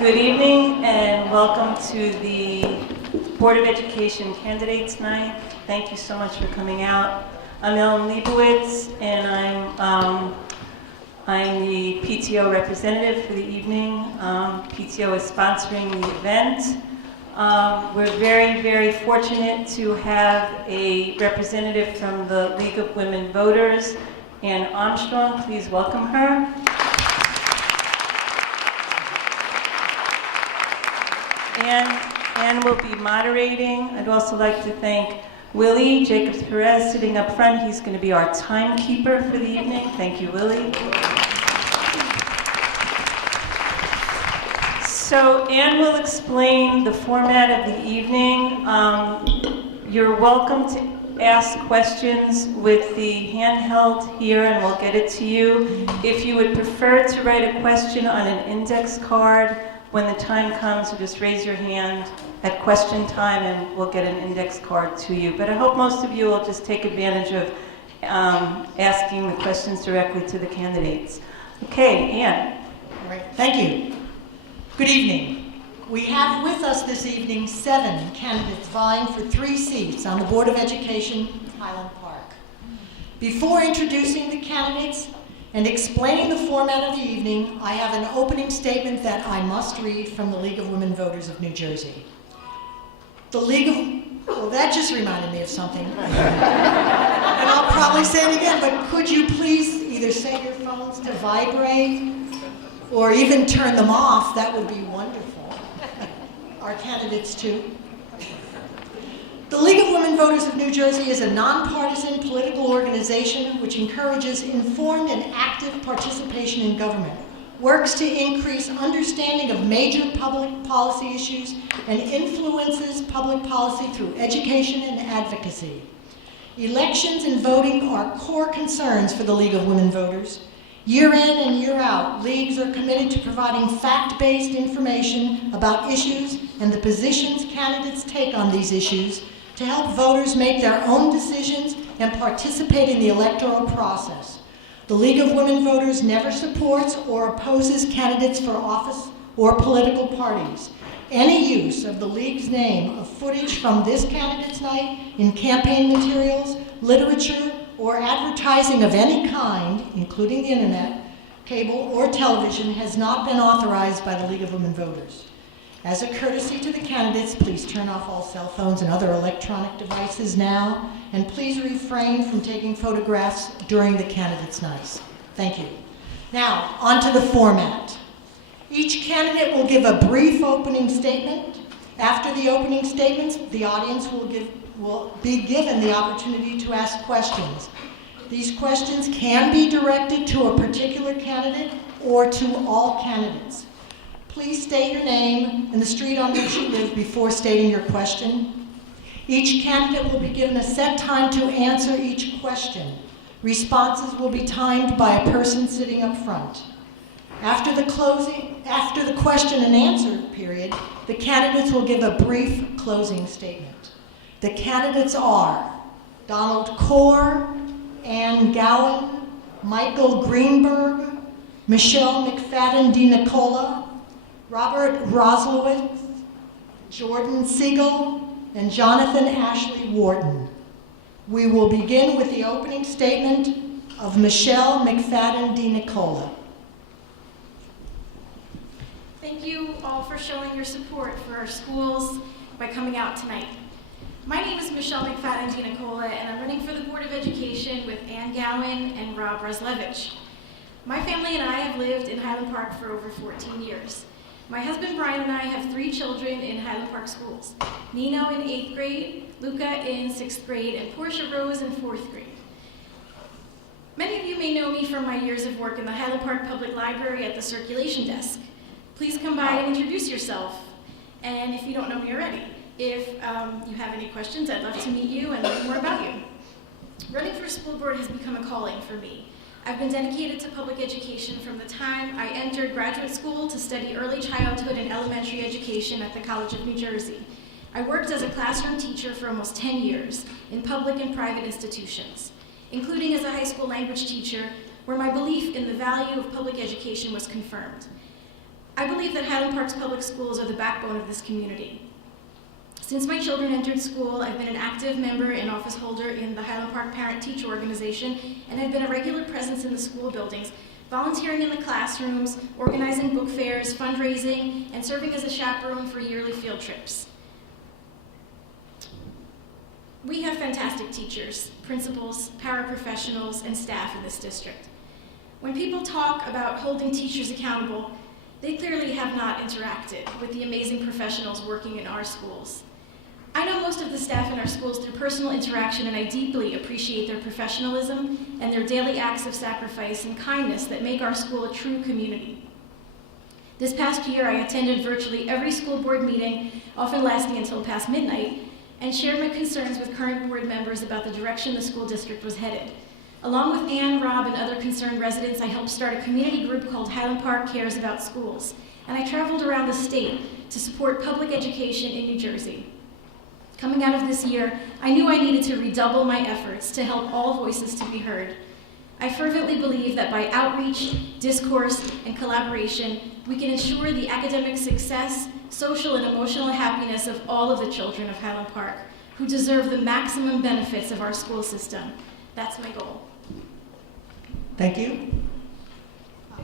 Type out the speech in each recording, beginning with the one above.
Good evening and welcome to the Board of Education Candidates Night. Thank you so much for coming out. I'm Ellen Leibowitz and I'm the PTO representative for the evening. PTO is sponsoring the event. We're very, very fortunate to have a representative from the League of Women Voters, Ann Armstrong. Please welcome her. Ann will be moderating. I'd also like to thank Willie Jacobs-Perez sitting up front. He's going to be our timekeeper for the evening. Thank you, Willie. So Ann will explain the format of the evening. You're welcome to ask questions with the handheld here and we'll get it to you. If you would prefer to write a question on an index card, when the time comes, you just raise your hand at question time and we'll get an index card to you. But I hope most of you will just take advantage of asking the questions directly to the candidates. Okay, Ann. All right, thank you. Good evening. We have with us this evening 7 candidates vying for 3 seats on the Board of Education of Highland Park. Before introducing the candidates and explaining the format of the evening, I have an opening statement that I must read from the League of Women Voters of New Jersey. The League of, well, that just reminded me of something. And I'll probably say it again, but could you please either set your phones to vibrate or even turn them off? That would be wonderful. Our candidates too. The League of Women Voters of New Jersey is a nonpartisan political organization which encourages informed and active participation in government, works to increase understanding of major public policy issues, and influences public policy through education and advocacy. Elections and voting are core concerns for the League of Women Voters. Year in and year out, leagues are committed to providing fact-based information about issues and the positions candidates take on these issues to help voters make their own decisions and participate in the electoral process. The League of Women Voters never supports or opposes candidates for office or political parties. Any use of the League's name of footage from this candidate's night in campaign materials, literature, or advertising of any kind, including the internet, cable, or television, has not been authorized by the League of Women Voters. As a courtesy to the candidates, please turn off all cell phones and other electronic devices now, and please refrain from taking photographs during the candidates' nights. Thank you. Now, on to the format. Each candidate will give a brief opening statement. After the opening statements, the audience will be given the opportunity to ask questions. These questions can be directed to a particular candidate or to all candidates. Please state your name and the street on which you live before stating your question. Each candidate will be given a set time to answer each question. Responses will be timed by a person sitting up front. After the question and answer period, the candidates will give a brief closing statement. The candidates are Donald Corr, Ann Gowan, Michael Greenberg, Michelle McFadden DiNicola, Robert Roslowitz, Jordan Siegel, and Jonathan Ashley Wharton. We will begin with the opening statement of Michelle McFadden DiNicola. Thank you all for showing your support for our schools by coming out tonight. My name is Michelle McFadden DiNicola, and I'm running for the Board of Education with Ann Gowan and Rob Roslewicz. My family and I have lived in Highland Park for over 14 years. My husband Brian and I have 3 children in Highland Park schools. Nino in 8th grade, Luca in 6th grade, and Portia Rose in 4th grade. Many of you may know me from my years of work in the Highland Park Public Library at the circulation desk. Please come by and introduce yourself. And if you don't know me already, if you have any questions, I'd love to meet you and learn more about you. Running for school board has become a calling for me. I've been dedicated to public education from the time I entered graduate school to study early childhood and elementary education at the College of New Jersey. I worked as a classroom teacher for almost 10 years in public and private institutions, including as a high school language teacher, where my belief in the value of public education was confirmed. I believe that Highland Park's public schools are the backbone of this community. Since my children entered school, I've been an active member and office holder in the Highland Park Parent-Teacher Organization, and I've been a regular presence in the school buildings, volunteering in the classrooms, organizing book fairs, fundraising, and serving as a chaperone for yearly field trips. We have fantastic teachers, principals, paraprofessionals, and staff in this district. When people talk about holding teachers accountable, they clearly have not interacted with the amazing professionals working in our schools. I know most of the staff in our schools through personal interaction, and I deeply appreciate their professionalism and their daily acts of sacrifice and kindness that make our school a true community. This past year, I attended virtually every school board meeting, often lasting until past midnight, and shared my concerns with current board members about the direction the school district was headed. Along with Ann, Rob, and other concerned residents, I helped start a community group called Highland Park Cares About Schools, and I traveled around the state to support public education in New Jersey. Coming out of this year, I knew I needed to redouble my efforts to help all voices to be heard. I fervently believe that by outreach, discourse, and collaboration, we can ensure the academic success, social and emotional happiness of all of the children of Highland Park, who deserve the maximum benefits of our school system. That's my goal. Thank you.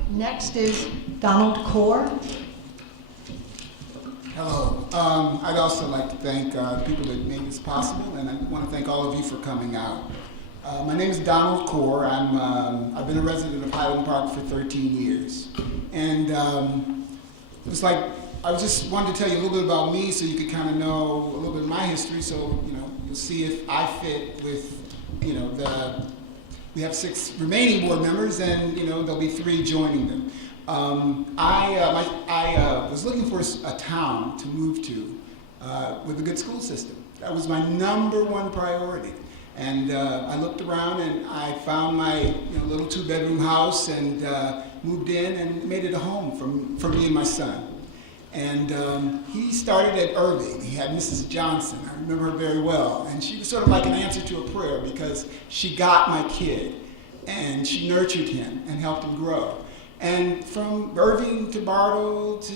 Next is Donald Kaur. Hello. I'd also like to thank people that made this possible, and I want to thank all of you for coming out. My name is Donald Kaur. I've been a resident of Highland Park for 13 years. And it was like, I just wanted to tell you a little bit about me so you could kind of know a little bit of my history, so you'll see if I fit with, we have 6 remaining board members, and there'll be 3 joining them. I was looking for a town to move to with a good school system. That was my #1 priority. And I looked around and I found my little 2-bedroom house and moved in and made it a home for me and my son. And he started at Irving. He had Mrs. Johnson. I remember her very well. And she was sort of like an answer to a prayer because she got my kid and she nurtured him and helped him grow. And from Irving to Bartle to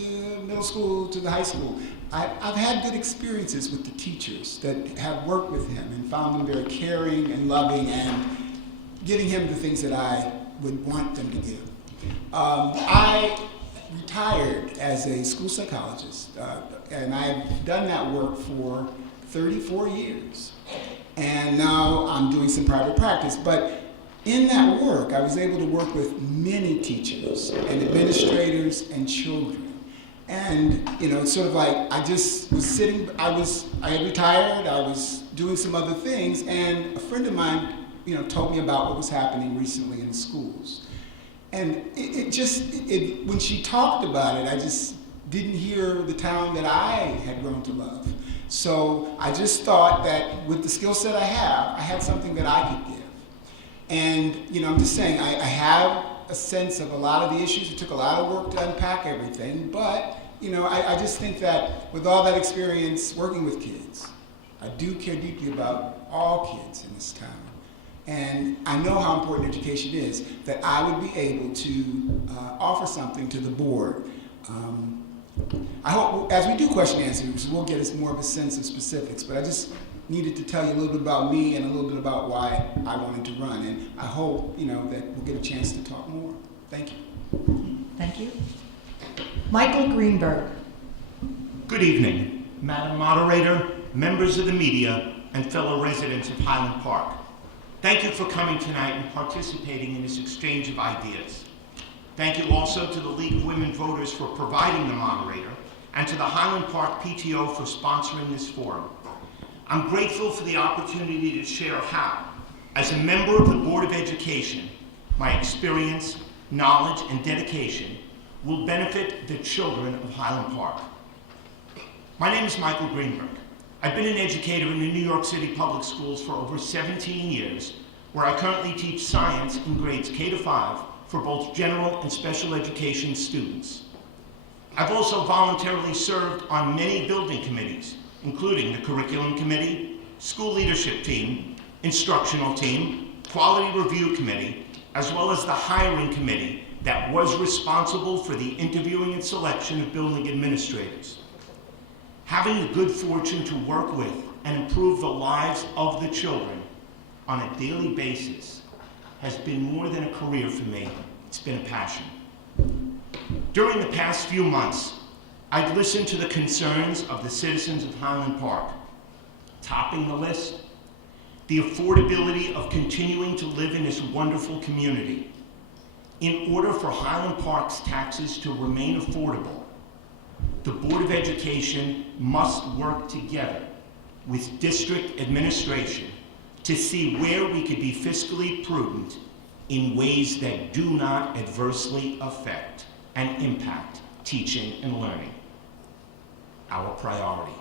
middle school to the high school, I've had good experiences with the teachers that have worked with him and found them very caring and loving and giving him the things that I would want them to give. I retired as a school psychologist, and I've done that work for 34 years. And now I'm doing some private practice. But in that work, I was able to work with many teachers and administrators and children. And it's sort of like I just was sitting, I had retired, I was doing some other things, and a friend of mine, told me about what was happening recently in schools. And when she talked about it, I just didn't hear the town that I had grown to love. So I just thought that with the skill set I had something that I could give. And, I'm just saying, I have a sense of a lot of the issues. It took a lot of work to unpack everything, but, I just think that with all that experience working with kids, I do care deeply about all kids in this town. And I know how important education is, that I would be able to offer something to the board. I hope, as we do question and answers, we'll get us more of a sense of specifics, but I just needed to tell you a little bit about me and a little bit about why I wanted to run. And I hope, that we'll get a chance to talk more. Thank you. Thank you. Michael Greenberg. Good evening, Madam Moderator, members of the media, and fellow residents of Highland Park. Thank you for coming tonight and participating in this exchange of ideas. Thank you also to the League of Women Voters for providing the moderator, and to the Highland Park PTO for sponsoring this forum. I'm grateful for the opportunity to share how, as a member of the Board of Education, my experience, knowledge, and dedication will benefit the children of Highland Park. My name is Michael Greenberg. I've been an educator in the New York City public schools for over 17 years, where I currently teach science in grades K to 5 for both general and special education students. I've also voluntarily served on many building committees, including the curriculum committee, school leadership team, instructional team, quality review committee, as well as the hiring committee that was responsible for the interviewing and selection of building administrators. Having the good fortune to work with and improve the lives of the children on a daily basis has been more than a career for me. It's been a passion. During the past few months, I've listened to the concerns of the citizens of Highland Park. Topping the list, the affordability of continuing to live in this wonderful community. In order for Highland Park's taxes to remain affordable, the Board of Education must work together with district administration to see where we could be fiscally prudent in ways that do not adversely affect and impact teaching and learning. Our priority.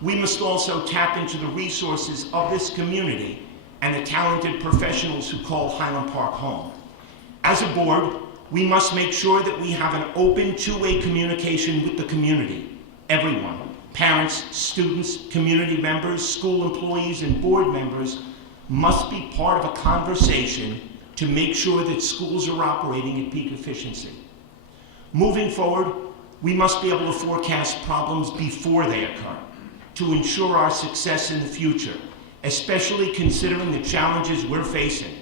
We must also tap into the resources of this community and the talented professionals who call Highland Park home. As a board, we must make sure that we have an open two-way communication with the community. Everyone, parents, students, community members, school employees, and board members must be part of a conversation to make sure that schools are operating at peak efficiency. Moving forward, we must be able to forecast problems before they occur to ensure our success in the future, especially considering the challenges we're facing,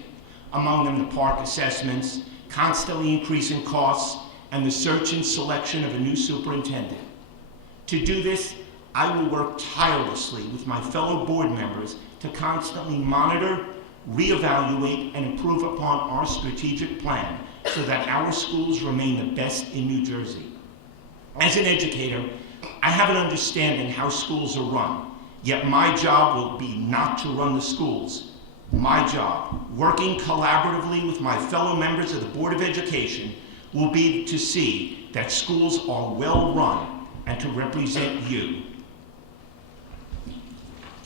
among them the park assessments, constantly increasing costs, and the search and selection of a new superintendent. To do this, I will work tirelessly with my fellow board members to constantly monitor, reevaluate, and improve upon our strategic plan so that our schools remain the best in New Jersey. As an educator, I have an understanding how schools are run, yet my job will be not to run the schools. My job, working collaboratively with my fellow members of the Board of Education, will be to see that schools are well run and to represent you.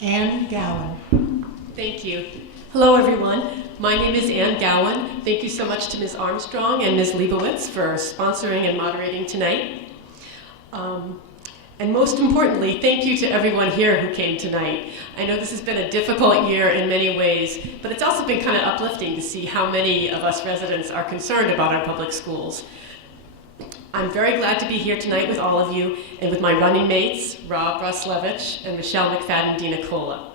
Ann Gowan. Thank you. Hello, everyone. My name is Ann Gowan. Thank you so much to Ms. Armstrong and Ms. Leibowitz for sponsoring and moderating tonight. And most importantly, thank you to everyone here who came tonight. I know this has been a difficult year in many ways, but it's also been kind of uplifting to see how many of us residents are concerned about our public schools. I'm very glad to be here tonight with all of you and with my running mates, Rob Ruslevich and Michelle McFadden-DiNicola.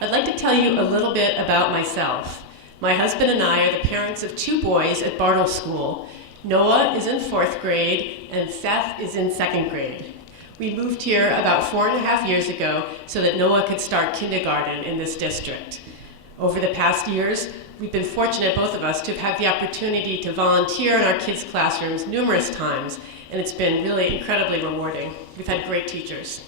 I'd like to tell you a little bit about myself. My husband and I are the parents of 2 boys at Bartle School. Noah is in 4th grade and Seth is in 2nd grade. We moved here about 4.5 years ago so that Noah could start kindergarten in this district. Over the past years, we've been fortunate, both of us, to have had the opportunity to volunteer in our kids' classrooms numerous times, and it's been really incredibly rewarding. We've had great teachers.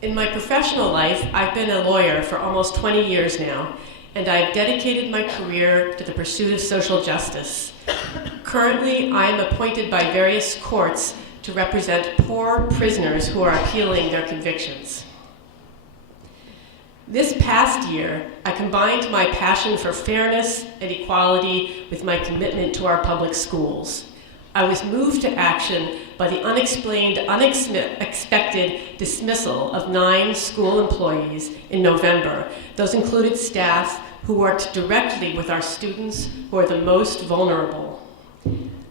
In my professional life, I've been a lawyer for almost 20 years now, and I've dedicated my career to the pursuit of social justice. Currently, I am appointed by various courts to represent poor prisoners who are appealing their convictions. This past year, I combined my passion for fairness and equality with my commitment to our public schools. I was moved to action by the unexplained, unexpected dismissal of 9 school employees in November. Those included staff who worked directly with our students who are the most vulnerable.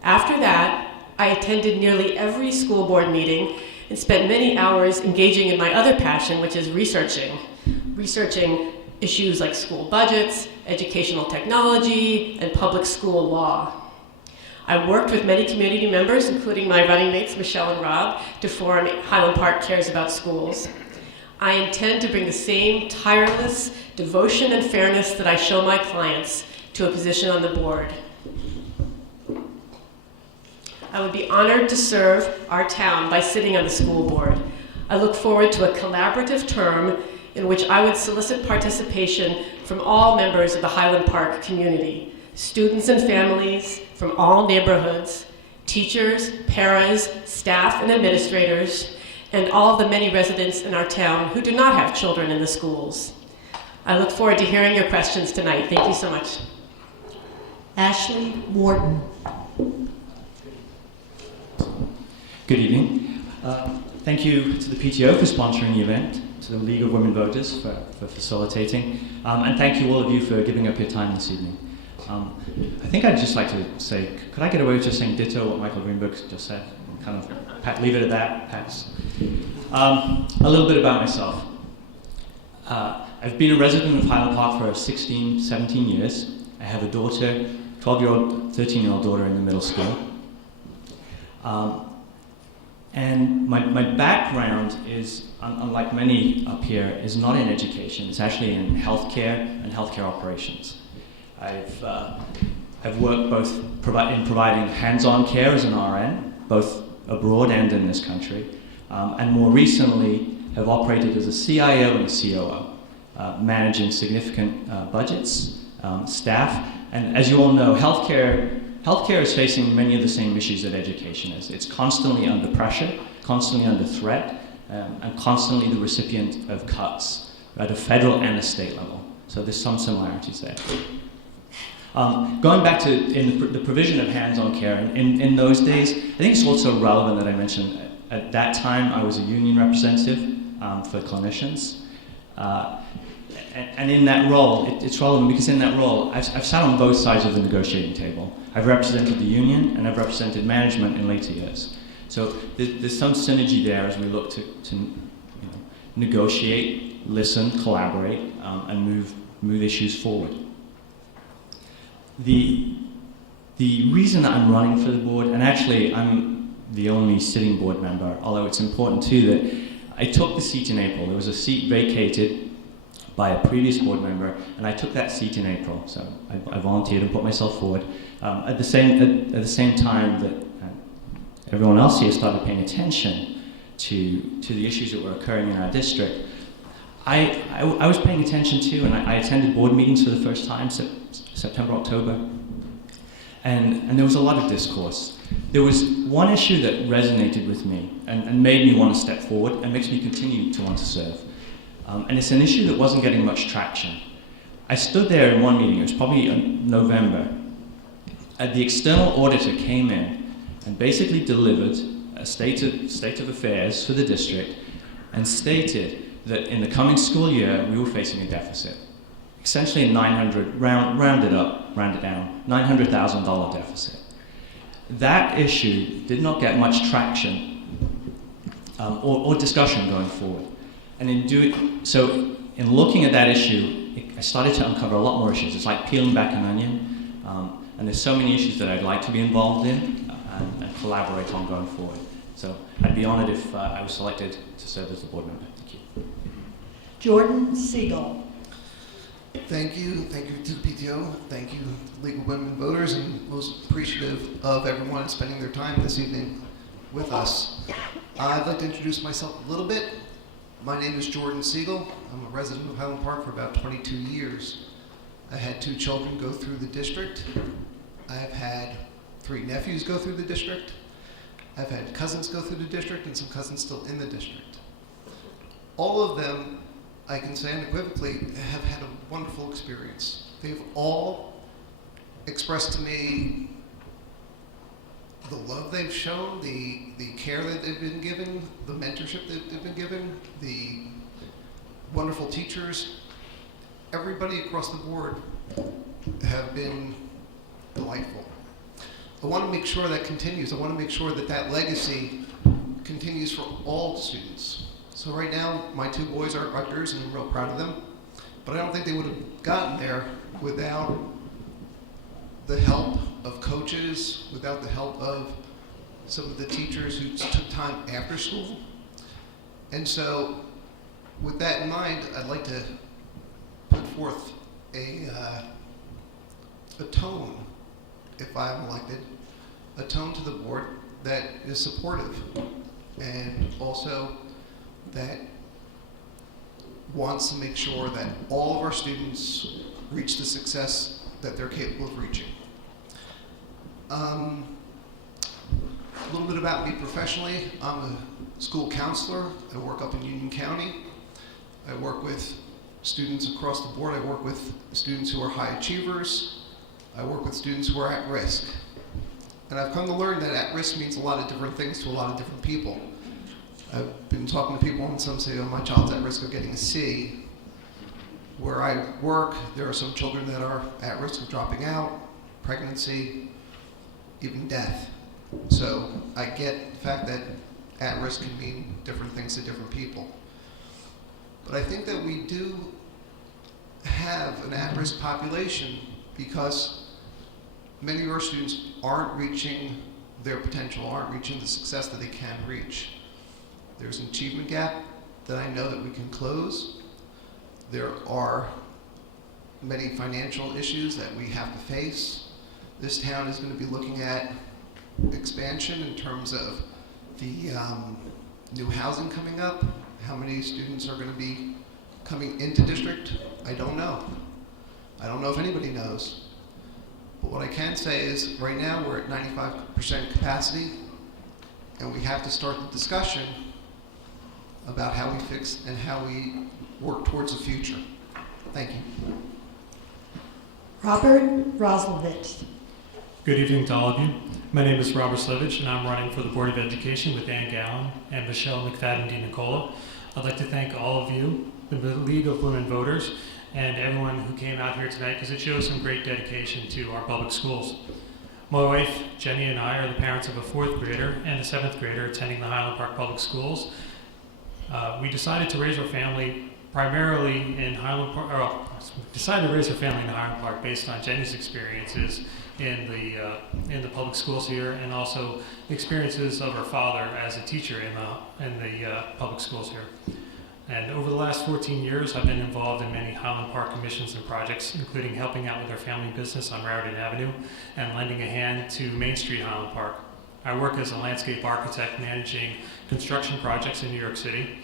After that, I attended nearly every school board meeting and spent many hours engaging in my other passion, which is researching issues like school budgets, educational technology, and public school law. I worked with many community members, including my running mates, Michelle and Rob, to form Highland Park Cares About Schools. I intend to bring the same tireless devotion and fairness that I show my clients to a position on the board. I would be honored to serve our town by sitting on the school board. I look forward to a collaborative term in which I would solicit participation from all members of the Highland Park community, students and families from all neighborhoods, teachers, paras, staff, and administrators, and all the many residents in our town who do not have children in the schools. I look forward to hearing your questions tonight. Thank you so much. Ashley Morton. Good evening. Thank you to the PTO for sponsoring the event, to the League of Women Voters for facilitating, and thank you all of you for giving up your time this evening. I think I'd just like to say, could I get away with just saying ditto what Michael Greenberg just said? Kind of leave it at that, perhaps. A little bit about myself. I've been a resident of Highland Park for 16, 17 years. I have a daughter, 12-year-old, 13-year-old daughter in the middle school. And my background is, unlike many up here, is not in education. It's actually in healthcare and healthcare operations. I've worked both in providing hands-on care as an RN, both abroad and in this country, and more recently have operated as a CIO and a COO, managing significant budgets, staff, and as you all know, healthcare is facing many of the same issues that education is. It's constantly under pressure, constantly under threat, and constantly the recipient of cuts at a federal and a state level. So there's some similarities there. Going back to the provision of hands-on care, in those days, I think it's also relevant that I mentioned at that time I was a union representative for clinicians. And in that role, it's relevant because in that role, I've sat on both sides of the negotiating table. I've represented the union and I've represented management in later years. So there's some synergy there as we look to negotiate, listen, collaborate, and move issues forward. The reason that I'm running for the board, and actually I'm the only sitting board member, although it's important too that I took the seat in April. There was a seat vacated by a previous board member, and I took that seat in April. So I volunteered and put myself forward. At the same time that everyone else here started paying attention to the issues that were occurring in our district, I was paying attention to, and I attended board meetings for the first time, September, October, and there was a lot of discourse. There was one issue that resonated with me and made me want to step forward and makes me continue to want to serve. And it's an issue that wasn't getting much traction. I stood there in one meeting, it was probably in November, and the external auditor came in and basically delivered a state of affairs for the district and stated that in the coming school year we were facing a deficit. Essentially a rounded down, $900,000 deficit. That issue did not get much traction or discussion going forward. And in looking at that issue, I started to uncover a lot more issues. It's like peeling back an onion, and there's so many issues that I'd like to be involved in and collaborate on going forward. So I'd be honored if I was selected to serve as a board member. Thank you. Jordan Siegel. Thank you to the PTO, thank you League of Women Voters, and most appreciative of everyone spending their time this evening with us. I'd like to introduce myself a little bit. My name is Jordan Siegel. I'm a resident of Highland Park for about 22 years. I had 2 children go through the district. I've had 3 nephews go through the district. I've had cousins go through the district and some cousins still in the district. All of them, I can say unequivocally, have had a wonderful experience. They've all expressed to me the love they've shown, the care that they've been given, the mentorship that they've been given, the wonderful teachers. Everybody across the board have been delightful. I want to make sure that continues. I want to make sure that that legacy continues for all students. So right now, my 2 boys are at Rutgers, and I'm real proud of them. But I don't think they would have gotten there without the help of coaches, without the help of some of the teachers who took time after school. And so, with that in mind, I'd like to put forth a tone, if I'm elected, a tone to the board that is supportive and also that wants to make sure that all of our students reach the success that they're capable of reaching. A little bit about me professionally. I'm a school counselor. I work up in Union County. I work with students across the board. I work with students who are high achievers. I work with students who are at risk. And I've come to learn that at risk means a lot of different things to a lot of different people. I've been talking to people and some say, oh, my child's at risk of getting a C, where I work, there are some children that are at risk of dropping out, pregnancy, even death. So I get the fact that at risk can mean different things to different people. But I think that we do have an at-risk population because many of our students aren't reaching their potential, aren't reaching the success that they can reach. There's an achievement gap that I know that we can close. There are many financial issues that we have to face. This town is going to be looking at expansion in terms of the new housing coming up. How many students are going to be coming into district? I don't know. I don't know if anybody knows. But what I can say is right now we're at 95% capacity, and we have to start the discussion about how we fix and how we work towards the future. Thank you. Robert Roslovich. Good evening to all of you. My name is Robert Slivich, and I'm running for the Board of Education with Ann Gowan and Michelle McFadden DiNicola. I'd like to thank all of you, the League of Women Voters, and everyone who came out here tonight because it shows some great dedication to our public schools. My wife, Jenny, and I are the parents of a 4th grader and a 7th grader attending the Highland Park Public Schools. We decided to raise our family primarily in Highland Park, based on Jenny's experiences in the public schools here, and also experiences of her father as a teacher in the public schools here. And over the last 14 years, I've been involved in many Highland Park commissions and projects, including helping out with our family business on Raritan Avenue and lending a hand to Main Street Highland Park. I work as a landscape architect managing construction projects in New York City.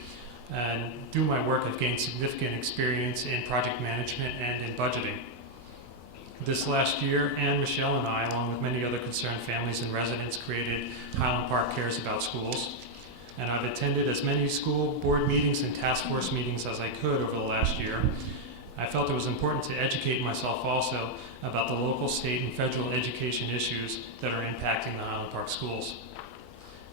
And through my work, I've gained significant experience in project management and in budgeting. This last year, Ann, Michelle, and I, along with many other concerned families and residents, created Highland Park Cares About Schools. And I've attended as many school board meetings and task force meetings as I could over the last year. I felt it was important to educate myself also about the local, state, and federal education issues that are impacting the Highland Park schools.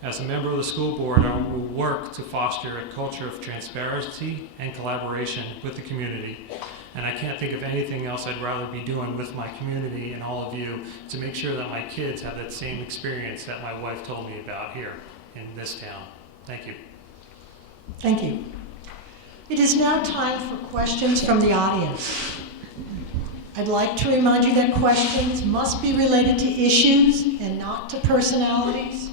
As a member of the school board, I will work to foster a culture of transparency and collaboration with the community. And I can't think of anything else I'd rather be doing with my community and all of you to make sure that my kids have that same experience that my wife told me about here in this town. Thank you. Thank you. It is now time for questions from the audience. I'd like to remind you that questions must be related to issues and not to personalities.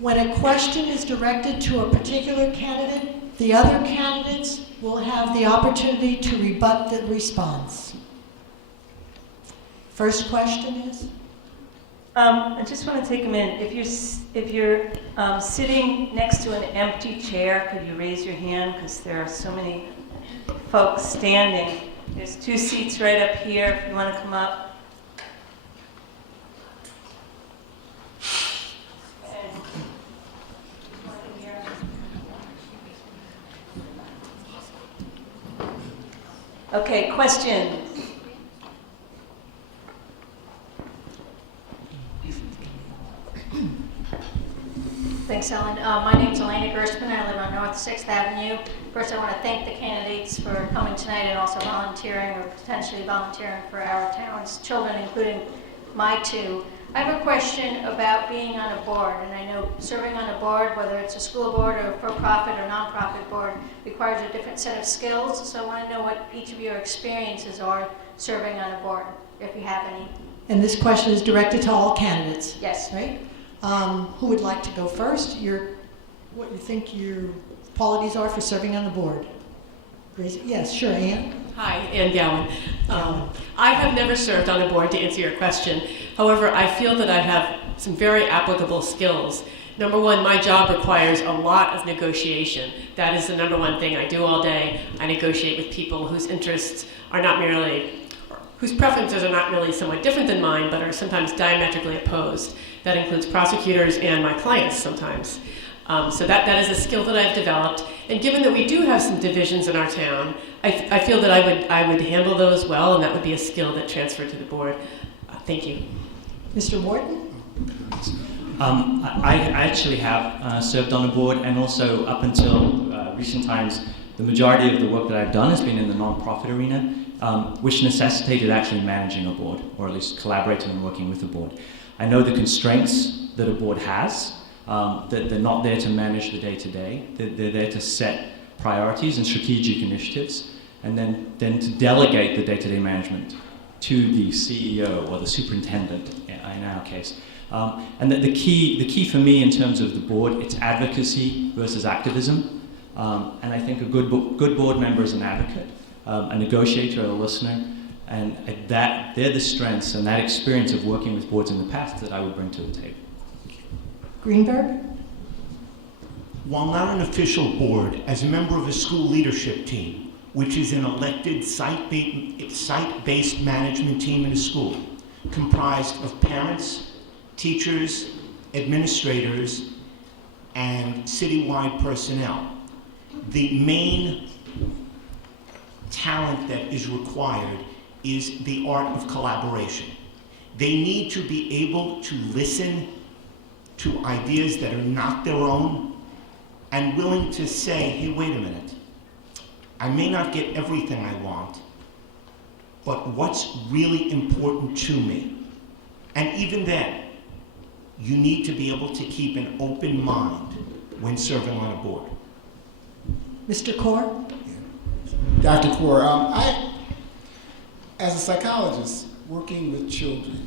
When a question is directed to a particular candidate, the other candidates will have the opportunity to rebut the response. First question is? I just want to take a minute. If you're sitting next to an empty chair, could you raise your hand? Because there are so many folks standing. There's 2 seats right up here if you want to come up. Okay, question. Thanks, Ellen. My name's Elena Gerstmann. I live on North 6th Avenue. First, I want to thank the candidates for coming tonight and also volunteering or potentially volunteering for our town's children, including my 2. I have a question about being on a board, and I know serving on a board, whether it's a school board or a for-profit or non-profit board, requires a different set of skills. So I want to know what each of your experiences are serving on a board, if you have any. And this question is directed to all candidates. Yes. Right? Who would like to go first? What you think your qualities are for serving on the board? Yes, sure, Ann. Hi, Ann Gowan. I have never served on a board, to answer your question. However, I feel that I have some very applicable skills. Number one, my job requires a lot of negotiation. That is the number one thing I do all day. I negotiate with people whose interests are not merely, whose preferences are not really somewhat different than mine, but are sometimes diametrically opposed. That includes prosecutors and my clients sometimes. So that is a skill that I've developed. And given that we do have some divisions in our town, I feel that I would handle those well, and that would be a skill that transferred to the board. Thank you. Mr. Morton? I actually have served on a board, and also up until recent times, the majority of the work that I've done has been in the nonprofit arena, which necessitated actually managing a board, or at least collaborating and working with the board. I know the constraints that a board has, that they're not there to manage the day-to-day, they're there to set priorities and strategic initiatives, and then to delegate the day-to-day management to the CEO or the superintendent in our case. And the key for me in terms of the board, it's advocacy versus activism. And I think a good board member is an advocate, a negotiator, a listener, and they're the strengths and that experience of working with boards in the past that I would bring to the table. Greenberg? While not an official board, as a member of a school leadership team, which is an elected site-based management team in a school, comprised of parents, teachers, administrators, and citywide personnel, the main talent that is required is the art of collaboration. They need to be able to listen to ideas that are not their own and willing to say, hey, wait a minute, I may not get everything I want, but what's really important to me? And even then, you need to be able to keep an open mind when serving on a board. Mr. Kaur? Dr. Kaur, as a psychologist working with children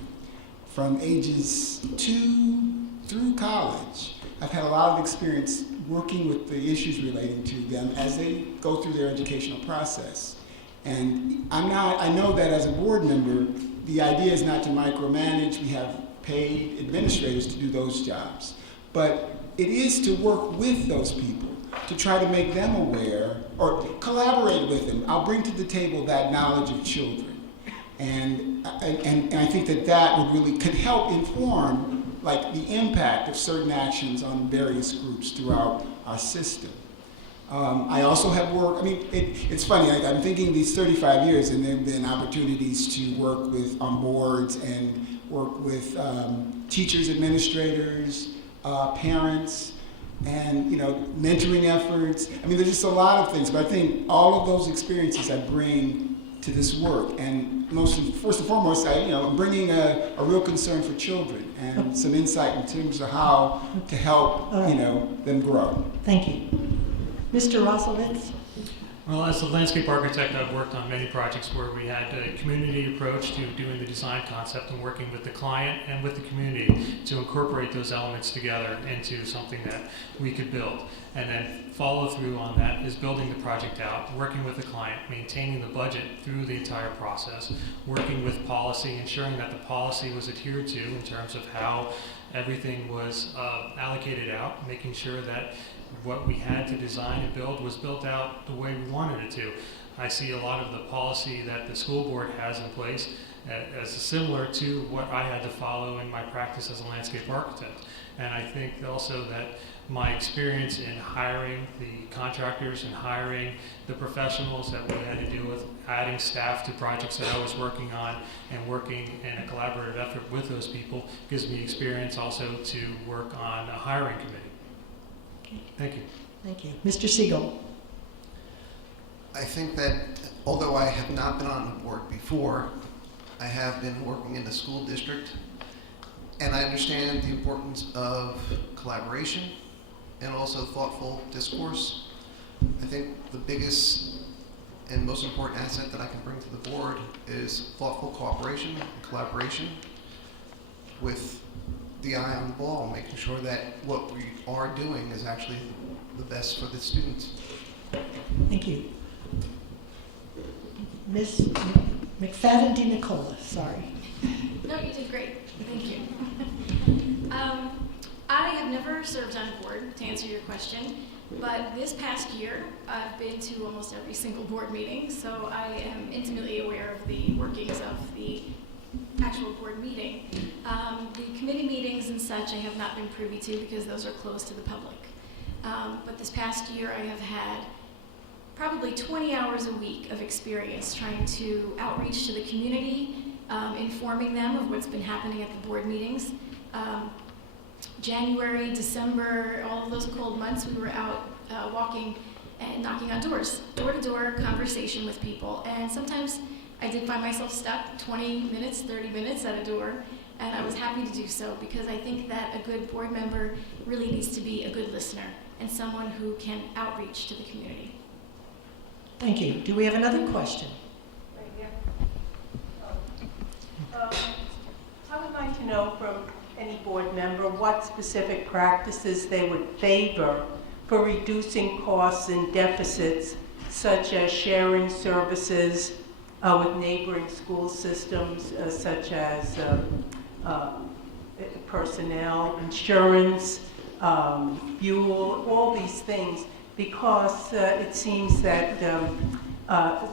from ages 2 through college, I've had a lot of experience working with the issues relating to them as they go through their educational process. And I know that as a board member, the idea is not to micromanage. We have paid administrators to do those jobs. But it is to work with those people, to try to make them aware or collaborate with them. I'll bring to the table that knowledge of children. And I think that would really could help inform like the impact of certain actions on various groups throughout our system. I also have worked, it's funny, I'm thinking these 35 years and there have been opportunities to work on boards and work with teachers, administrators, parents, and mentoring efforts. There's just a lot of things, but I think all of those experiences I bring to this work, and first and foremost, I'm bringing a real concern for children and some insight in terms of how to help them grow. Thank you. Mr. Roslowitz? Well, as a landscape architect, I've worked on many projects where we had a community approach to doing the design concept and working with the client and with the community to incorporate those elements together into something that we could build. And then follow through on that is building the project out, working with the client, maintaining the budget through the entire process, working with policy, ensuring that the policy was adhered to in terms of how everything was allocated out, making sure that what we had to design and build was built out the way we wanted it to. I see a lot of the policy that the school board has in place as similar to what I had to follow in my practice as a landscape architect. And I think also that my experience in hiring the contractors and hiring the professionals that we had to deal with, adding staff to projects that I was working on and working in a collaborative effort with those people gives me experience also to work on a hiring committee. Thank you. Thank you. Mr. Siegel? I think that although I have not been on the board before, I have been working in the school district, and I understand the importance of collaboration and also thoughtful discourse. I think the biggest and most important asset that I can bring to the board is thoughtful cooperation and collaboration with the eye on the ball, making sure that what we are doing is actually the best for the students. Thank you. Ms. McFadden DiNicola, sorry. No, you did great. Thank you. I have never served on a board, to answer your question, but this past year I've been to almost every single board meeting, so I am intimately aware of the workings of the actual board meeting. The committee meetings and such I have not been privy to because those are closed to the public. But this past year I have had probably 20 hours a week of experience trying to outreach to the community, informing them of what's been happening at the board meetings. January, December, all of those cold months we were out walking and knocking on doors, door-to-door conversation with people. And sometimes I did find myself stuck 20 minutes, 30 minutes at a door, and I was happy to do so because I think that a good board member really needs to be a good listener and someone who can outreach to the community. Thank you. Do we have another question? Right here. I would like to know from any board member what specific practices they would favor for reducing costs and deficits, such as sharing services with neighboring school systems, such as personnel, insurance, fuel, all these things, because it seems that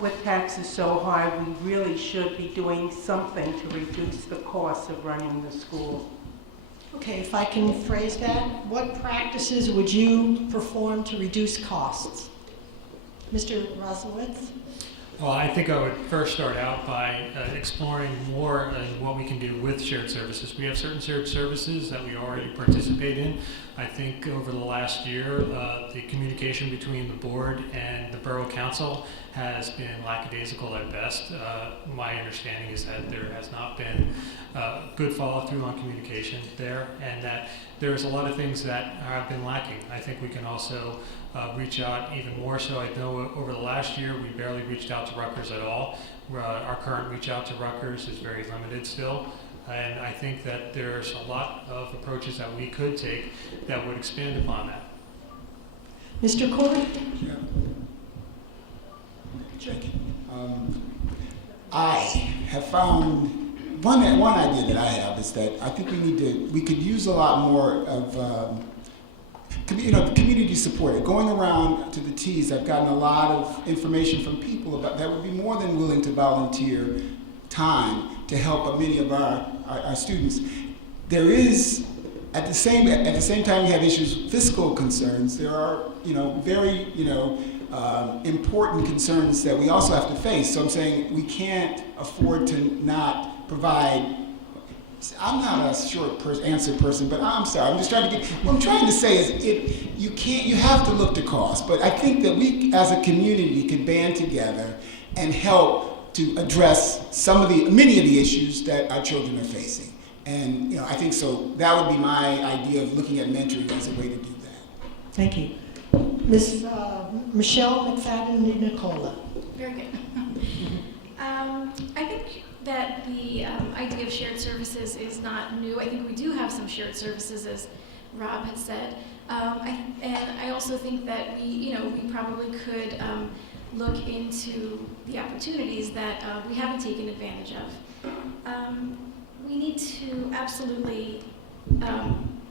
with taxes so high, we really should be doing something to reduce the cost of running the school. Okay, if I can phrase that, what practices would you perform to reduce costs? Mr. Roslowitz? Well, I think I would first start out by exploring more what we can do with shared services. We have certain shared services that we already participate in. I think over the last year, the communication between the board and the Borough Council has been lackadaisical at best. My understanding is that there has not been good follow-through on communication there, and that there's a lot of things that have been lacking. I think we can also reach out even more so. I know over the last year we barely reached out to Rutgers at all. Our current reach out to Rutgers is very limited still, and I think that there's a lot of approaches that we could take that would expand upon that. Mr. Corey? Yeah. Check. I have found one idea that I have is that I think we could use a lot more of community support. Going around to the T's, I've gotten a lot of information from people about that would be more than willing to volunteer time to help many of our students. There is, at the same time we have issues, fiscal concerns. There are, very, important concerns that we also have to face. So I'm saying we can't afford to not provide. I'm not a short answer person, but I'm sorry. I'm just trying to get. What I'm trying to say is, you have to look to cost. But I think that we, as a community, could band together and help to address many of the issues that our children are facing. And I think so. That would be my idea of looking at mentoring as a way to do that. Thank you. Ms. Michelle McFadden-Nicola. Very good. I think that the idea of shared services is not new. I think we do have some shared services, as Rob had said. And I also think that we probably could look into the opportunities that we haven't taken advantage of. We need to absolutely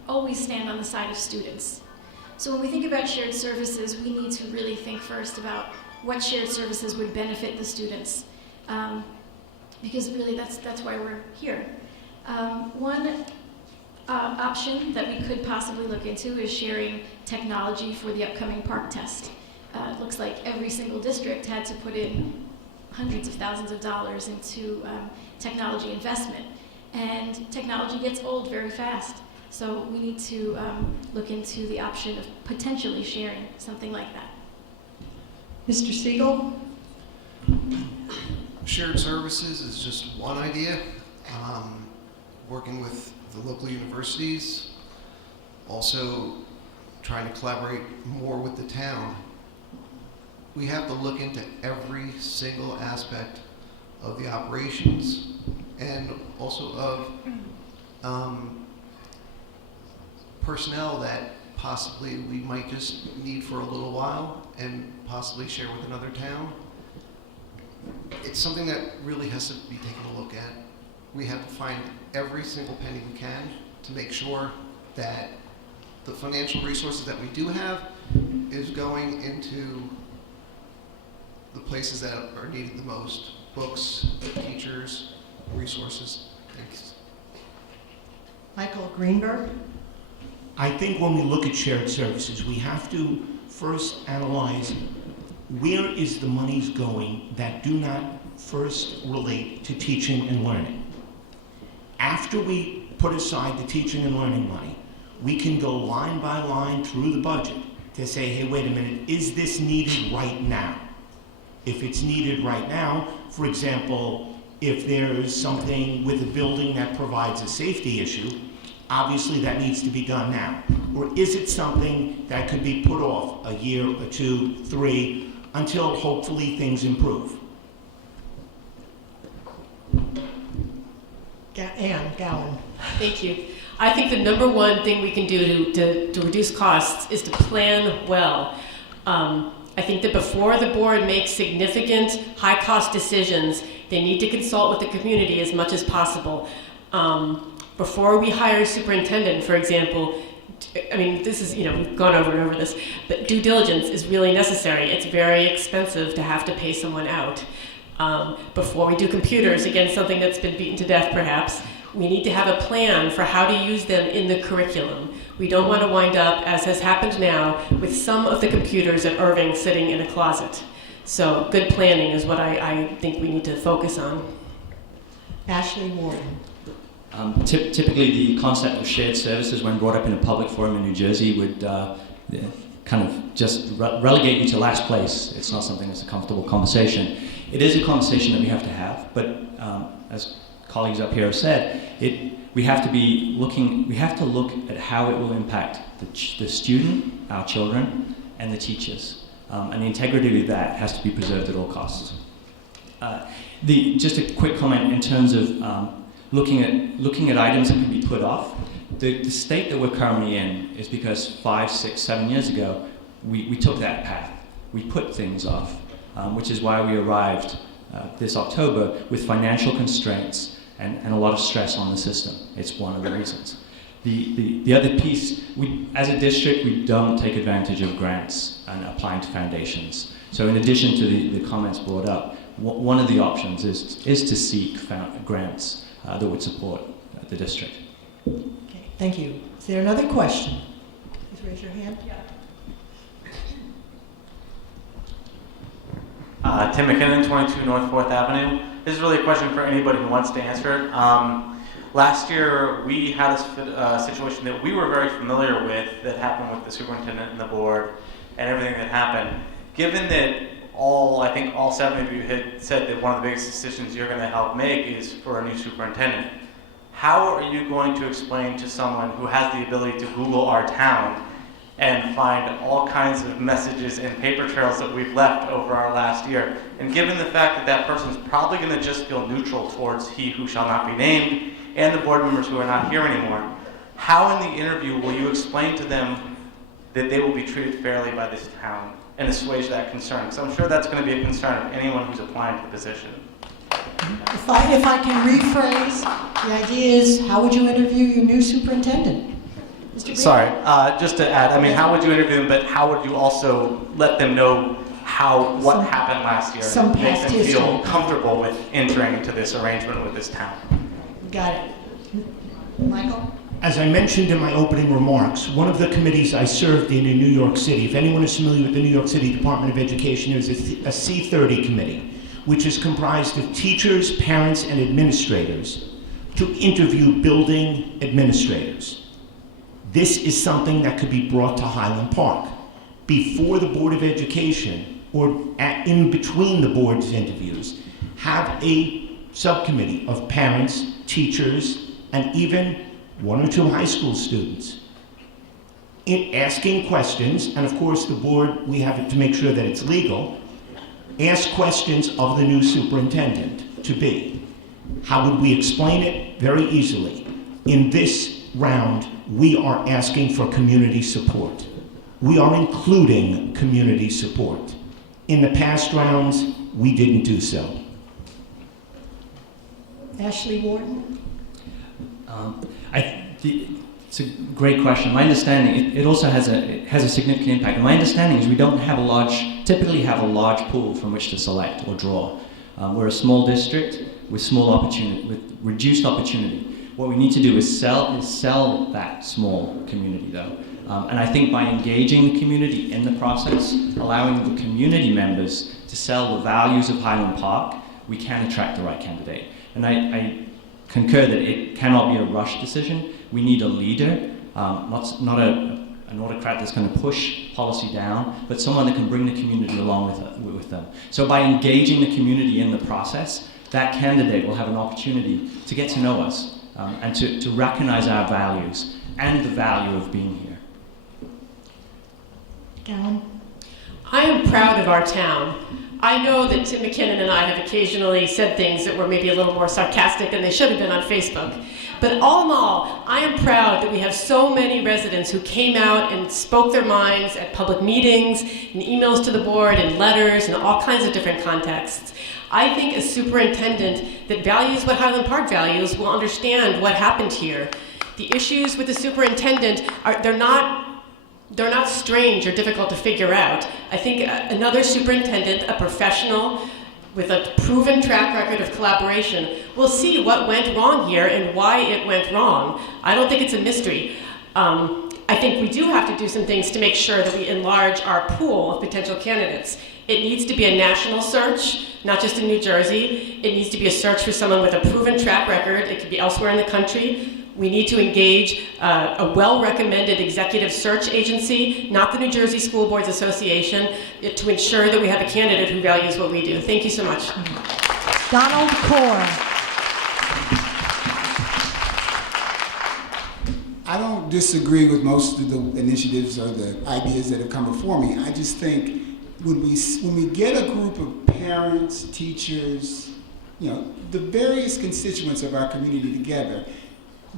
always stand on the side of students. So when we think about shared services, we need to really think first about what shared services would benefit the students. Because really that's why we're here. One option that we could possibly look into is sharing technology for the upcoming park test. It looks like every single district had to put in hundreds of thousands of dollars into technology investment. And technology gets old very fast. So we need to look into the option of potentially sharing something like that. Mr. Siegel? Shared services is just one idea. Working with the local universities, also trying to collaborate more with the town. We have to look into every single aspect of the operations and also of personnel that possibly we might just need for a little while and possibly share with another town. It's something that really has to be taken a look at. We have to find every single penny we can to make sure that the financial resources that we do have is going into the places that are needed the most. Books, teachers, resources. Thanks. Michael Greenberg? I think when we look at shared services, we have to first analyze where is the monies going that do not first relate to teaching and learning. After we put aside the teaching and learning money, we can go line by line through the budget to say, hey, wait a minute, is this needed right now? If it's needed right now, for example, if there's something with a building that provides a safety issue, obviously that needs to be done now. Or is it something that could be put off a year or 2, 3, until hopefully things improve? Ann Gowan. Thank you. I think the number one thing we can do to reduce costs is to plan well. I think that before the board makes significant high-cost decisions, they need to consult with the community as much as possible. Before we hire a superintendent, for example, I mean, this is, we've gone over and over this, but due diligence is really necessary. It's very expensive to have to pay someone out. Before we do computers, again, something that's been beaten to death perhaps, we need to have a plan for how to use them in the curriculum. We don't want to wind up, as has happened now, with some of the computers at Irving sitting in a closet. So good planning is what I think we need to focus on. Ashley Warden. Typically, the concept of shared services, when brought up in a public forum in New Jersey, would kind of just relegate you to last place. It's not something that's a comfortable conversation. It is a conversation that we have to have, but as colleagues up here have said, we have to look at how it will impact the student, our children, and the teachers. And the integrity of that has to be preserved at all costs. Just a quick comment in terms of looking at items that can be put off. The state that we're currently in is because 5, 6, 7 years ago, we took that path. We put things off, which is why we arrived this October with financial constraints and a lot of stress on the system. It's one of the reasons. The other piece, as a district, we don't take advantage of grants and applying to foundations. So in addition to the comments brought up, one of the options is to seek grants that would support the district. Okay, thank you. Is there another question? Please raise your hand. Tim McKinnon, 22 North 4th Avenue. This is really a question for anybody who wants to answer it. Last year, we had a situation that we were very familiar with that happened with the superintendent and the board and everything that happened. Given that I think all 7 of you had said that one of the biggest decisions you're going to help make is for a new superintendent, how are you going to explain to someone who has the ability to Google our town and find all kinds of messages and paper trails that we've left over our last year? And given the fact that that person's probably going to just feel neutral towards he who shall not be named and the board members who are not here anymore, how in the interview will you explain to them that they will be treated fairly by this town and assuage that concern? Because I'm sure that's going to be a concern of anyone who's applying to the position. If I can rephrase, the idea is, how would you interview your new superintendent? Mr. Green? Sorry, just to add, how would you interview them, but how would you also let them know what happened last year and make them feel comfortable with entering into this arrangement with this town? Got it. Michael? As I mentioned in my opening remarks, one of the committees I served in New York City, if anyone is familiar with the New York City Department of Education, is a C30 committee, which is comprised of teachers, parents, and administrators to interview building administrators. This is something that could be brought to Highland Park before the Board of Education or in between the board's interviews. Have a subcommittee of parents, teachers, and even 1 or 2 high school students asking questions, and of course the board, we have to make sure that it's legal, ask questions of the new superintendent to be. How would we explain it? Very easily. In this round, we are asking for community support. We are including community support. In the past rounds, we didn't do so. Ashley Warden? It's a great question. My understanding, it also has a significant impact. And my understanding is we don't typically have a large pool from which to select or draw. We're a small district with reduced opportunity. What we need to do is sell that small community, though. And I think by engaging the community in the process, allowing the community members to sell the values of Highland Park, we can attract the right candidate. And I concur that it cannot be a rush decision. We need a leader, not a an autocrat that's going to push policy down, but someone that can bring the community along with them. So by engaging the community in the process, that candidate will have an opportunity to get to know us and to recognize our values and the value of being here. Gowan? I am proud of our town. I know that Tim McKinnon and I have occasionally said things that were maybe a little more sarcastic than they should have been on Facebook. But all in all, I am proud that we have so many residents who came out and spoke their minds at public meetings, and emails to the board, and letters, and all kinds of different contexts. I think a superintendent that values what Highland Park values will understand what happened here. The issues with the superintendent they're not strange or difficult to figure out. I think another superintendent, a professional with a proven track record of collaboration, will see what went wrong here and why it went wrong. I don't think it's a mystery. I think we do have to do some things to make sure that we enlarge our pool of potential candidates. It needs to be a national search, not just in New Jersey. It needs to be a search for someone with a proven track record. It could be elsewhere in the country. We need to engage a well-recommended executive search agency, not the New Jersey School Boards Association, to ensure that we have a candidate who values what we do. Thank you so much. Donald Core. I don't disagree with most of the initiatives or the ideas that have come before me. I just think when we get a group of parents, teachers, the various constituents of our community together,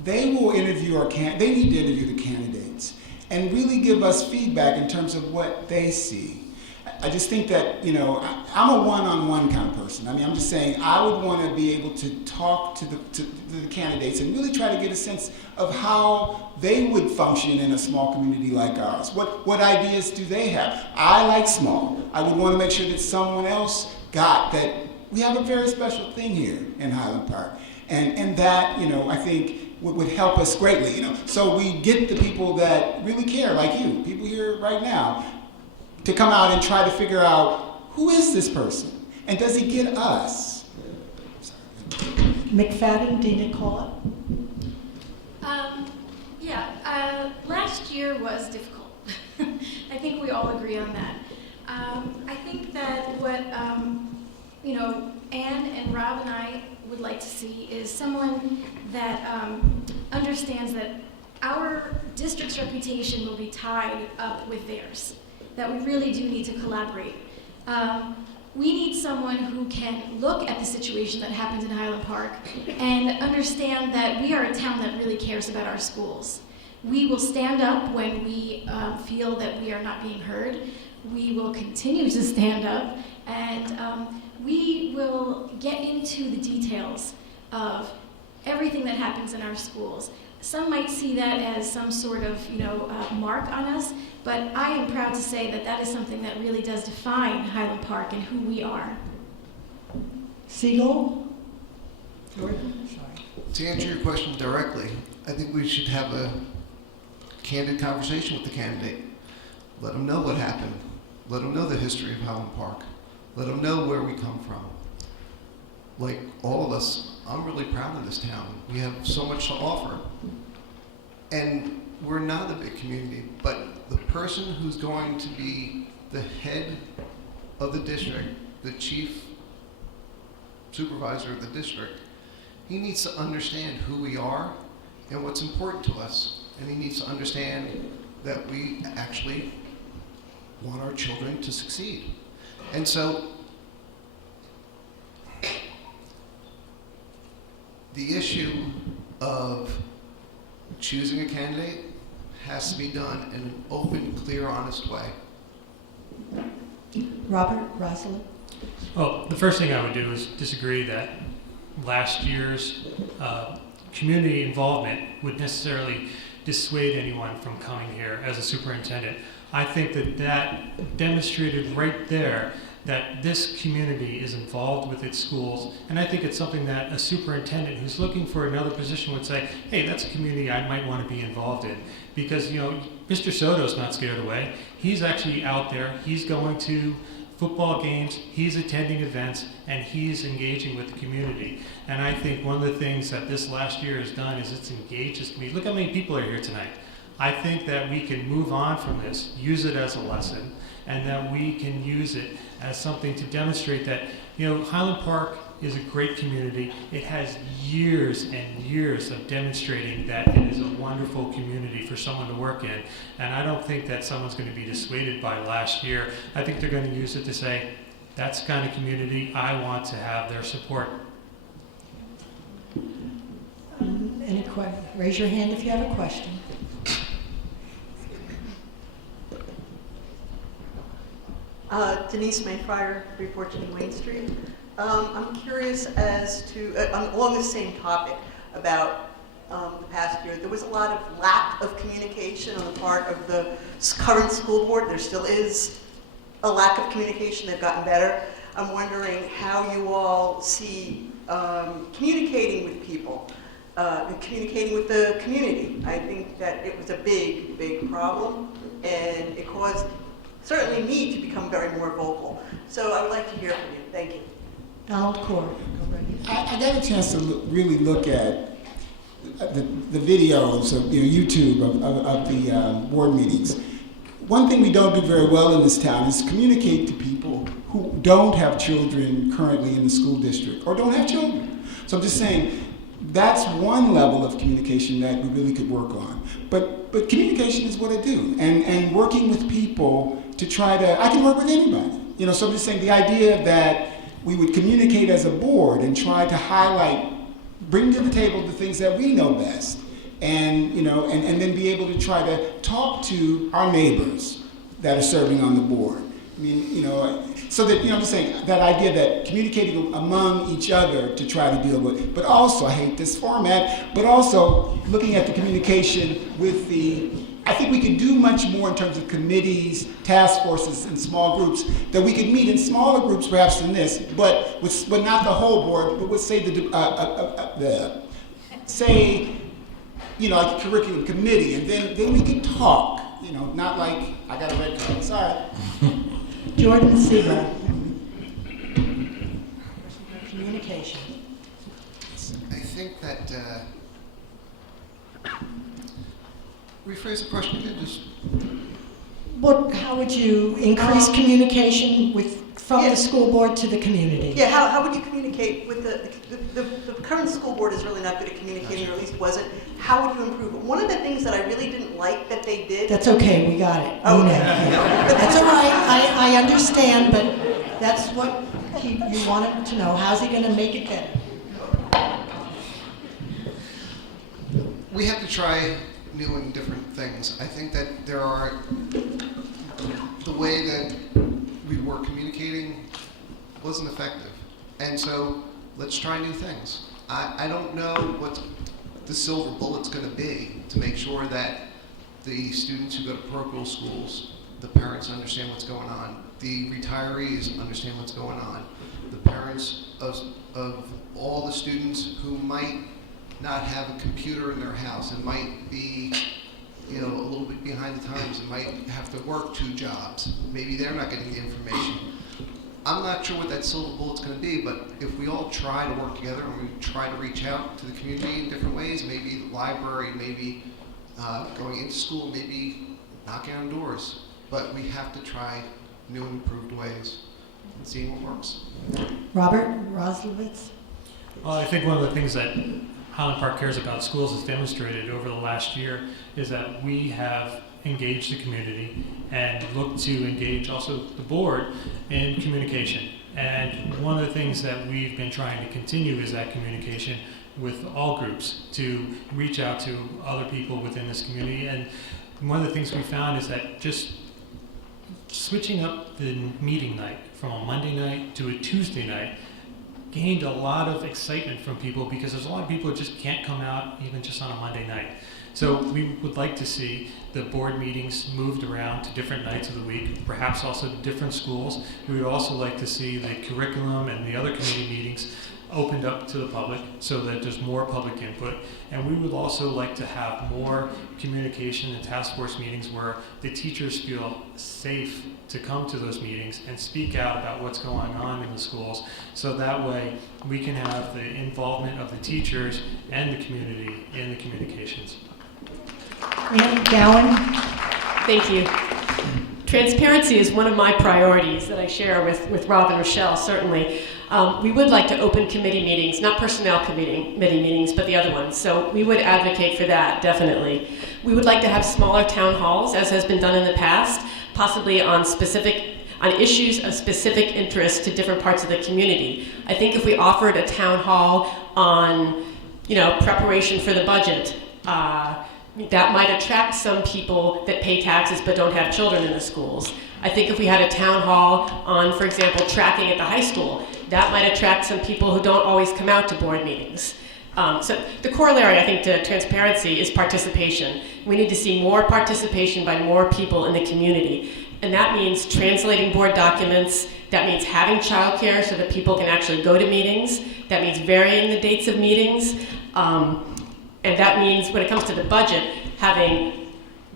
they will interview they need to interview the candidates and really give us feedback in terms of what they see. I just think that, I'm a one-on-one kind of person. I mean, I'm just saying I would want to be able to talk to the candidates and really try to get a sense of how they would function in a small community like ours. What ideas do they have? I like small. I would want to make sure that someone else got that we have a very special thing here in Highland Park. And that, I think would help us greatly, So we get the people that really care, like you, people here right now, to come out and try to figure out who is this person and does he get us? McFadden, Dina Cola. Last year was difficult. I think we all agree on that. I think that what Anne and Rob and I would like to see is someone that understands that our district's reputation will be tied up with theirs, that we really do need to collaborate. We need someone who can look at the situation that happens in Highland Park and understand that we are a town that really cares about our schools. We will stand up when we feel that we are not being heard. We will continue to stand up, and we will get into the details of everything that happens in our schools. Some might see that as some sort of, mark on us, but I am proud to say that that is something that really does define Highland Park and who we are. Siegel? Jordan? Sorry. To answer your question directly, I think we should have a candid conversation with the candidate. Let them know what happened. Let them know the history of Highland Park. Let them know where we come from. Like all of us, I'm really proud of this town. We have so much to offer. And we're not a big community, but the person who's going to be the head of the district, the chief supervisor of the district, he needs to understand who we are and what's important to us. And he needs to understand that we actually want our children to succeed. And so, the issue of choosing a candidate has to be done in an open, clear, honest way. Robert Rosalind. Well, the first thing I would do is disagree that last year's community involvement would necessarily dissuade anyone from coming here as a superintendent. I think that demonstrated right there that this community is involved with its schools, and I think it's something that a superintendent who's looking for another position would say, hey, that's a community I might want to be involved in. Because, Mr. Soto's not scared away. He's actually out there. He's going to football games, he's attending events, and he's engaging with the community. And I think one of the things that this last year has done is it's engaged this community. Look how many people are here tonight. I think that we can move on from this, use it as a lesson, and that we can use it as something to demonstrate that, Highland Park is a great community. It has years and years of demonstrating that it is a wonderful community for someone to work in. And I don't think that someone's going to be dissuaded by last year. I think they're going to use it to say, that's the kind of community I want to have their support. Any questions? Raise your hand if you have a question. Denise Mayfire, 314 Wayne Street. I'm curious as to, along the same topic about the past year, there was a lot of lack of communication on the part of the current school board. There still is a lack of communication. They've gotten better. I'm wondering how you all see communicating with people, and communicating with the community. I think that it was a big, big problem, and it caused certainly me to become very more vocal. So I would like to hear from you. Thank you. Donald Core. I got a chance to really look at the videos of YouTube of the board meetings. One thing we don't do very well in this town is communicate to people who don't have children currently in the school district or don't have children. So I'm just saying that's one level of communication that we really could work on. But communication is what I do, and working with people to try to, I can work with anybody. So I'm just saying the idea that we would communicate as a board and try to highlight, bring to the table the things that we know best, and and then be able to try to talk to our neighbors that are serving on the board. I mean, so that, I'm just saying that idea that communicating among each other to try to deal with, but also, I hate this format, but also looking at the communication with I think we could do much more in terms of committees, task forces, and small groups, that we could meet in smaller groups perhaps than this, but not the whole board, but with, say, like a curriculum committee, and then we could talk, not like, I got a red card, sorry. Jordan Seaver. Communication. I think that, rephrase the question again, just. How would you increase communication from the school board to the community? Yeah, how would you communicate with the current school board is really not good at communicating, or at least wasn't. How would you improve it? One of the things that I really didn't like that they did. That's okay, we got it. Oh, okay. That's all right, I understand, but that's what you wanted to know. How's he going to make it better? We have to try new and different things. I think that the way that we were communicating wasn't effective. And so let's try new things. I don't know what the silver bullet's going to be to make sure that the students who go to parochial schools, the parents understand what's going on, the retirees understand what's going on, the parents of all the students who might not have a computer in their house and might be a little bit behind the times and might have to work 2 jobs. Maybe they're not getting the information. I'm not sure what that silver bullet's going to be, but if we all try to work together and we try to reach out to the community in different ways, maybe the library, maybe going into school, maybe knocking on doors, but we have to try new and improved ways and seeing what works. Robert Roslowitz. Well, I think one of the things that Highland Park Cares About Schools has demonstrated over the last year is that we have engaged the community and looked to engage also the board in communication. And one of the things that we've been trying to continue is that communication with all groups to reach out to other people within this community. And one of the things we found is that just switching up the meeting night from a Monday night to a Tuesday night gained a lot of excitement from people, because there's a lot of people that just can't come out even just on a Monday night. So we would like to see the board meetings moved around to different nights of the week, perhaps also to different schools. We would also like to see the curriculum and the other committee meetings opened up to the public so that there's more public input. And we would also like to have more communication and task force meetings where the teachers feel safe to come to those meetings and speak out about what's going on in the schools, so that way we can have the involvement of the teachers and the community in the communications. Ann Gowan. Thank you. Transparency is one of my priorities that I share with Rob and Rochelle, certainly. We would like to open committee meetings, not personnel committee meetings, but the other ones. So we would advocate for that, definitely. We would like to have smaller town halls, as has been done in the past, possibly on issues of specific interest to different parts of the community. I think if we offered a town hall on, preparation for the budget, that might attract some people that pay taxes but don't have children in the schools. I think if we had a town hall on, for example, tracking at the high school, that might attract some people who don't always come out to board meetings. So the corollary, I think, to transparency is participation. We need to see more participation by more people in the community. And that means translating board documents. That means having childcare so that people can actually go to meetings. That means varying the dates of meetings. And that means, when it comes to the budget,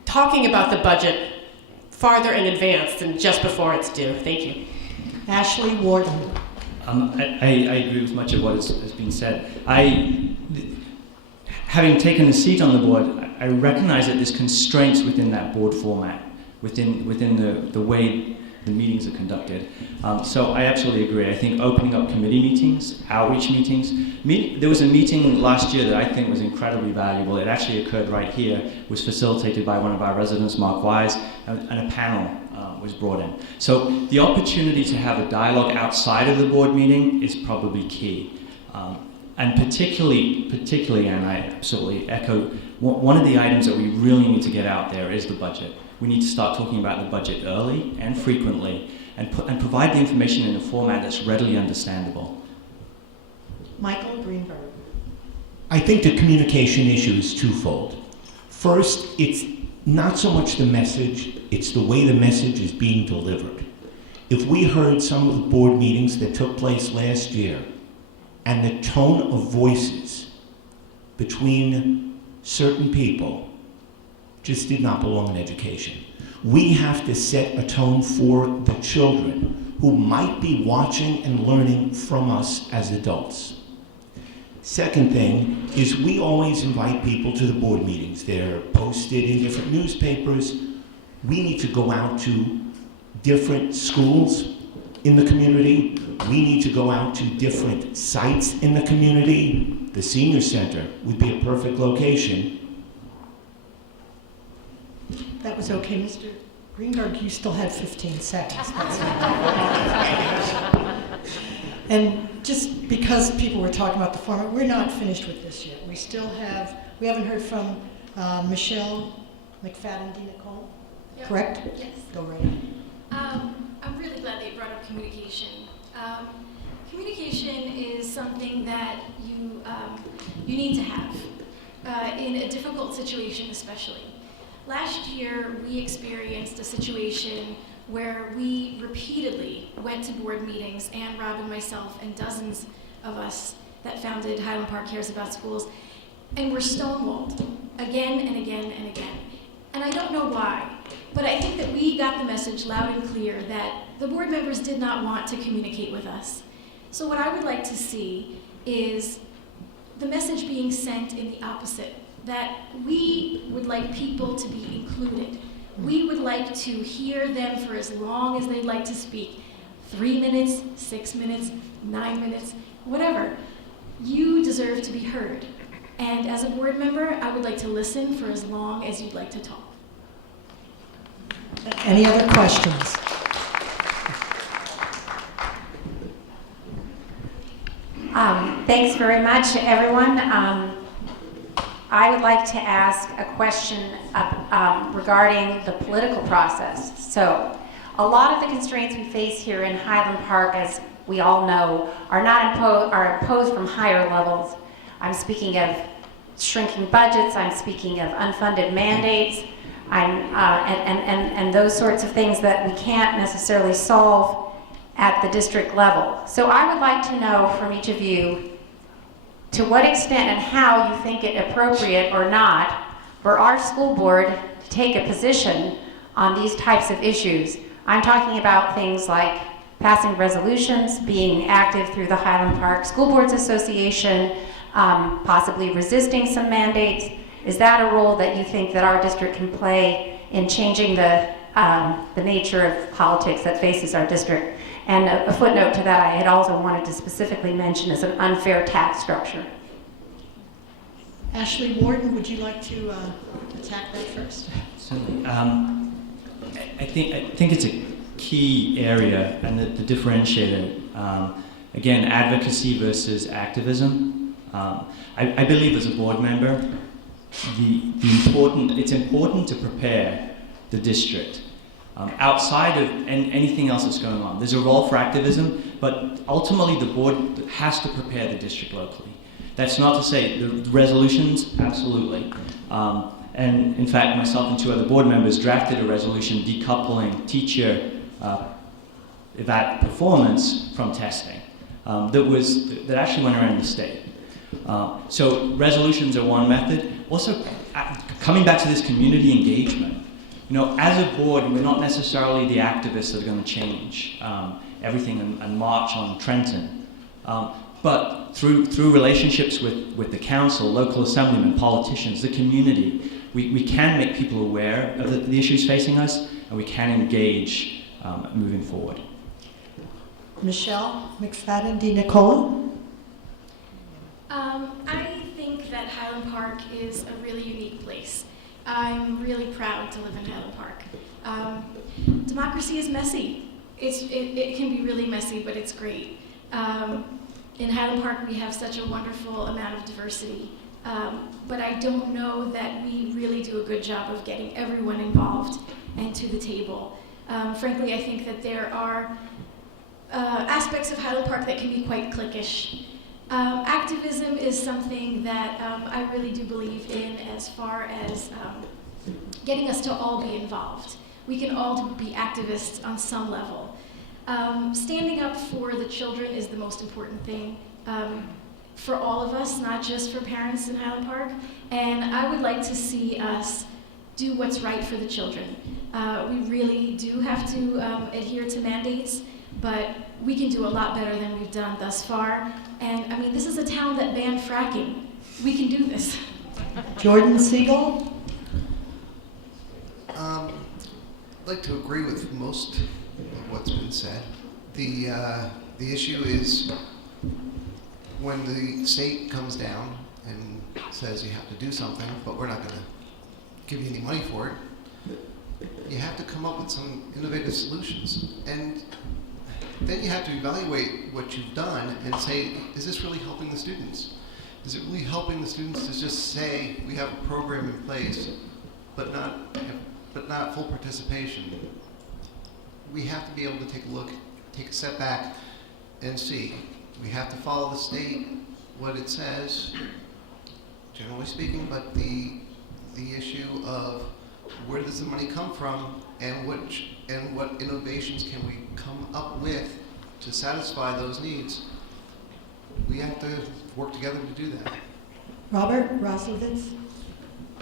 talking about the budget farther in advance than just before it's due. Thank you. Ashley Warden. I agree with much of what has been said. Having taken a seat on the board, I recognize that there's constraints within that board format, within the way the meetings are conducted. So I absolutely agree. I think opening up committee meetings, outreach meetings. There was a meeting last year that I think was incredibly valuable. It actually occurred right here, was facilitated by one of our residents, Mark Wise, and a panel was brought in. So the opportunity to have a dialogue outside of the board meeting is probably key. And particularly, and I absolutely echo, one of the items that we really need to get out there is the budget. We need to start talking about the budget early and frequently, and provide the information in a format that's readily understandable. Michael Greenberg. I think the communication issue is twofold. First, it's not so much the message, it's the way the message is being delivered. If we heard some of the board meetings that took place last year, and the tone of voices between certain people just did not belong in education. We have to set a tone for the children who might be watching and learning from us as adults. Second thing is, we always invite people to the board meetings. They're posted in different newspapers. We need to go out to different schools in the community. We need to go out to different sites in the community. The senior center would be a perfect location. That was okay, Mr. Greenberg, you still had 15 seconds. And just because people were talking about the format, we're not finished with this yet. We haven't heard from Michelle McFadden-Nicole, correct? Yes. Go right ahead. I'm really glad that you brought up communication. Communication is something that you need to have in a difficult situation, especially. Last year, we experienced a situation where we repeatedly went to board meetings, and Rob and myself and dozens of us that founded Highland Park Cares About Schools, and were stonewalled again and again and again. And I don't know why, but I think that we got the message loud and clear that the board members did not want to communicate with us. So what I would like to see is the message being sent in the opposite, that we would like people to be included. We would like to hear them for as long as they'd like to speak. 3 minutes, 6 minutes, 9 minutes, whatever. You deserve to be heard. And as a board member, I would like to listen for as long as you'd like to talk. Any other questions? Thanks very much, everyone. I would like to ask a question regarding the political process. So, a lot of the constraints we face here in Highland Park, as we all know, are imposed from higher levels. I'm speaking of shrinking budgets. I'm speaking of unfunded mandates. And those sorts of things that we can't necessarily solve at the district level. So I would like to know from each of you to what extent and how you think it appropriate or not for our school board to take a position on these types of issues. I'm talking about things like passing resolutions, being active through the Highland Park School Boards Association, possibly resisting some mandates, Is that a role that you think that our district can play in changing the nature of politics that faces our district? And a footnote to that I had also wanted to specifically mention is an unfair tax structure. Ashley Warden, would you like to attack that first? Certainly. I think it's a key area, and the differentiator. Again, advocacy versus activism. I believe as a board member, it's important to prepare the district outside of anything else that's going on. There's a role for activism, but ultimately the board has to prepare the district locally. That's not to say the resolutions, absolutely. And in fact, myself and 2 other board members drafted a resolution decoupling teacher evaluation performance from testing that actually went around the state. So resolutions are one method. Also, coming back to this community engagement, as a board, we're not necessarily the activists that are going to change everything and march on Trenton. But through relationships with the council, local assemblymen, politicians, the community, we can make people aware of the issues facing us, and we can engage moving forward. Michelle McFadden DiNicola. I think that Highland Park is a really unique place. I'm really proud to live in Highland Park. Democracy is messy. It can be really messy, but it's great. In Highland Park, we have such a wonderful amount of diversity, but I don't know that we really do a good job of getting everyone involved and to the table. Frankly, I think that there are aspects of Highland Park that can be quite cliquish. Activism is something that I really do believe in as far as getting us to all be involved. We can all be activists on some level. Standing up for the children is the most important thing for all of us, not just for parents in Highland Park. And I would like to see us do what's right for the children. We really do have to adhere to mandates, but we can do a lot better than we've done thus far. And I mean, this is a town that banned fracking. We can do this. Jordan Siegel. I'd like to agree with most of what's been said. The issue is when the state comes down and says you have to do something, but we're not going to give you any money for it, you have to come up with some innovative solutions. And then you have to evaluate what you've done and say, is this really helping the students? Is it really helping the students to just say we have a program in place, but not full participation? We have to be able to take a look, take a step back, and see. We have to follow the state, what it says, generally speaking, but the issue of where does the money come from, and what innovations can we come up with to satisfy those needs? We have to work together to do that. Robert Roslowitz.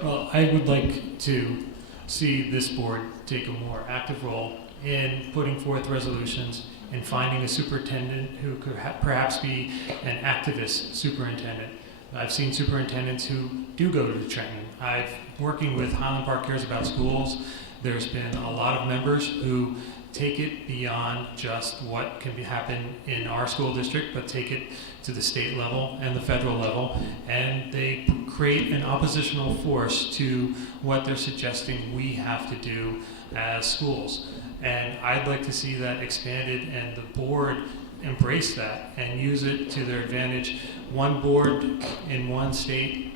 Well, I would like to see this board take a more active role in putting forth resolutions and finding a superintendent who could perhaps be an activist superintendent. I've seen superintendents who do go to Trenton. I've working with Highland Park Cares About Schools. There's been a lot of members who take it beyond just what can happen in our school district, but take it to the state level and the federal level, and they create an oppositional force to what they're suggesting we have to do as schools. And I'd like to see that expanded and the board embrace that and use it to their advantage. One board in one state,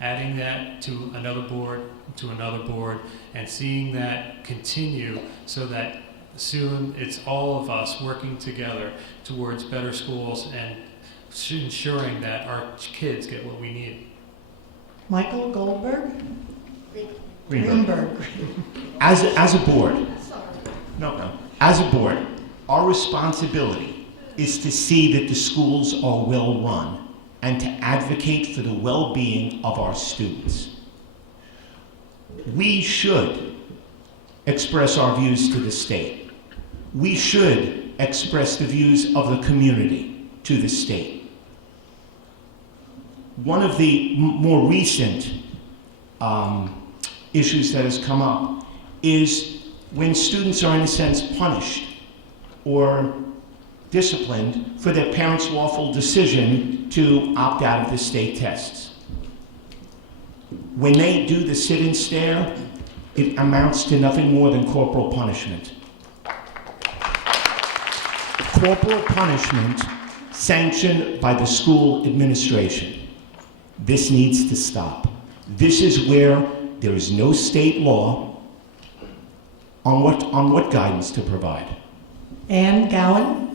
adding that to another board, and seeing that continue so that soon it's all of us working together towards better schools and ensuring that our kids get what we need. Michael Goldberg? Greenberg. As a board, as a board, our responsibility is to see that the schools are well run and to advocate for the well-being of our students. We should express our views to the state. We should express the views of the community to the state. One of the more recent issues that has come up is when students are in a sense punished or disciplined for their parents' lawful decision to opt out of the state tests. When they do the sit and stare, it amounts to nothing more than corporal punishment. Corporal punishment sanctioned by the school administration. This needs to stop. This is where there is no state law on what guidance to provide. Ann Gowan?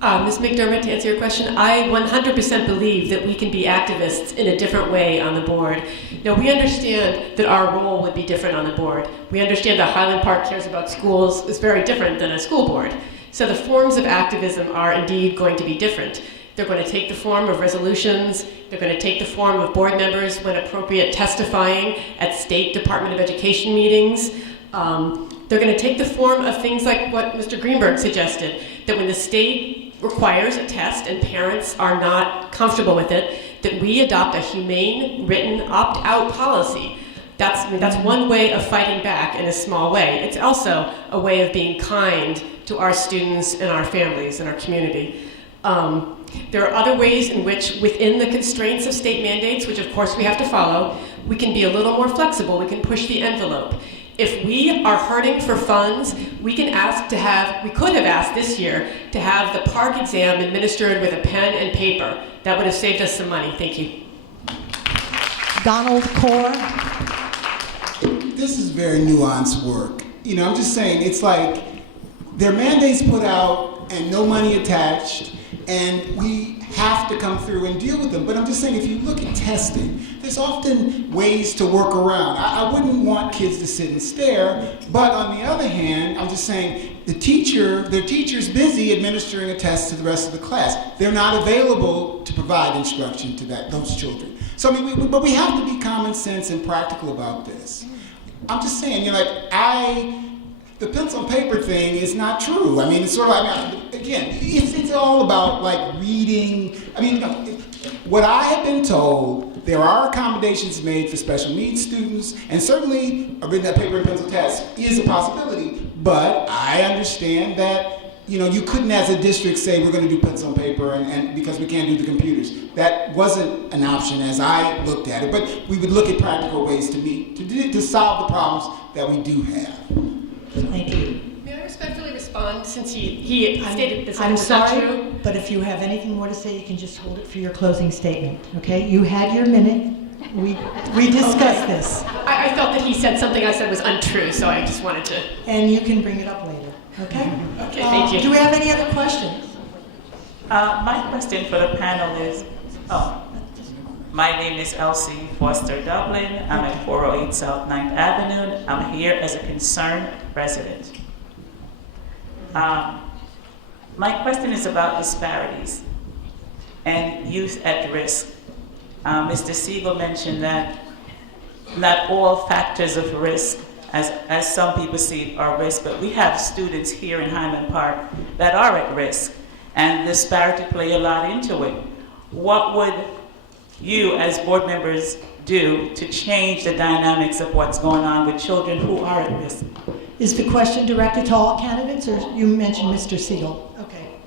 Ms. McDermott, to answer your question, I 100% believe that we can be activists in a different way on the board. Now, we understand that our role would be different on the board. We understand that Highland Park cares about schools is very different than a school board. So the forms of activism are indeed going to be different. They're going to take the form of resolutions. They're going to take the form of board members, when appropriate, testifying at State Department of Education meetings. They're going to take the form of things like what Mr. Greenberg suggested, that when the state requires a test and parents are not comfortable with it, that we adopt a humane, written, opt-out policy. That's one way of fighting back in a small way. It's also a way of being kind to our students and our families and our community. There are other ways in which, within the constraints of state mandates, which of course we have to follow, we can be a little more flexible. We can push the envelope. If we are hurting for funds, we could have asked this year to have the park exam administered with a pen and paper. That would have saved us some money. Thank you. Donald Core? This is very nuanced work. You know, I'm just saying, it's like there are mandates put out and no money attached, and we have to come through and deal with them. But I'm just saying, if you look at testing, there's often ways to work around. I wouldn't want kids to sit and stare, but on the other hand, I'm just saying, the teacher's busy administering a test to the rest of the class. They're not available to provide instruction to those children. So I mean, but we have to be common sense and practical about this. I'm just saying, you know, the pencil and paper thing is not true. I mean, it's sort of like, again, it's all about like reading. I mean, you know, what I have been told, there are accommodations made for special needs students, and certainly a written paper and pencil test is a possibility, but I understand that, you know, you couldn't as a district say we're going to do pencil and paper and because we can't do the computers. That wasn't an option as I looked at it, but we would look at practical ways to solve the problems that we do have. Thank you. May I respectfully respond, since he stated this I'm was not sorry, true? but if you have anything more to say, you can just hold it for your closing statement, okay? You had your minute. We discussed this. I felt that he said something I said was untrue, so I just wanted to... And you can bring it up later, okay? Okay, thank you. Do we have any other questions? My question for the panel is, my name is Elsie Foster Dublin. I'm at 408 South 9th Avenue. I'm here as a concerned resident. My question is about disparities and youth at risk. Mr. Siegel mentioned that not all factors of risk, as some people see, are risk, but we have students here in Highland Park that are at risk, and disparity play a lot into it. What would you, as board members, do to change the dynamics of what's going on with children who are at risk? Is the question directed to all candidates, or you mentioned Mr. Siegel? Okay.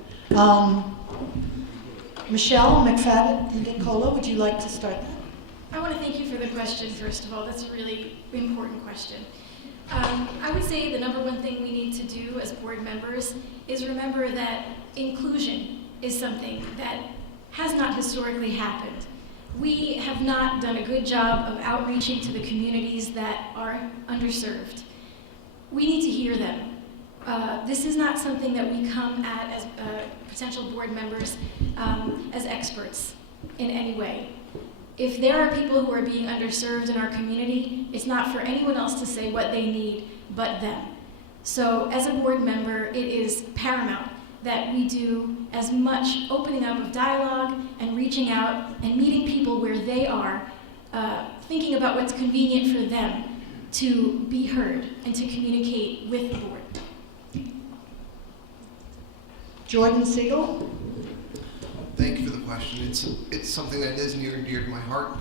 Michelle McFadden-Nicola, would you like to start that? I want to thank you for the question, first of all. That's a really important question. I would say the number one thing we need to do as board members is remember that inclusion is something that has not historically happened. We have not done a good job of outreaching to the communities that are underserved. We need to hear them. This is not something that we come at as potential board members as experts in any way. If there are people who are being underserved in our community, it's not for anyone else to say what they need but them. So as a board member, it is paramount that we do as much opening up of dialogue and reaching out and meeting people where they are, thinking about what's convenient for them to be heard and to communicate with the board. Jordan Siegel? Thank you for the question. It's something that is near and dear to my heart.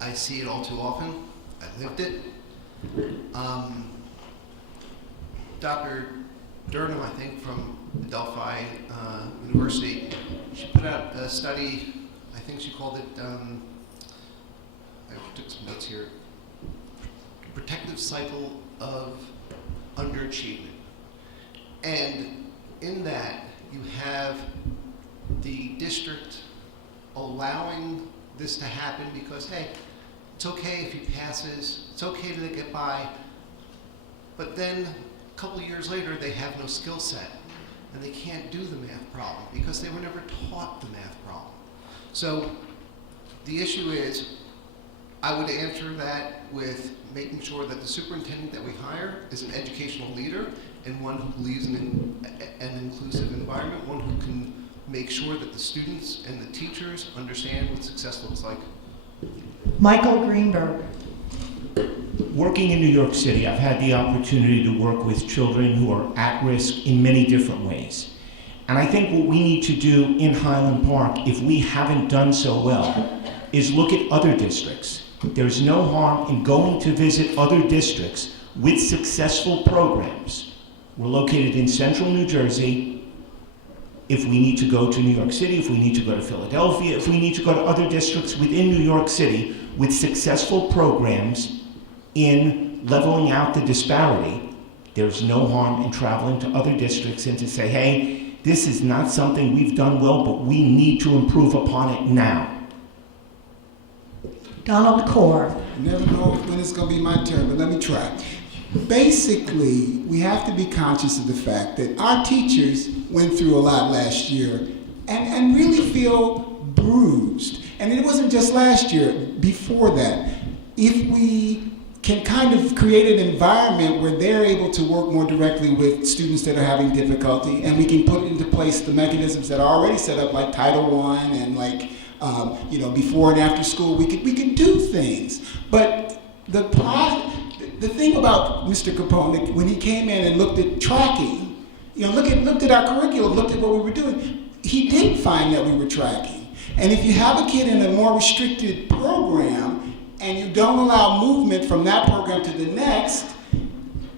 I see it all too often. I lived it. Dr. Durham, I think, from Delphi University, she put out a study, I think she called it, I took some notes here, protective cycle of underachievement. And in that, you have the district allowing this to happen because, hey, it's okay if he passes, it's okay to get by, but then a couple of years later they have no skill set and they can't do the math problem because they were never taught the math problem. So the issue is, I would answer that with making sure that the superintendent that we hire is an educational leader and one who believes in an inclusive environment, one who can make sure that the students and the teachers understand what success looks like. Michael Greenberg. Working in New York City, I've had the opportunity to work with children who are at risk in many different ways. And I think what we need to do in Highland Park, if we haven't done so well, is look at other districts. There's no harm in going to visit other districts with successful programs. We're located in central New Jersey. If we need to go to New York City, if we need to go to Philadelphia, if we need to go to other districts within New York City with successful programs in leveling out the disparity, there's no harm in traveling to other districts and to say, hey, this is not something we've done well, but we need to improve upon it now. Donald Kaur. I never know when it's going to be my turn, but let me try. Basically, we have to be conscious of the fact that our teachers went through a lot last year and really feel bruised. And it wasn't just last year, before that. If we can kind of create an environment where they're able to work more directly with students that are having difficulty, and we can put into place the mechanisms that are already set up, like Title I and like before and after school, we could do things. But the thing about Mr. Capone, when he came in and looked at tracking, looked at our curriculum, looked at what we were doing, he did find that we were tracking. And if you have a kid in a more restricted program and you don't allow movement from that program to the next,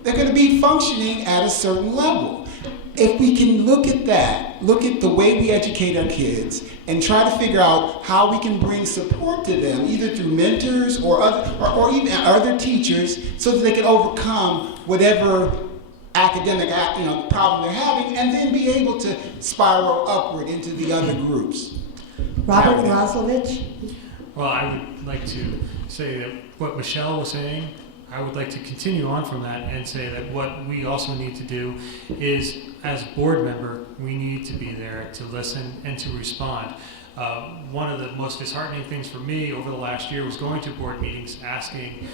they're going to be functioning at a certain level. If we can look at that, look at the way we educate our kids, and try to figure out how we can bring support to them, either through mentors or even other teachers, so that they can overcome whatever academic problem they're having, and then be able to spiral upward into the other groups. Robert Roslovich. Well, I would like to say that what Michelle was saying, I would like to continue on from that and say that what we also need to do is, as board member, we need to be there to listen and to respond. One of the most disheartening things for me over the last year was going to board meetings, asking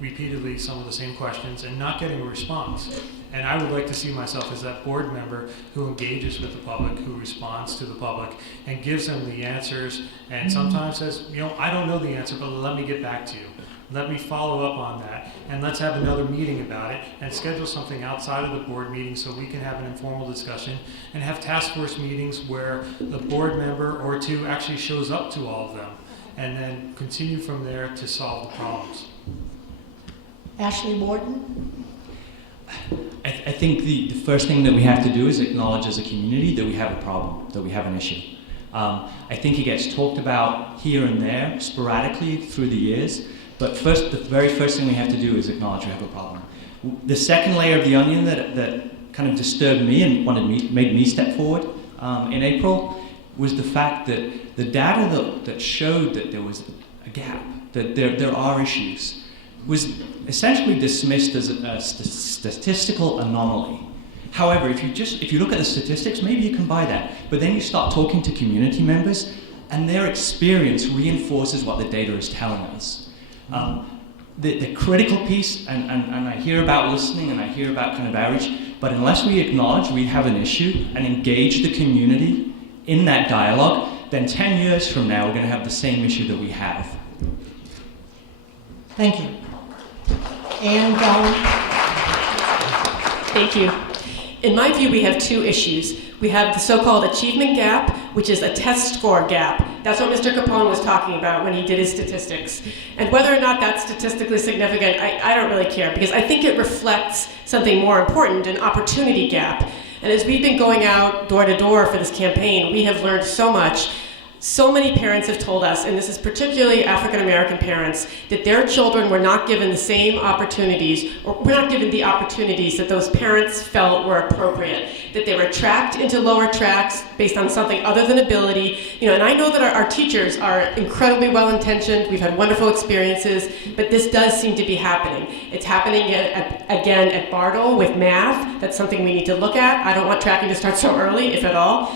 repeatedly some of the same questions and not getting a response. And I would like to see myself as that board member who engages with the public, who responds to the public, and gives them the answers, and sometimes says, I don't know the answer, but let me get back to you. Let me follow up on that, and let's have another meeting about it, and schedule something outside of the board meeting so we can have an informal discussion, and have task force meetings where the board member or two actually shows up to all of them, and then continue from there to solve the problems. Ashley Morton. I think the first thing that we have to do is acknowledge as a community that we have a problem, that we have an issue. I think it gets talked about here and there, sporadically through the years, but the very first thing we have to do is acknowledge we have a problem. The second layer of the onion that kind of disturbed me and made me step forward in April was the fact that the data that showed that there was a gap, that there are issues, was essentially dismissed as a statistical anomaly. However, if you look at the statistics, maybe you can buy that. But then you start talking to community members, and their experience reinforces what the data is telling us. The critical piece, and I hear about listening and I hear about kind of outreach, but unless we acknowledge we have an issue and engage the community in that dialogue, then 10 years from now we're going to have the same issue that we have. Thank you. Anne Gowan. Thank you. In my view, we have two issues. We have the so-called achievement gap, which is a test score gap. That's what Mr. Capone was talking about when he did his statistics. And whether or not that's statistically significant, I don't really care, because I think it reflects something more important, an opportunity gap. And as we've been going out door to door for this campaign, we have learned so much. So many parents have told us, and this is particularly African American parents, that their children were not given the same opportunities, or were not given the opportunities that those parents felt were appropriate, that they were tracked into lower tracks based on something other than ability. And I know that our teachers are incredibly well-intentioned, we've had wonderful experiences, but this does seem to be happening. It's happening again at Bartle with math. That's something we need to look at. I don't want tracking to start so early, if at all.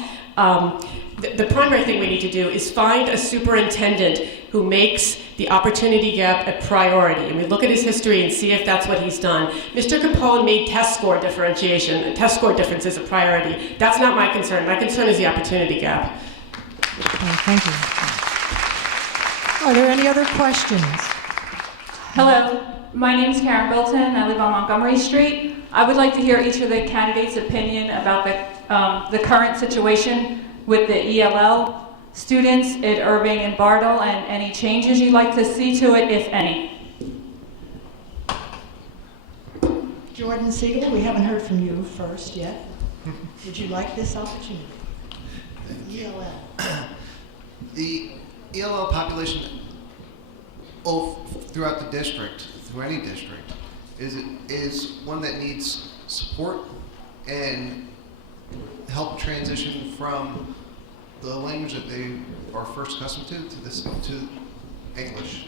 The primary thing we need to do is find a superintendent who makes the opportunity gap a priority. And we look at his history and see if that's what he's done. Mr. Capone made test score differentiation, and test score difference is a priority. That's not my concern. My concern is the opportunity gap. Okay, thank you. Are there any other questions? Hello, my name is Karen Bilton. I live on Montgomery Street. I would like to hear each of the candidates' opinion about the current situation with the ELL students at Irving and Bartle, and any changes you'd like to see to it, if any. Jordan Siegel, we haven't heard from you first yet. Would you like this opportunity? ELL. The ELL population throughout the district, through any district, is one that needs support and help transition from the language that they are first accustomed to English.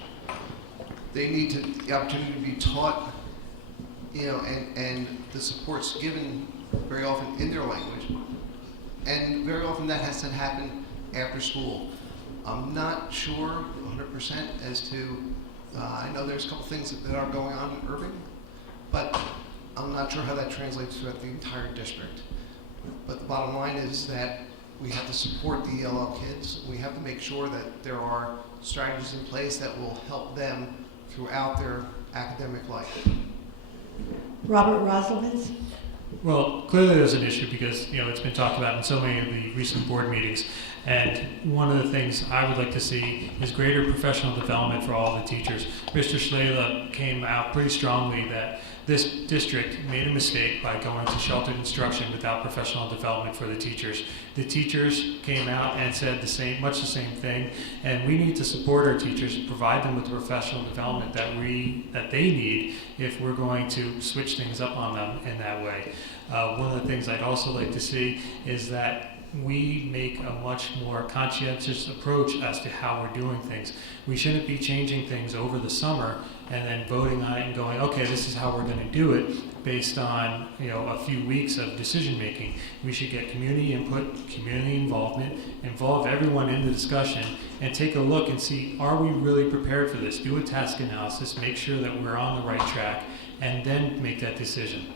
They need the opportunity to be taught, and the support's given very often in their language, and very often that has to happen after school. I'm not sure 100% as to, I know there's a couple things that are going on in Irving, but I'm not sure how that translates throughout the entire district. But the bottom line is that we have to support the ELL kids. We have to make sure that there are strategies in place that will help them throughout their academic life. Robert Roslowitz. Well, clearly there's an issue because it's been talked about in so many of the recent board meetings. And one of the things I would like to see is greater professional development for all the teachers. Mr. Schlela came out pretty strongly that this district made a mistake by going to sheltered instruction without professional development for the teachers. The teachers came out and said much the same thing, and we need to support our teachers, provide them with the professional development that they need if we're going to switch things up on them in that way. One of the things I'd also like to see is that we make a much more conscientious approach as to how we're doing things. We shouldn't be changing things over the summer and then voting on it and going, okay, this is how we're going to do it based on a few weeks of decision making. We should get community input, community involvement, involve everyone in the discussion, and take a look and see, are we really prepared for this? Do a task analysis, make sure that we're on the right track, and then make that decision.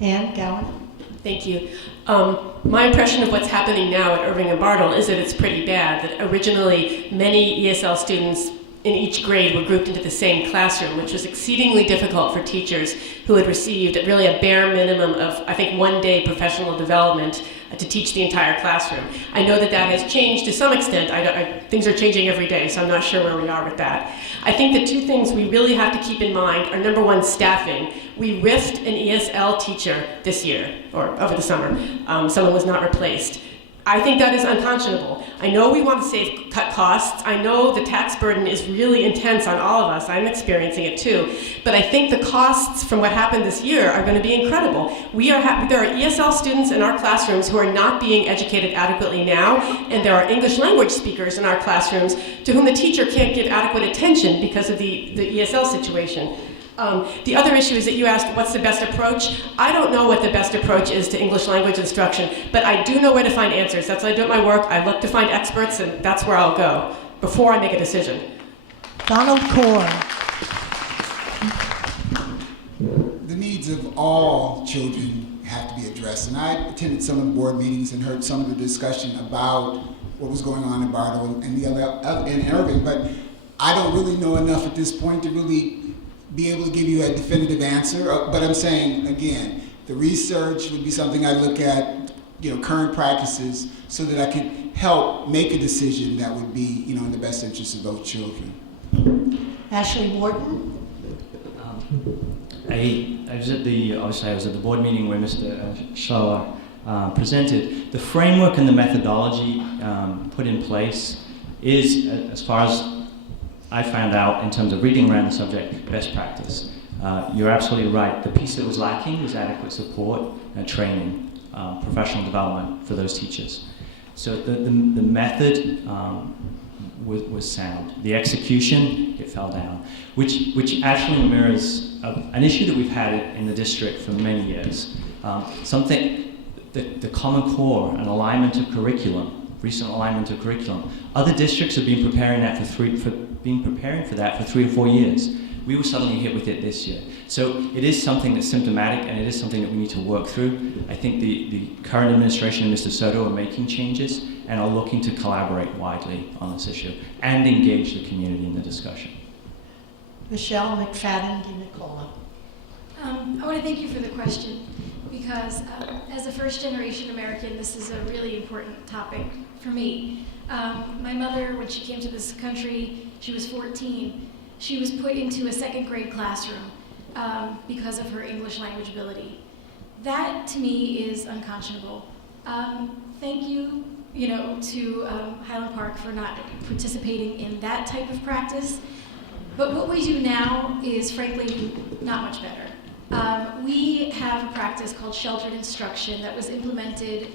Ann Gowan. Thank you. My impression of what's happening now at Irving and Bartle is that it's pretty bad, that originally many ESL students in each grade were grouped into the same classroom, which was exceedingly difficult for teachers who had received really a bare minimum of, I think, 1 day professional development to teach the entire classroom. I know that has changed to some extent. Things are changing every day, so I'm not sure where we are with that. I think the two things we really have to keep in mind are, number one, staffing. We riffed an ESL teacher this year, or over the summer. Someone was not replaced. I think that is unconscionable. I know we want to cut costs. I know the tax burden is really intense on all of us. I'm experiencing it too. But I think the costs from what happened this year are going to be incredible. There are ESL students in our classrooms who are not being educated adequately now, and there are English language speakers in our classrooms to whom the teacher can't give adequate attention because of the ESL situation. The other issue is that you asked, what's the best approach? I don't know what the best approach is to English language instruction, but I do know where to find answers. That's how I do my work. I look to find experts, and that's where I'll go before I make a decision. Donald Kaur. The needs of all children have to be addressed, and I attended some of the board meetings and heard some of the discussion about what was going on in Bartle and Irving, but I don't really know enough at this point to really be able to give you a definitive answer. But I'm saying, again, The research would be something I look at, current practices, so that I can help make a decision that would be, in the best interest of both children. Ashley Morton? I was at the board meeting where Mr. Shaw presented. The framework and the methodology put in place is, as far as I found out in terms of reading around the subject, best practice. You're absolutely right. The piece that was lacking was adequate support and training, professional development for those teachers. So the method was sound. The execution, it fell down, which actually mirrors an issue that we've had in the district for many years. The Common Core and alignment of curriculum, recent alignment of curriculum. Other districts have been preparing for that for 3 or 4 years. We were suddenly hit with it this year. So it is something that's symptomatic, and it is something that we need to work through. I think the current administration and Mr. Soto are making changes and are looking to collaborate widely on this issue and engage the community in the discussion. Michelle McFadden DiNicola. I want to thank you for the question, because as a first-generation American, this is a really important topic for me. My mother, when she came to this country, she was 14. She was put into a second-grade classroom because of her English language ability. That, to me, is unconscionable. Thank you, to Highland Park for not participating in that type of practice. But what we do now is, frankly, not much better. We have a practice called sheltered instruction that was implemented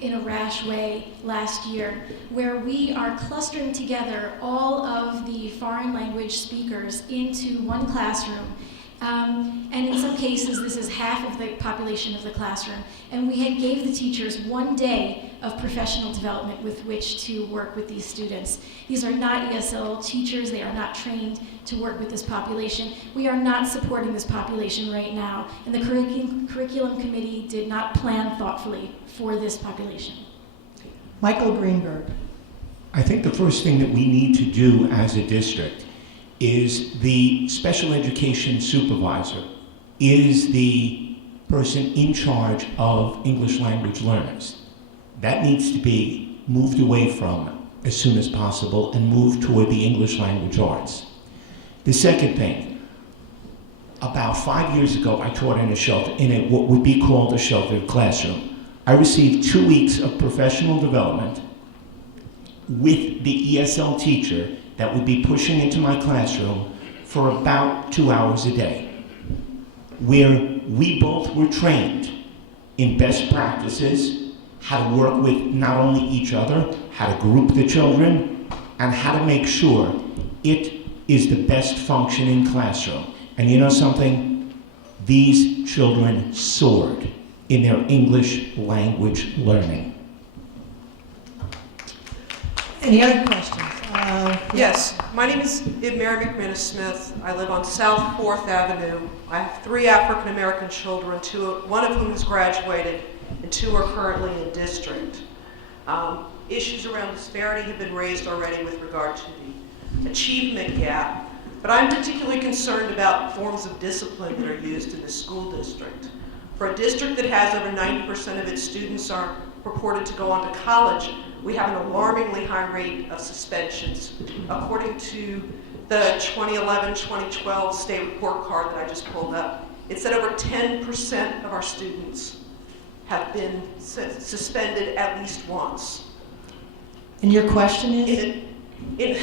in a rash way last year, where we are clustering together all of the foreign language speakers into one classroom. And in some cases, this is half of the population of the classroom. And we had gave the teachers 1 day of professional development with which to work with these students. These are not ESL teachers. They are not trained to work with this population. We are not supporting this population right now. And the curriculum committee did not plan thoughtfully for this population. Michael Greenberg. I think the first thing that we need to do as a district is the special education supervisor is the person in charge of English language learners. That needs to be moved away from as soon as possible and moved toward the English language arts. The second thing, about 5 years ago, I taught in what would be called a sheltered classroom. I received 2 weeks of professional development with the ESL teacher that would be pushing into my classroom for about 2 hours a day, where we both were trained in best practices, how to work with not only each other, how to group the children, and how to make sure it is the best functioning classroom. And you know something? These children soared in their English language learning. Any other questions? Yes, my name is Mary McManus Smith. I live on South 4th Avenue. I have 3 African American children, one of whom has graduated and 2 are currently in district. Issues around disparity have been raised already with regard to the achievement gap, but I'm particularly concerned about forms of discipline that are used in the school district. For a district that has over 90% of its students are purported to go on to college, we have an alarmingly high rate of suspensions. According to the 2011-2012 state report card that I just pulled up, it said over 10% of our students have been suspended at least once. And your question is? In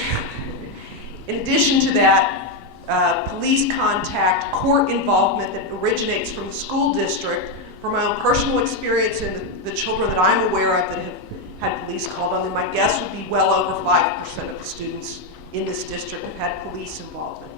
addition to that, police contact, court involvement that originates from the school district, from my own personal experience and the children that I'm aware of that have had police called on them, my guess would be well over 5% of the students in this district have had police involvement.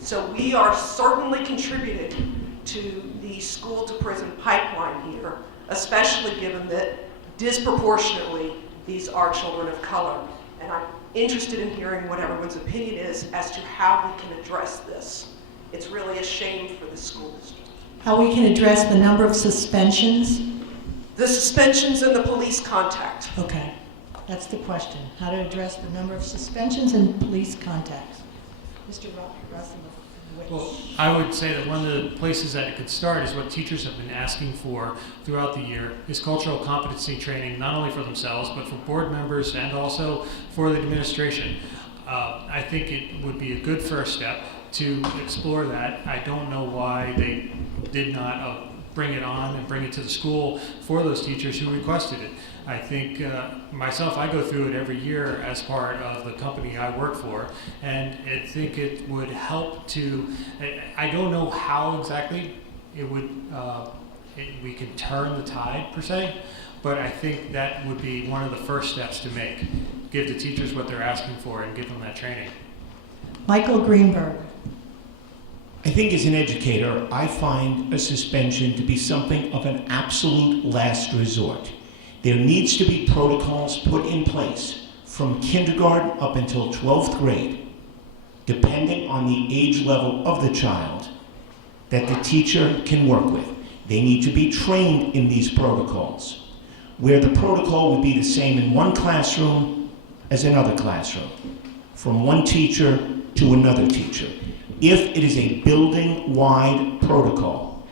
So we are certainly contributing to the school to prison pipeline here, especially given that disproportionately these are children of color. And I'm interested in hearing what everyone's opinion is as to how we can address this. It's really a shame for the school district. How we can address the number of suspensions? The suspensions and the police contact. Okay, that's the question. How to address the number of suspensions and police contacts. Mr. Russell. Well, I would say that one of the places that it could start is what teachers have been asking for throughout the year is cultural competency training, not only for themselves, but for board members and also for the administration. I think it would be a good first step to explore that. I don't know why they did not bring it on and bring it to the school for those teachers who requested it. I think myself, I go through it every year as part of the company I work for, and I think it would help to, I don't know how exactly it would, we can turn the tide per se, but I think that would be one of the first steps to make. Give the teachers what they're asking for and give them that training. Michael Greenberg. I think as an educator, I find a suspension to be something of an absolute last resort. There needs to be protocols put in place from kindergarten up until 12th grade, depending on the age level of the child, that the teacher can work with. They need to be trained in these protocols, where the protocol would be the same in one classroom as another classroom, from one teacher to another teacher. If it is a building-wide protocol,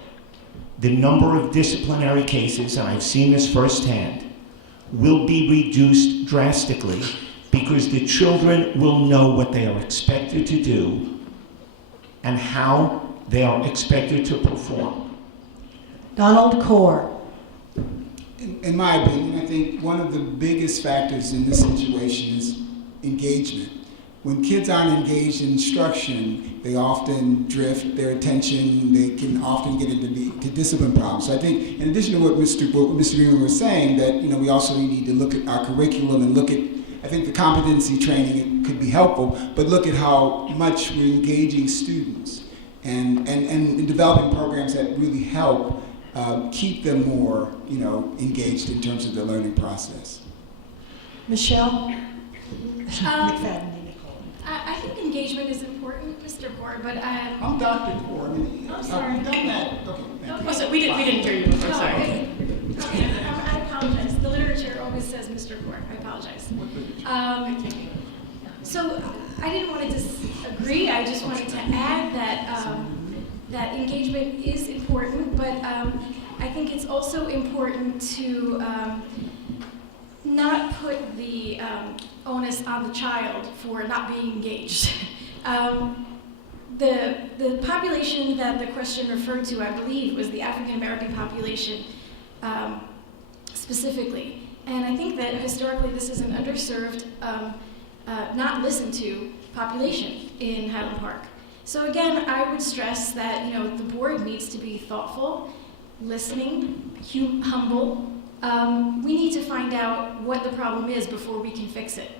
the number of disciplinary cases, and I've seen this firsthand, will be reduced drastically because the children will know what they are expected to do and how they are expected to perform. Donald Kaur. In my opinion, I think one of the biggest factors in this situation is engagement. When kids aren't engaged in instruction, they often drift their attention, they can often get into discipline problems. So I think, in addition to what Mr. Greenberg was saying, that we also need to look at our curriculum and look at, I think the competency training could be helpful, but look at how much we're engaging students and developing programs that really help keep them more, engaged in terms of the learning process. Michelle McFadden. I think engagement is important, Mr. Gore, but I'm Dr. Core. I'm sorry. We've done that. Okay. Oh, so we didn't hear you before, sorry. Okay, I apologize. The literature always says Mr. Gore. I apologize. So I didn't want to disagree. I just wanted to add that that engagement is important, but I think it's also important to not put the onus on the child for not being engaged. The population that the question referred to, I believe, was the African American population specifically. And I think that historically this is an underserved, not listened to population in Highland Park. So again, I would stress that the board needs to be thoughtful, listening, humble. We need to find out what the problem is before we can fix it.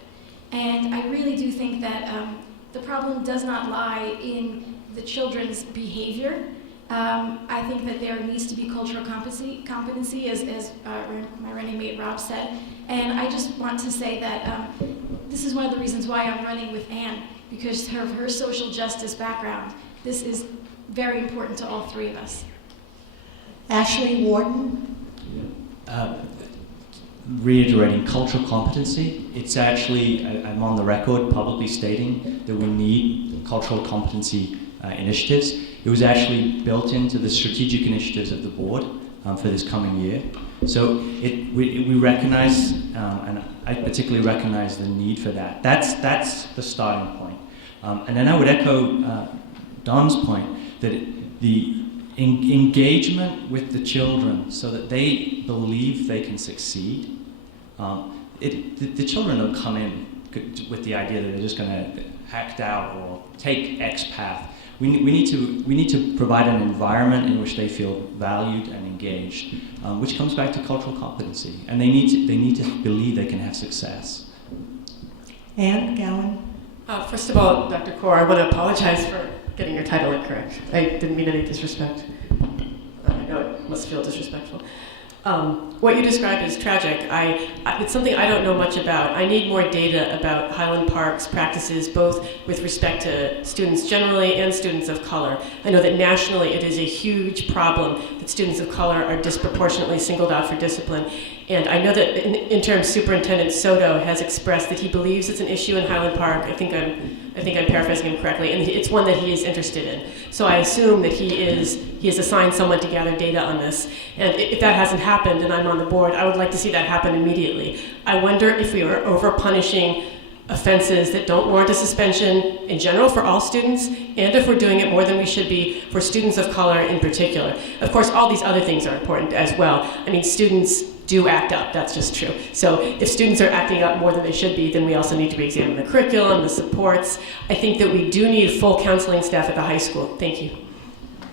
And I really do think that the problem does not lie in the children's behavior. I think that there needs to be cultural competency, as my running mate Rob said. And I just want to say that this is one of the reasons why I'm running with Anne, because of her social justice background. This is very important to all three of us. Ashley Wharton. Reiterating cultural competency, it's actually, I'm on the record publicly stating that we need cultural competency initiatives. It was actually built into the strategic initiatives of the board for this coming year. So we recognize, and I particularly recognize the need for that. That's the starting point. And then I would echo Don's point that the engagement with the children so that they believe they can succeed. The children don't come in with the idea that they're just going to act out or take X path. We need to provide an environment in which they feel valued and engaged, which comes back to cultural competency, and they need to believe they can have success. Anne Gowan. First of all, Dr. Kaur, I want to apologize for getting your title incorrect. I didn't mean any disrespect. I know it must feel disrespectful. What you described is tragic. It's something I don't know much about. I need more data about Highland Park's practices, both with respect to students generally and students of color. I know that nationally it is a huge problem that students of color are disproportionately singled out for discipline. And I know that Interim Superintendent Soto has expressed that he believes it's an issue in Highland Park. I think I'm I think I'm paraphrasing him correctly, and it's one that he is interested in. So I assume that he has assigned someone to gather data on this. And if that hasn't happened and I'm on the board, I would like to see that happen immediately. I wonder if we are over-punishing offenses that don't warrant a suspension in general for all students, and if we're doing it more than we should be for students of color in particular. Of course, all these other things are important as well. I mean, students do act up, that's just true. So if students are acting up more than they should be, then we also need to re-examine the curriculum, the supports. I think that we do need full counseling staff at the high school. Thank you.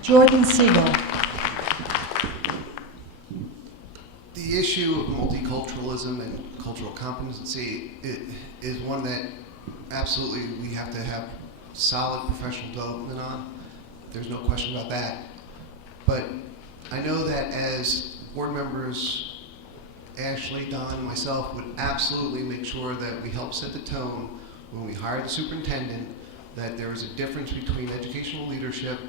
Jordan Siegel. The issue of multiculturalism and cultural competency is one that absolutely we have to have solid professional development on. There's no question about that. But I know that as board members, Ashley, Don, and myself would absolutely make sure that we help set the tone when we hire the superintendent, that there is a difference between educational leadership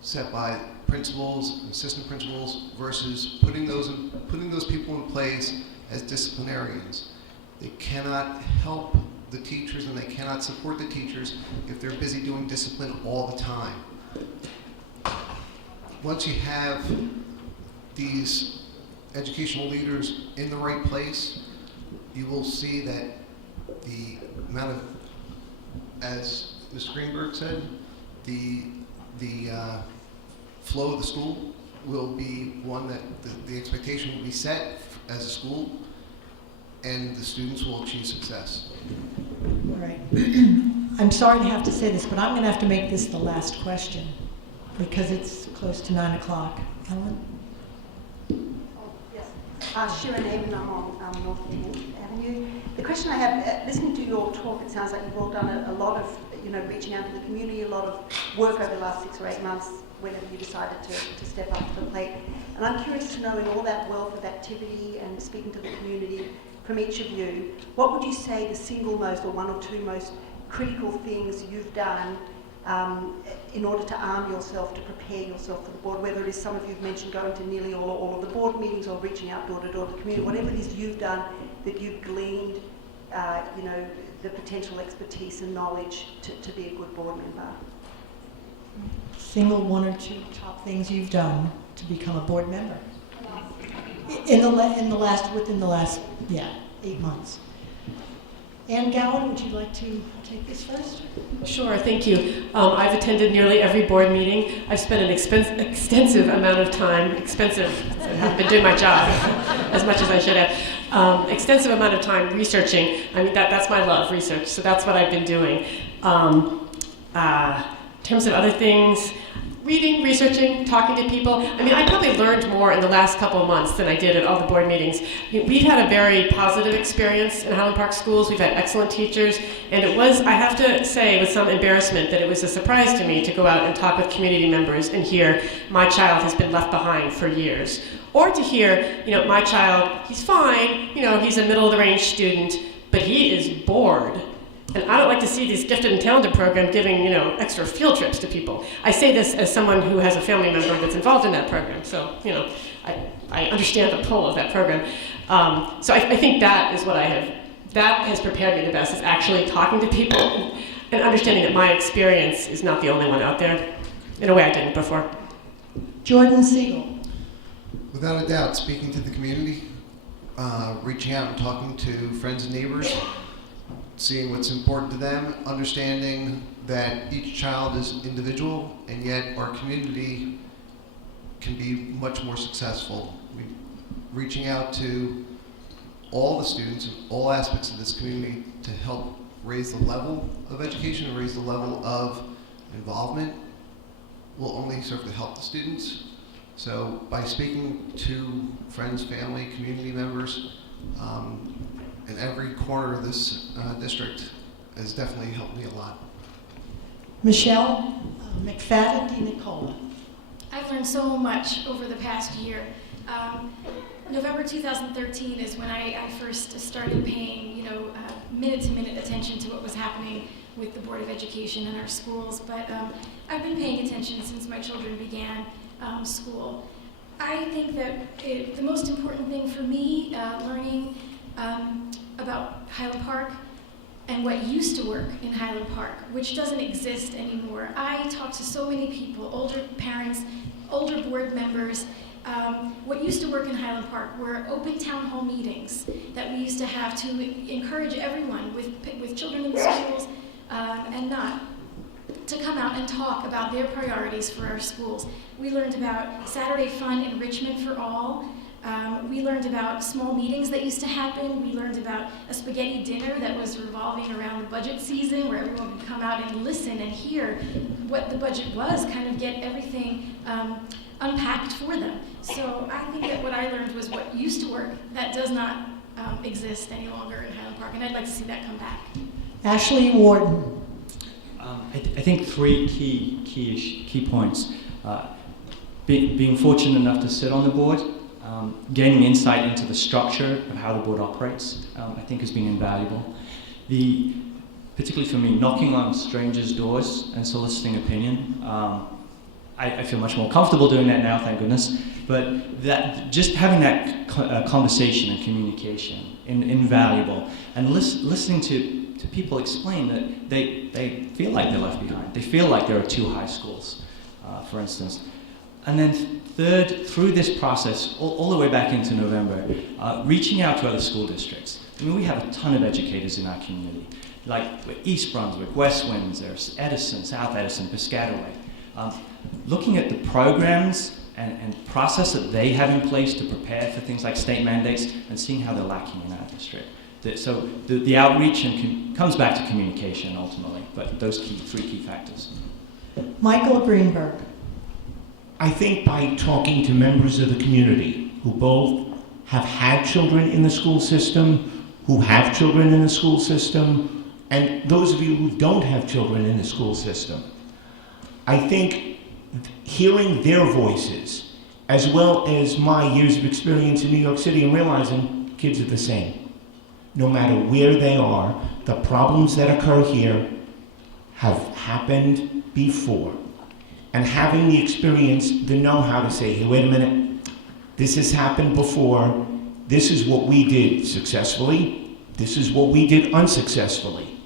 set by principals and assistant principals versus putting those people in place as disciplinarians. They cannot help the teachers and they cannot support the teachers if they're busy doing discipline all the time. Once you have these educational leaders in the right place, you will see that the amount of, as Ms. Greenberg said, the flow of the school will be one that the expectation will be set as a school, and the students will achieve success. All right. I'm sorry to have to say this, but I'm going to have to make this the last question because it's close to 9 o'clock. Ellen? Sharon Eben, I'm on North Avenue. The question I have, listening to your talk, it sounds like you've all done a lot of, reaching out to the community, a lot of work over the last 6 or 8 months, whenever you decided to step up to the plate. And I'm curious to know, in all that wealth of activity and speaking to the community from each of you, what would you say the single most or one or two most critical things you've done in order to arm yourself, to prepare yourself for the board, whether it is some of you've mentioned going to nearly all of the board meetings or reaching out door to door to the community, whatever it is you've done that you've gleaned, the potential expertise and knowledge to be a good board member. Single one or two top things you've done to become a board member within the last 8 months. Ann Gowan, would you like to take this first? Sure, thank you. I've attended nearly every board meeting. I've spent an extensive amount of time, I haven't been doing my job as much as I should have, extensive amount of time researching. I mean, that's my love, research, so that's what I've been doing. In terms of other things, reading, researching, talking to people. I mean, I probably learned more in the last couple of months than I did at all the board meetings. We've had a very positive experience in Highland Park schools. We've had excellent teachers, and it was, I have to say with some embarrassment, that it was a surprise to me to go out and talk with community members and hear, my child has been left behind for years. Or to hear, my child, he's fine, he's a middle of the range student, but he is bored. And I don't like to see these gifted and talented programs giving, extra field trips to people. I say this as someone who has a family member that's involved in that program. So, I understand the pull of that program. So I think that is what that has prepared me the best, is actually talking to people and understanding that my experience is not the only one out there in a way I didn't before. Jordan Siegel. Without a doubt, speaking to the community, reaching out and talking to friends and neighbors, seeing what's important to them, understanding that each child is individual, and yet our community can be much more successful. Reaching out to all the students in all aspects of this community to help raise the level of education and raise the level of involvement will only serve to help the students. So by speaking to friends, family, community members, in every corner of this district has definitely helped me a lot. Michelle McFadden DiNicola. I've learned so much over the past year. November 2013 is when I first started paying, minute-to-minute attention to what was happening with the Board of Education in our schools. But I've been paying attention since my children began school. I think that the most important thing for me, learning about Highland Park and what used to work in Highland Park, which doesn't exist anymore. I talk to so many people, older parents, older board members. What used to work in Highland Park were open town hall meetings that we used to have to encourage everyone with children in the schools and not to come out and talk about their priorities for our schools. We learned about Saturday fun enrichment for all. We learned about small meetings that used to happen. We learned about a spaghetti dinner that was revolving around the budget season where everyone would come out and listen and hear what the budget was, kind of get everything unpacked for them. So I think that what I learned was what used to work that does not exist any longer in Highland Park, and I'd like to see that come back. Ashley Warden. I think three key points. Being fortunate enough to sit on the board, gaining insight into the structure of how the board operates, I think has been invaluable. Particularly for me, knocking on strangers' doors and soliciting opinion. I feel much more comfortable doing that now, thank goodness. But just having that conversation and communication, invaluable. And listening to people explain that they feel like they're left behind. They feel like there are two high schools, for instance. And then third, through this process, all the way back into November, reaching out to other school districts. I mean, we have a ton of educators in our community, like East Brunswick, West Windsor, Edison, South Edison, Piscataway. Looking at the programs and process that they have in place to prepare for things like state mandates and seeing how they're lacking in our district. So the outreach comes back to communication ultimately, but those three key factors. Michael Greenberg. I think by talking to members of the community who both have had children in the school system, who have children in the school system, and those of you who don't have children in the school system, I think hearing their voices, as well as my years of experience in New York City and realizing kids are the same. No matter where they are, the problems that occur here have happened before. And having the experience, the know-how to say, hey, wait a minute, this has happened before, this is what we did successfully, this is what we did unsuccessfully.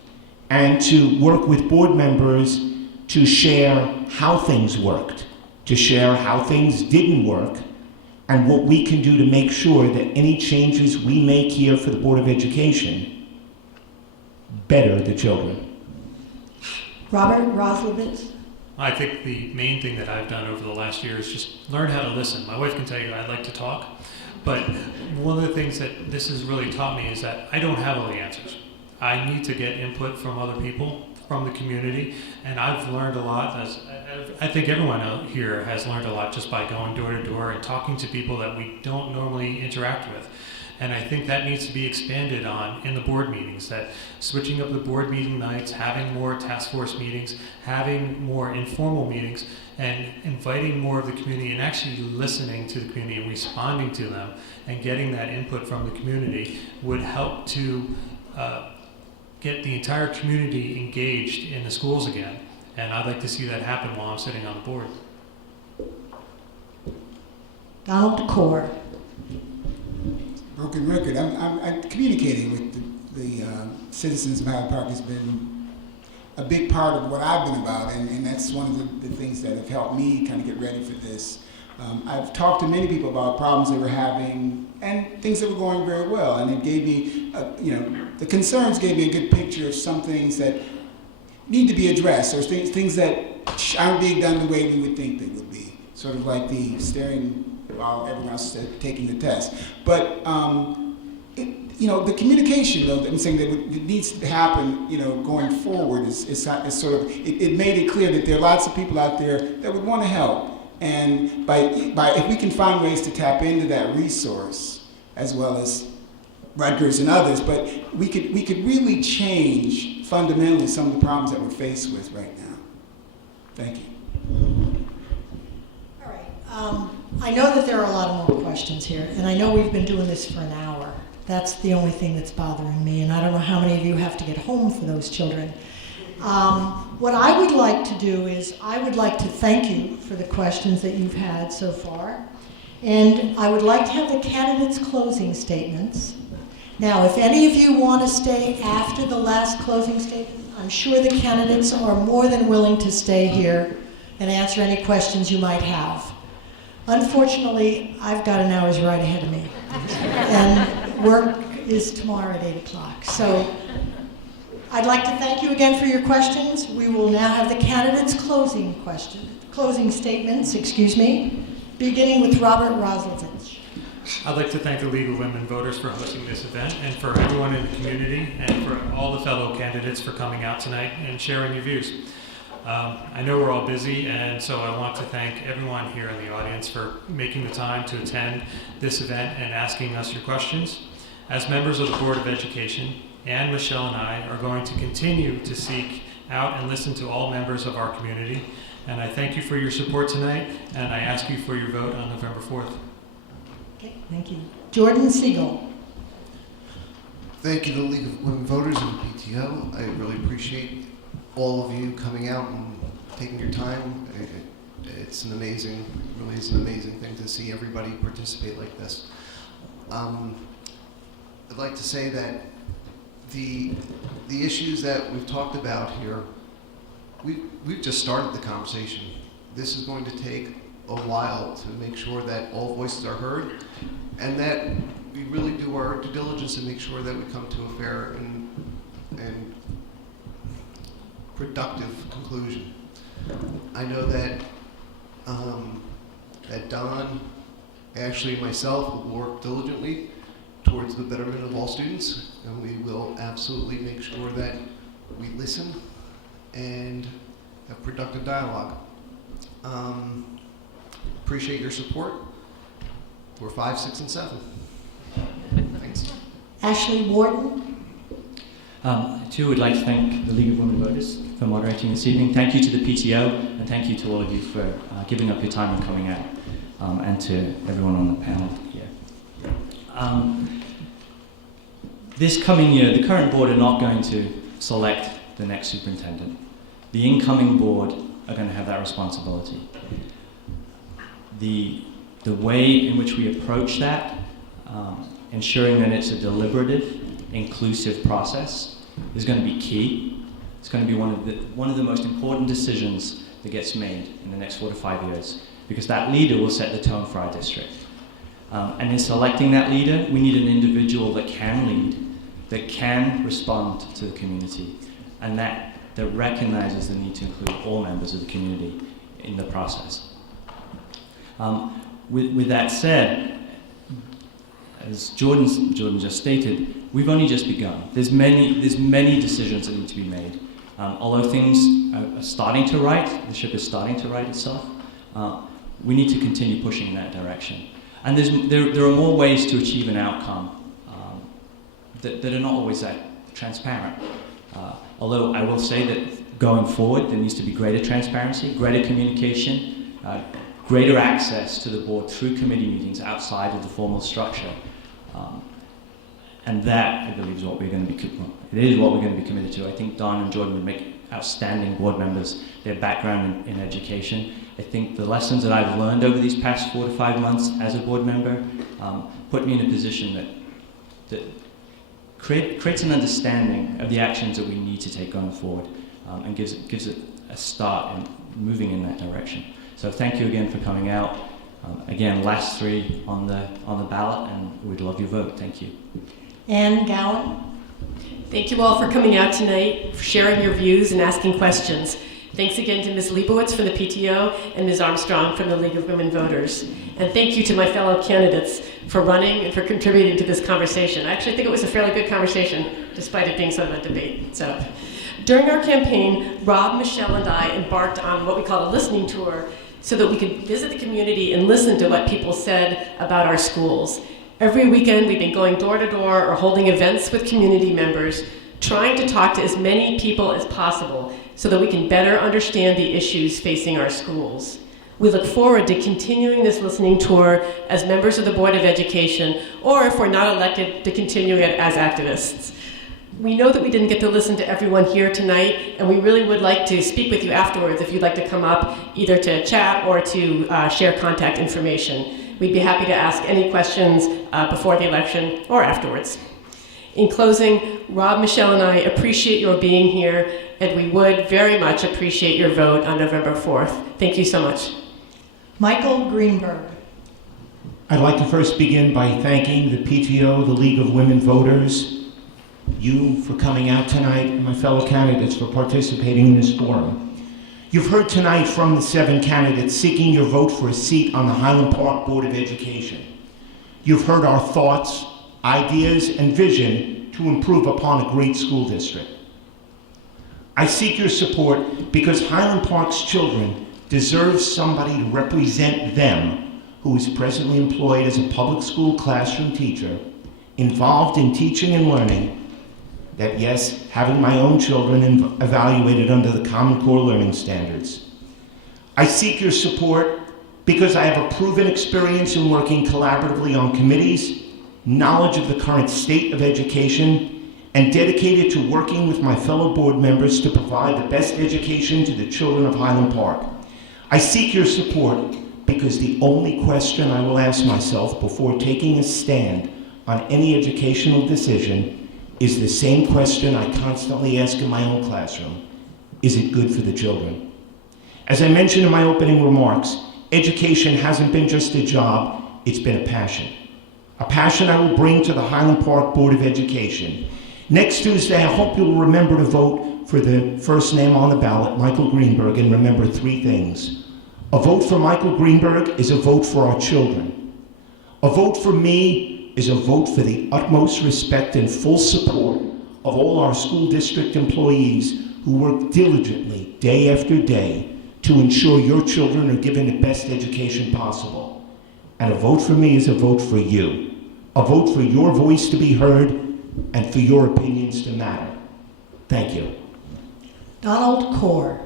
And to work with board members to share how things worked, to share how things didn't work, and what we can do to make sure that any changes we make here for the Board of Education better the children. Robert Roslowitz. I think the main thing that I've done over the last year is just learn how to listen. My wife can tell you I like to talk, but one of the things that this has really taught me is that I don't have all the answers. I need to get input from other people, from the community, and I've learned a lot. I think everyone here has learned a lot just by going door to door and talking to people that we don't normally interact with. And I think that needs to be expanded on in the board meetings, that switching up the board meeting nights, having more task force meetings, having more informal meetings, and inviting more of the community and actually listening to the community and responding to them and getting that input from the community would help to get the entire community engaged in the schools again. And I'd like to see that happen while I'm sitting on the board. Donald Kaur. Broken record. I'm communicating with the citizens of Highland Park has been a big part of what I've been about, and that's one of the things that have helped me kind of get ready for this. I've talked to many people about problems they were having and things that were going very well, and it gave me, the concerns gave me a good picture of some things that need to be addressed, or things that aren't being done the way we would think they would be, sort of like the staring while everyone else is taking the test. But the communication, though, I'm saying that it needs to happen, going forward is sort of, it made it clear that there are lots of people out there that would want to help. And by if we can find ways to tap into that resource, as well as Rutgers and others, but we could really change fundamentally some of the problems that we're faced with right now. Thank you. All right. I know that there are a lot of more questions here, and I know we've been doing this for an hour. That's the only thing that's bothering me, and I don't know how many of you have to get home for those children. What I would like to do is I would like to thank you for the questions that you've had so far, and I would like to have the candidates' closing statements, Now, if any of you want to stay after the last closing statement, I'm sure the candidates are more than willing to stay here and answer any questions you might have. Unfortunately, I've got an hour's ride ahead of me, and work is tomorrow at 8 o'clock. So I'd like to thank you again for your questions. We will now have the candidates' closing statements, beginning with Robert Roslovich. I'd like to thank the League of Women Voters for hosting this event, and for everyone in the community, and for all the fellow candidates for coming out tonight and sharing your views. I know we're all busy, and so I want to thank everyone here in the audience for making the time to attend this event and asking us your questions. As members of the Board of Education, Ann, Michelle, and I are going to continue to seek out and listen to all members of our community. And I thank you for your support tonight, and I ask you for your vote on November 4th. Okay, thank you. Jordan Siegel. Thank you to the League of Women Voters and the PTO. I really appreciate all of you coming out and taking your time. It's an amazing, really is an amazing thing to see everybody participate like this. I'd like to say that the issues that we've talked about here, we've just started the conversation. This is going to take a while to make sure that all voices are heard, and that we really do our due diligence and make sure that we come to a fair and productive conclusion. I know that that Don, Ashley, and myself will work diligently towards the betterment of all students, and we will absolutely make sure that we listen and have productive dialogue. Appreciate your support. We're 5, 6, and 7. Thanks. Ashley Wharton. Too, would like to thank the League of Women Voters for moderating this evening. Thank you to the PTO, and thank you to all of you for giving up your time and coming out, and to everyone on the panel here. This coming year, the current board are not going to select the next superintendent. The incoming board are going to have that responsibility. The way in which we approach that, ensuring that it's a deliberative, inclusive process, is going to be key. It's going to be one of the most important decisions that gets made in the next 4 to 5 years, because that leader will set the tone for our district. And in selecting that leader, we need an individual that can lead, that can respond to the community, and that recognizes the need to include all members of the community in the process. With that said, as Jordan just stated, we've only just begun. There's many decisions that need to be made. Although things are starting to right, the ship is starting to right itself, we need to continue pushing in that direction. And there are more ways to achieve an outcome that are not always that transparent. Although I will say that going forward, there needs to be greater transparency, greater communication, greater access to the board through committee meetings outside of the formal structure. And that, I believe, is what we're going to be committed to. I think Don and Jordan would make outstanding board members. Their background in education. I think the lessons that I've learned over these past 4 to 5 months as a board member put me in a position that creates an understanding of the actions that we need to take going forward, and gives it a start in moving in that direction. So thank you again for coming out. Again, last 3 on the ballot, and we'd love your vote. Thank you. Ann Gowan. Thank you all for coming out tonight, for sharing your views and asking questions. Thanks again to Ms. Leibowitz from the PTO and Ms. Armstrong from the League of Women Voters. And thank you to my fellow candidates for running and for contributing to this conversation. I actually think it was a fairly good conversation, despite it being sort of a debate. So, during our campaign, Rob, Michelle, and I embarked on what we call a listening tour so that we could visit the community and listen to what people said about our schools. Every weekend, we've been going door to door or holding events with community members, trying to talk to as many people as possible so that we can better understand the issues facing our schools. We look forward to continuing this listening tour as members of the Board of Education, or if we're not elected, to continue it as activists. We know that we didn't get to listen to everyone here tonight, and we really would like to speak with you afterwards if you'd like to come up, either to chat or to share contact information. We'd be happy to ask any questions before the election or afterwards. In closing, Rob, Michelle, and I appreciate your being here, and we would very much appreciate your vote on November 4th. Thank you so much. Michael Greenberg. I'd like to first begin by thanking the PTO, the League of Women Voters, you for coming out tonight, and my fellow candidates for participating in this forum. You've heard tonight from the 7 candidates seeking your vote for a seat on the Highland Park Board of Education. You've heard our thoughts, ideas, and vision to improve upon a great school district. I seek your support because Highland Park's children deserve somebody to represent them who is presently employed as a public school classroom teacher, involved in teaching and learning, that yes, having my own children evaluated under the Common Core learning standards. I seek your support because I have a proven experience in working collaboratively on committees, knowledge of the current state of education, and dedicated to working with my fellow board members to provide the best education to the children of Highland Park. I seek your support because the only question I will ask myself before taking a stand on any educational decision is the same question I constantly ask in my own classroom. Is it good for the children? As I mentioned in my opening remarks, education hasn't been just a job, it's been a passion. A passion I will bring to the Highland Park Board of Education. Next Tuesday, I hope you'll remember to vote for the first name on the ballot, Michael Greenberg, and remember 3 things. A vote for Michael Greenberg is a vote for our children. A vote for me is a vote for the utmost respect and full support of all our school district employees who work diligently day after day to ensure your children are given the best education possible. And a vote for me is a vote for you. A vote for your voice to be heard and for your opinions to matter. Thank you. Donald Core.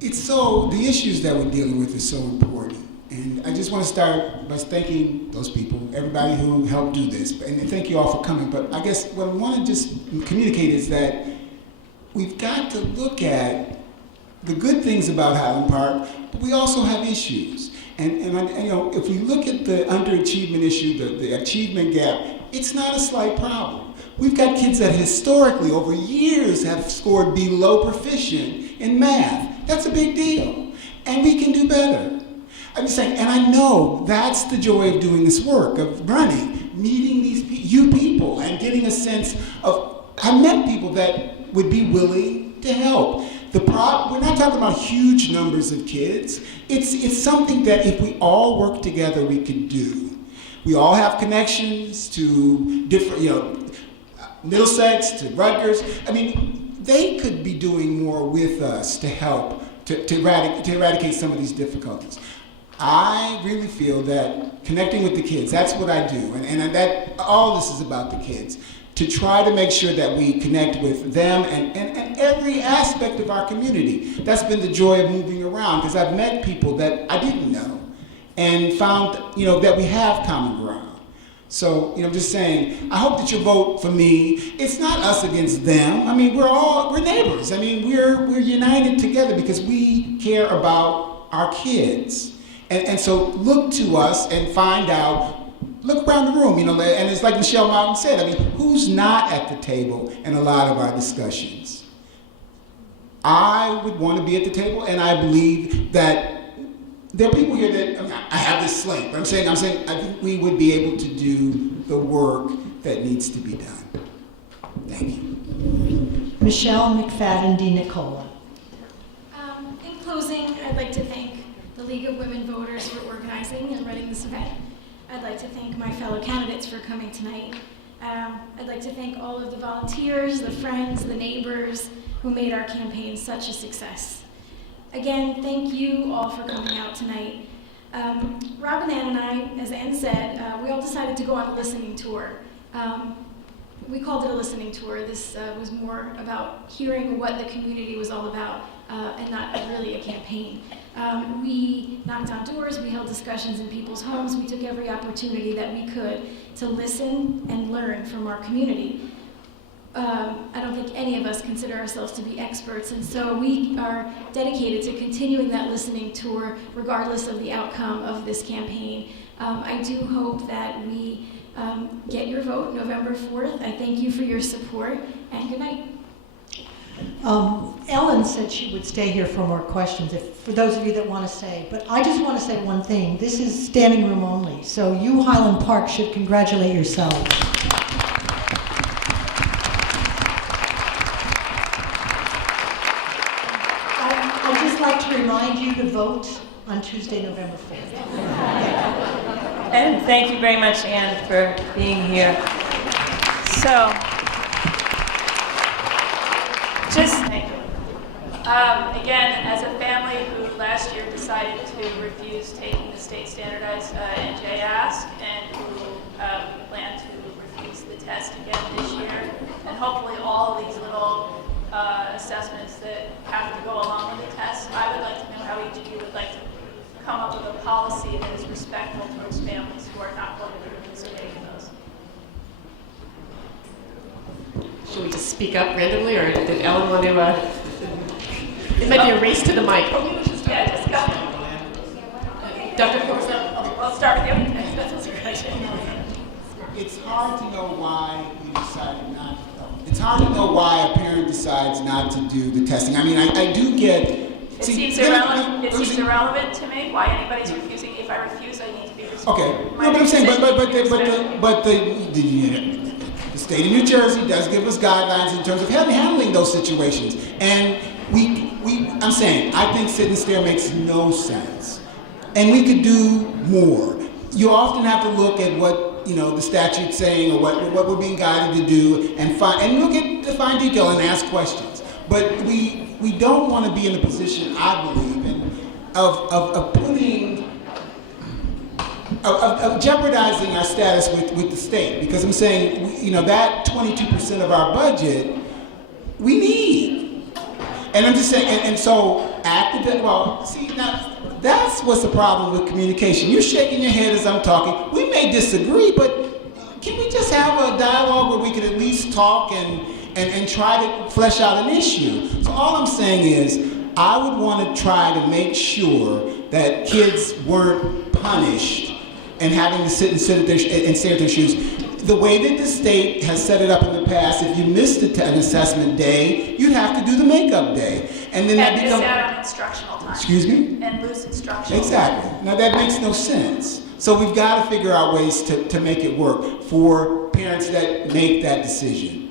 The issues that we're dealing with is so important. And I just want to start by thanking those people, everybody who helped do this. And thank you all for coming. But I guess what I want to just communicate is that we've got to look at the good things about Highland Park, but we also have issues. And you know, if we look at the underachievement issue, the achievement gap, it's not a slight problem. We've got kids that historically, over years, have scored below proficient in math. That's a big deal. And we can do better. I'm just saying, and I know that's the joy of doing this work, of running, meeting these you people, and getting a sense of, I met people that would be willing to help. We're not talking about huge numbers of kids. It's something that if we all work together, we can do. We all have connections to different, Middlesex, to Rutgers. I mean, they could be doing more with us to help, to eradicate some of these difficulties. I really feel that connecting with the kids, that's what I do. And that all this is about the kids. To try to make sure that we connect with them and every aspect of our community. That's been the joy of moving around, because I've met people that I didn't know and found, that we have common ground. So, just saying, I hope that you vote for me. It's not us against them. I mean, we're neighbors. I mean, we're united together because we care about our kids. And so look to us and find out. Look around the room, and it's like Michelle Martin said, I mean, who's not at the table in a lot of our discussions? I would want to be at the table, and I believe that there are people here that, I have this slate, but I'm saying I think we would be able to do the work that needs to be done. Thank you. Michelle McFadden DiNicola. In closing, I'd like to thank the League of Women Voters for organizing and running this event. I'd like to thank my fellow candidates for coming tonight. I'd like to thank all of the volunteers, the friends, the neighbors who made our campaign such a success. Again, thank you all for coming out tonight. Rob and Ann and I, as Ann said, we all decided to go on a listening tour. We called it a listening tour. This was more about hearing what the community was all about and not really a campaign. We knocked on doors, we held discussions in people's homes, we took every opportunity that we could to listen and learn from our community. I don't think any of us consider ourselves to be experts, and so we are dedicated to continuing that listening tour regardless of the outcome of this campaign. I do hope that we get your vote November 4th. I thank you for your support, and good night. Ellen said she would stay here for more questions, for those of you that want to stay. But I just want to say one thing. This is standing room only, so you, Highland Park, should congratulate yourselves. I'd just like to remind you to vote on Tuesday, November 4th. And thank you very much, Anne, for being here. So, again, as a family who last year decided to refuse taking the state standardized NJ ask and who plan to refuse the test again this year, and hopefully all of these little assessments that have to go along with the test, I would like to know how each of you would like to come up with a policy that is respectful towards families who are not going to be participating in those. Should we just speak up randomly, or did Ellen want to? It might be a race to the mic. Yeah, just go. Dr. Forza? We'll start with you. It's hard to know why we decided not to. It's hard to know why a parent decides not to do the testing. I mean, I do get. It seems irrelevant to me why anybody's refusing. If I refuse, I need to be responsible. Okay, no, but I'm saying, but the state of New Jersey does give us guidelines in terms of handling those situations, and I'm saying, I think sit and stare makes no sense, and we could do more. You often have to look at what the statute's saying, or what we're being guided to do, and look at the fine detail and ask questions. But we don't want to be in a position, I believe, of jeopardizing our status with the state, because I'm saying, that 22% of our budget we need. And I'm just saying, and so now that's what's the problem with communication. You're shaking your head as I'm talking. We may disagree, but can we just have a dialogue where we can at least talk and try to flesh out an issue? So all I'm saying is, I would want to try to make sure that kids weren't punished and having to sit and stare at their shoes. The way that the state has set it up in the past, if you missed an assessment day, you'd have to do the makeup day. And then that becomes... miss out on instructional time. Excuse me? And lose instructional Exactly. time. Now that makes no sense. So we've got to figure out ways to make it work for parents that make that decision.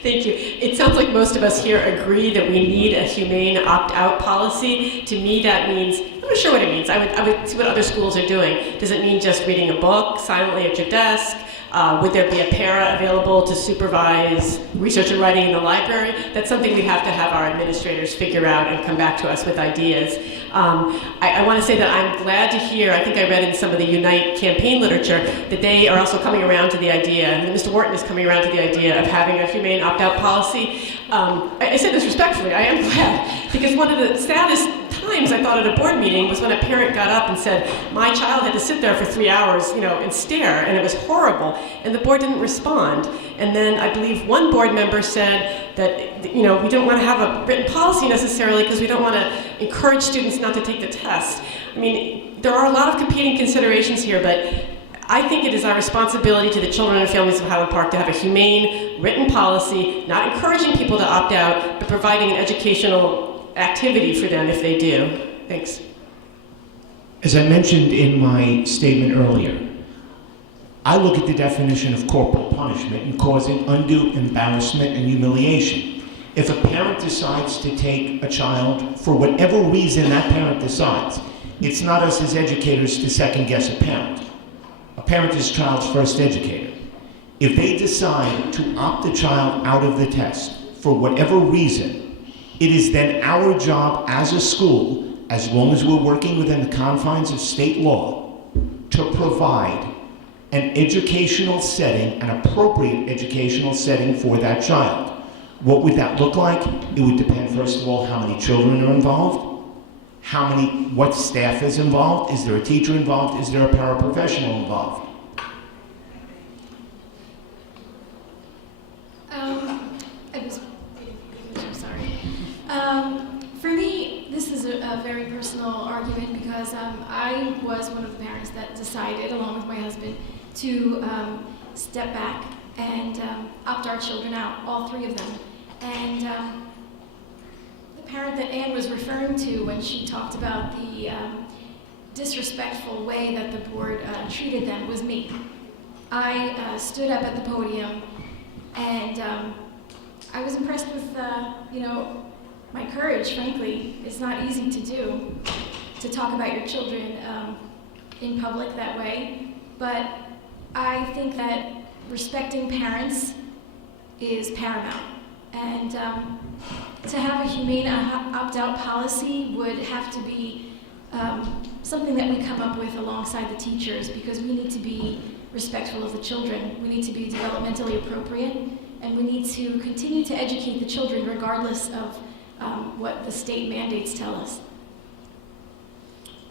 Thank you. It sounds like most of us here agree that we need a humane opt-out policy. To me, that means, I'm not sure what it means. I would see what other schools are doing. Does it mean just reading a book silently at your desk? Would there be a para available to supervise research and writing in the library? That's something we have to have our administrators figure out and come back to us with ideas. I want to say that I'm glad to hear, I think I read in some of the Unite campaign literature, that they are also coming around to the idea, and Mr. Wharton is coming around to the idea of having a humane opt-out policy. I say this respectfully, I am glad, because one of the saddest times I thought at a board meeting was when a parent got up and said, my child had to sit there for 3 hours, and stare, and it was horrible, and the board didn't respond. And then I believe one board member said that, we don't want to have a written policy necessarily because we don't want to encourage students not to take the test. I mean, there are a lot of competing considerations here, but I think it is our responsibility to the children and families of Highland Park to have a humane, written policy, not encouraging people to opt out, but providing an educational activity for them if they do. Thanks. As I mentioned in my statement earlier, I look at the definition of corporal punishment and causing undue embarrassment and humiliation. If a parent decides to take a child, for whatever reason that parent decides, it's not us as educators to second guess a parent. A parent is a child's first educator. If they decide to opt the child out of the test, for whatever reason, it is then our job as a school, as long as we're working within the confines of state law, to provide an educational setting, an appropriate educational setting for that child. What would that look like? It would depend, first of all, how many children are involved, what staff is involved, is there a teacher involved, is there a paraprofessional involved? For me, this is a very personal argument because I was one of the parents that decided, along with my husband, to step back and opt our children out, all three of them. And the parent that Anne was referring to when she talked about the disrespectful way that the board treated them was me. I stood up at the podium and I was impressed with, my courage, frankly. It's not easy to do, to talk about your children in public that way. But I think that respecting parents is paramount. And to have a humane opt-out policy would have to be something that we come up with alongside the teachers, because we need to be respectful of the children. We need to be developmentally appropriate, and we need to continue to educate the children regardless of what the state mandates tell us.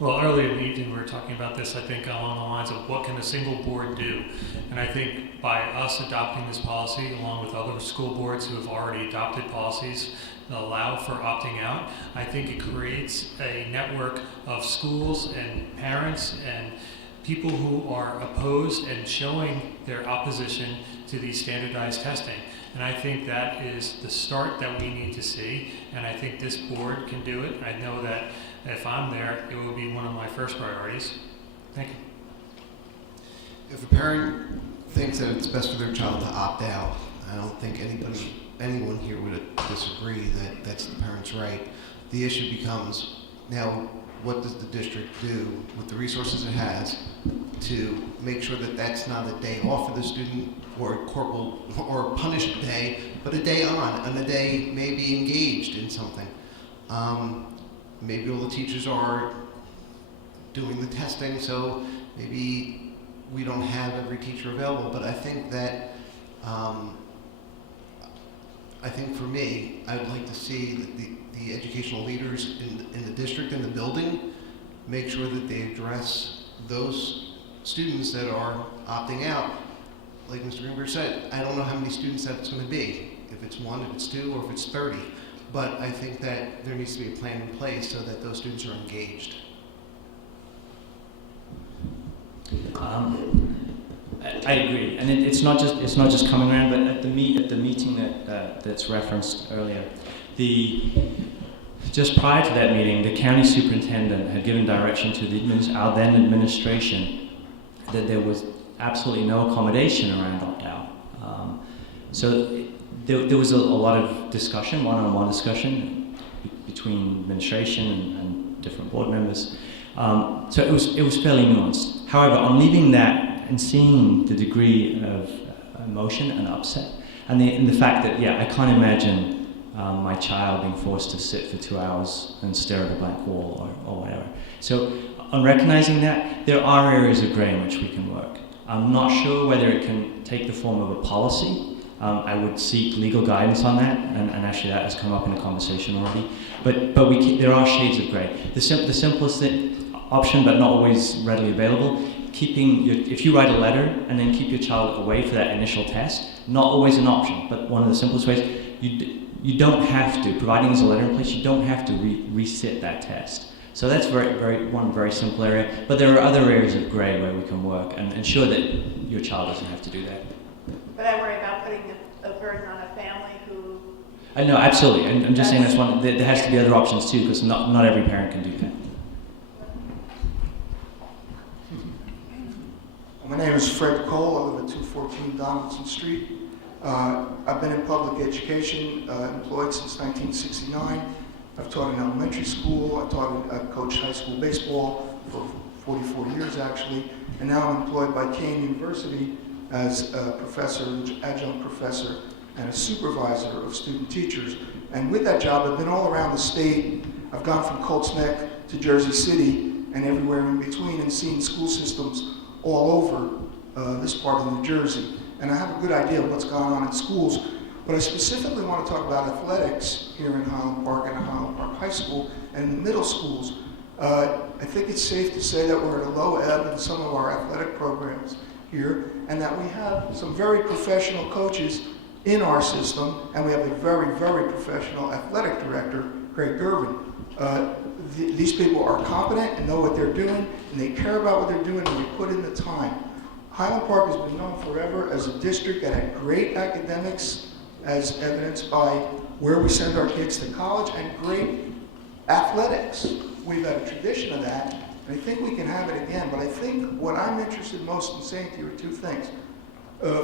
Well, earlier in the evening we were talking about this, I think, along the lines of what can a single board do? And I think by us adopting this policy, along with other school boards who have already adopted policies that allow for opting out, I think it creates a network of schools and parents and people who are opposed and showing their opposition to these standardized testing. And I think that is the start that we need to see, and I think this board can do it. I know that if I'm there, it will be one of my first priorities. Thank you. If a parent thinks that it's best for their child to opt out, I don't think anyone here would disagree that that's the parent's right. The issue becomes, now, what does the district do with the resources it has to make sure that that's not a day off for the student or a corporal or a punished day, but a day on, and a day maybe engaged in something. Maybe all the teachers are doing the testing, so maybe we don't have every teacher available, but I think that, I think for me, I would like to see that the educational leaders in the district and the building make sure that they address those students that are opting out. Like Mr. Greenberg said, I don't know how many students that's going to be, if it's 1, if it's 2, or if it's 30. But I think that there needs to be a plan in place so that those students are engaged. I agree, and it's not just coming around, but at the meeting that's referenced earlier, just prior to that meeting, the county superintendent had given direction to our then administration that there was absolutely no accommodation around opt-out. So there was a lot of discussion, one-on-one discussion between administration and different board members. So it was fairly nuanced. However, on leaving that and seeing the degree of emotion and upset, and the fact that, I can't imagine my child being forced to sit for 2 hours and stare at a blank wall or whatever. So on recognizing that, there are areas of gray in which we can work. I'm not sure whether it can take the form of a policy. I would seek legal guidance on that, and actually that has come up in a conversation already. But there are shades of gray. The simplest option, but not always readily available, if you write a letter and then keep your child away for that initial test, not always an option, but one of the simplest ways, you don't have to, providing there's a letter in place, you don't have to resit that test. So that's one very simple area, but there are other areas of gray where we can work and ensure that your child doesn't have to do that. But I worry about putting a burden on a family who... No, absolutely. I'm just saying that's one. There has to be other options too, because not every parent can do that. My name is Fred Cole. I live at 214 Donaldson Street. I've been in public education, employed since 1969. I've taught in elementary school. I've coached high school baseball for 44 years actually, and now I'm employed by Kean University as a professor, adjunct professor, and a supervisor of student teachers. And with that job, I've been all around the state. I've gone from Colts Neck to Jersey City and everywhere in between, and seen school systems all over this part of New Jersey. And I have a good idea of what's going on in schools, but I specifically want to talk about athletics here in Highland Park and at Highland Park High School and in the middle schools. I think it's safe to say that we're at a low ebb in some of our athletic programs here, and that we have some very professional coaches in our system, and we have a very, very professional athletic director, Craig Gervin. These people are competent and know what they're doing, and they care about what they're doing, and they put in the time. Highland Park has been known forever as a district that had great academics, as evidenced by where we send our kids to college, and great athletics. We've had a tradition of that, and I think we can have it again. But I think what I'm interested most in saying to you are two things.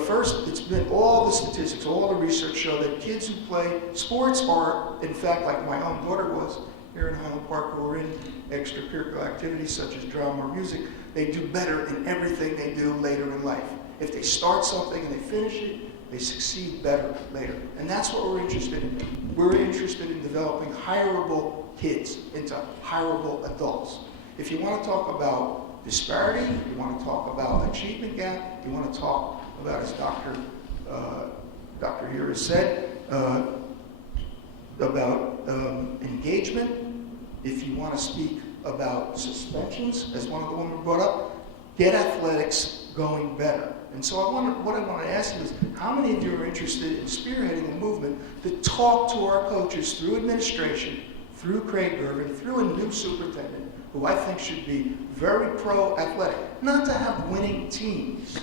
First, it's been all the statistics, all the research show that kids who play sports are, in fact, like my own daughter was here in Highland Park, who are in extracurricular activities such as drama or music, they do better in everything they do later in life. If they start something and they finish it, they succeed better later. And that's what we're interested in. We're interested in developing hireable kids into hireable adults. If you want to talk about disparity, you want to talk about achievement gap, you want to talk about, as Dr. here has said, about engagement, if you want to speak about suspensions, as one of the women brought up, get athletics going better. And so what I want to ask you is, how many of you are interested in spearheading a movement to talk to our coaches through administration, through Craig Gervin, through a new superintendent, who I think should be very pro-athletic, not to have winning teams,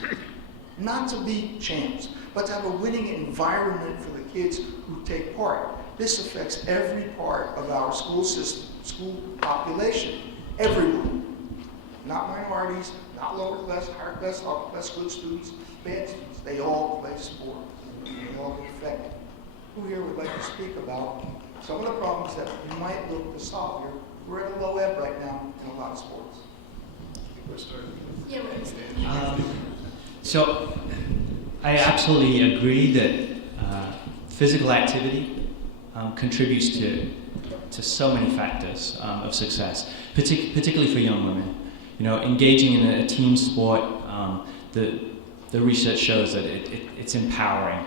not to be champs, but to have a winning environment for the kids who take part. This affects every part of our school system, school population, everyone. Not minorities, not lower class, higher class, upper class, good students, bad students. They all play sport. They all get affected. Who here would like to speak about some of the problems that we might look to solve here? We're at a low ebb right now in a lot of sports. So I absolutely agree that physical activity contributes to so many factors of success, particularly for young women. You know, engaging in a team sport, the research shows that it's empowering,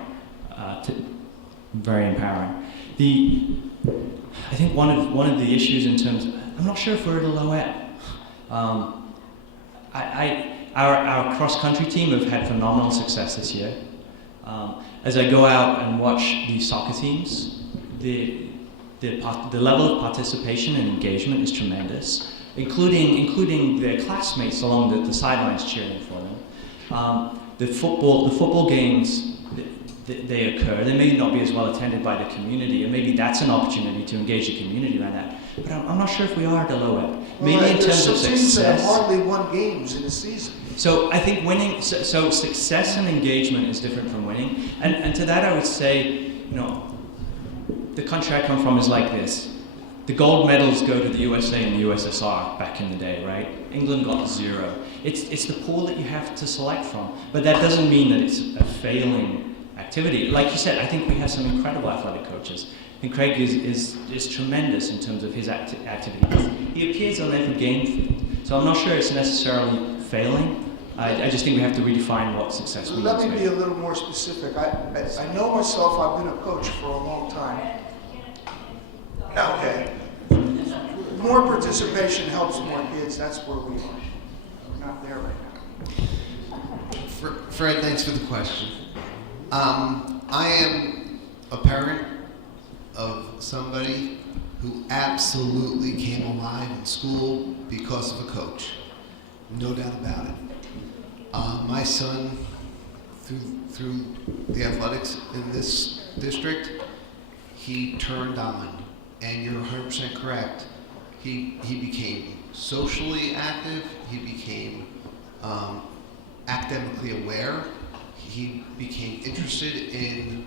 very empowering. I think one of the issues in terms, I'm not sure if we're at a low ebb. Our cross-country team have had phenomenal success this year. As I go out and watch these soccer teams, the level of participation and engagement is tremendous, including their classmates along the sidelines cheering for them. The football games, they occur. They may not be as well attended by the community, and maybe that's an opportunity to engage the community around that. But I'm not sure if we are at a low ebb. Maybe in terms of success. That have hardly won games in a season. So I think winning, so success and engagement is different from winning. And to that I would say, you know, the country I come from is like this. The gold medals go to the USA and the USSR back in the day, right? England got 0. It's the pool that you have to select from. But that doesn't mean that it's a failing activity. Like you said, I think we have some incredible athletic coaches. And Craig is tremendous in terms of his activities. He appears on every game field. So I'm not sure it's necessarily failing. I just think we have to redefine what success means. Let me be a little more specific. I know myself, I've been a coach for a long time. Okay. More participation helps more kids. That's where we are. We're not there right now. Fred, thanks for the question. I am a parent of somebody who absolutely came alive in school because of a coach. No doubt about it. My son, through the athletics in this district, he turned on. And you're 100% correct. He became socially active. He became academically aware. He became interested in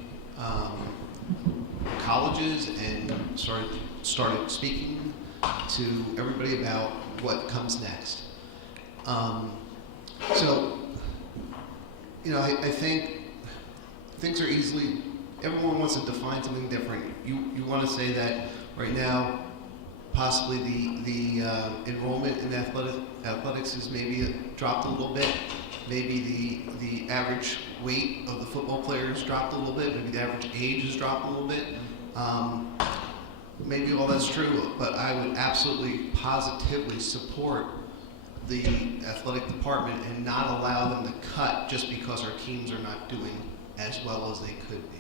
colleges and started speaking to everybody about what comes next. So, you know, I think things are easily. Everyone wants to define something different. You want to say that right now, possibly the enrollment in athletics is maybe dropped a little bit. Maybe the average weight of the football players dropped a little bit. Maybe the average age has dropped a little bit. Maybe all that's true, but I would absolutely positively support the athletic department and not allow them to cut just because our teams are not doing as well as they could be.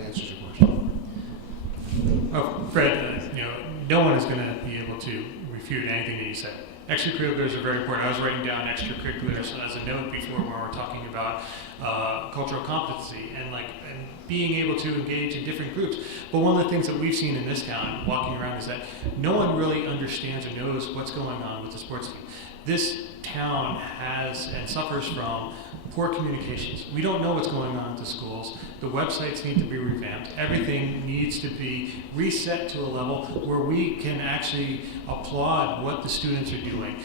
that answers your question. Oh, Fred, no one is going to be able to refute anything that you said. Extracurriculars are very important. I was writing down extracurriculars as a note before when we were talking about cultural competency and being able to engage in different groups. But one of the things that we've seen in this town, walking around, is that no one really understands or knows what's going on with the sports team. This town has and suffers from poor communications. We don't know what's going on at the schools. The websites need to be revamped. Everything needs to be reset to a level where we can actually applaud what the students are doing.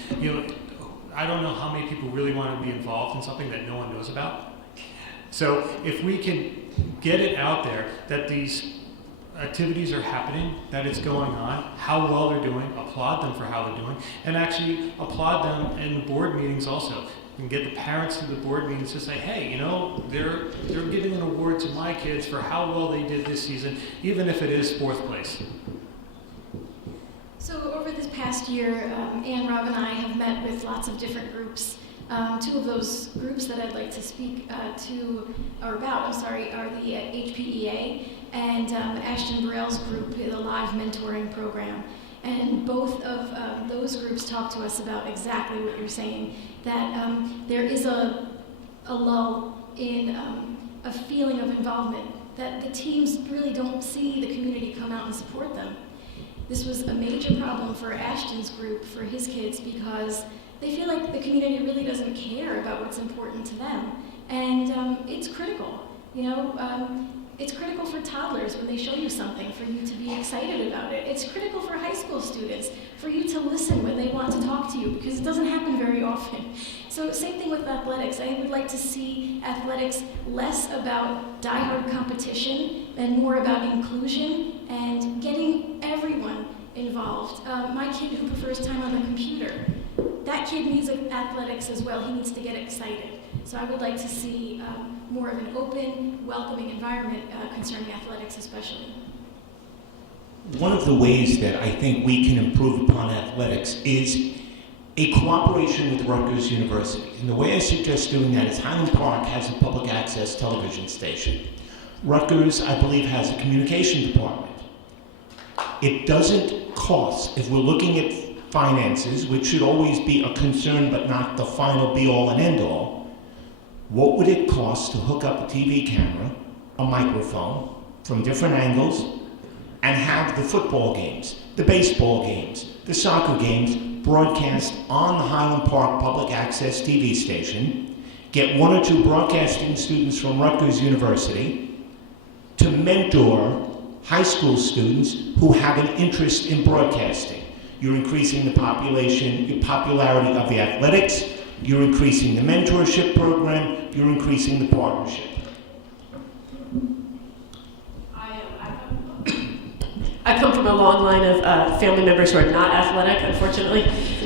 I don't know how many people really want to be involved in something that no one knows about. So if we can get it out there that these activities are happening, that it's going on, how well they're doing, applaud them for how they're doing, and actually applaud them in the board meetings also. And get the parents to the board meetings to say, hey, they're giving an award to my kids for how well they did this season, even if it is 4th place. So over this past year, Ann, Rob, and I have met with lots of different groups. 2 of those groups that I'd like to speak about, are the HPEA and Ashton Burrell's group, the Live Mentoring Program. And both of those groups talk to us about exactly what you're saying, that there is a lull in a feeling of involvement, that the teams really don't see the community come out and support them. This was a major problem for Ashton's group, for his kids, because they feel like the community really doesn't care about what's important to them. And it's critical, it's critical for toddlers when they show you something, for you to be excited about it. It's critical for high school students, for you to listen when they want to talk to you, because it doesn't happen very often. So same thing with athletics. I would like to see athletics less about diehard competition and more about inclusion and getting everyone involved. My kid who prefers time on the computer, that kid needs athletics as well. He needs to get excited. So I would like to see more of an open, welcoming environment concerning athletics especially. One of the ways that I think we can improve upon athletics is a cooperation with Rutgers University. And the way I suggest doing that is Highland Park has a public access television station. Rutgers, I believe, has a communication department. It doesn't cost, if we're looking at finances, which should always be a concern but not the final be-all and end-all, what would it cost to hook up a TV camera, a microphone, from different angles, and have the football games, the baseball games, the soccer games broadcast on the Highland Park Public Access TV station, get 1 or 2 broadcasting students from Rutgers University to mentor high school students who have an interest in broadcasting. You're increasing the popularity of the athletics, you're increasing the mentorship program, you're increasing the partnership. I come from a long line of family members who are not athletic, unfortunately.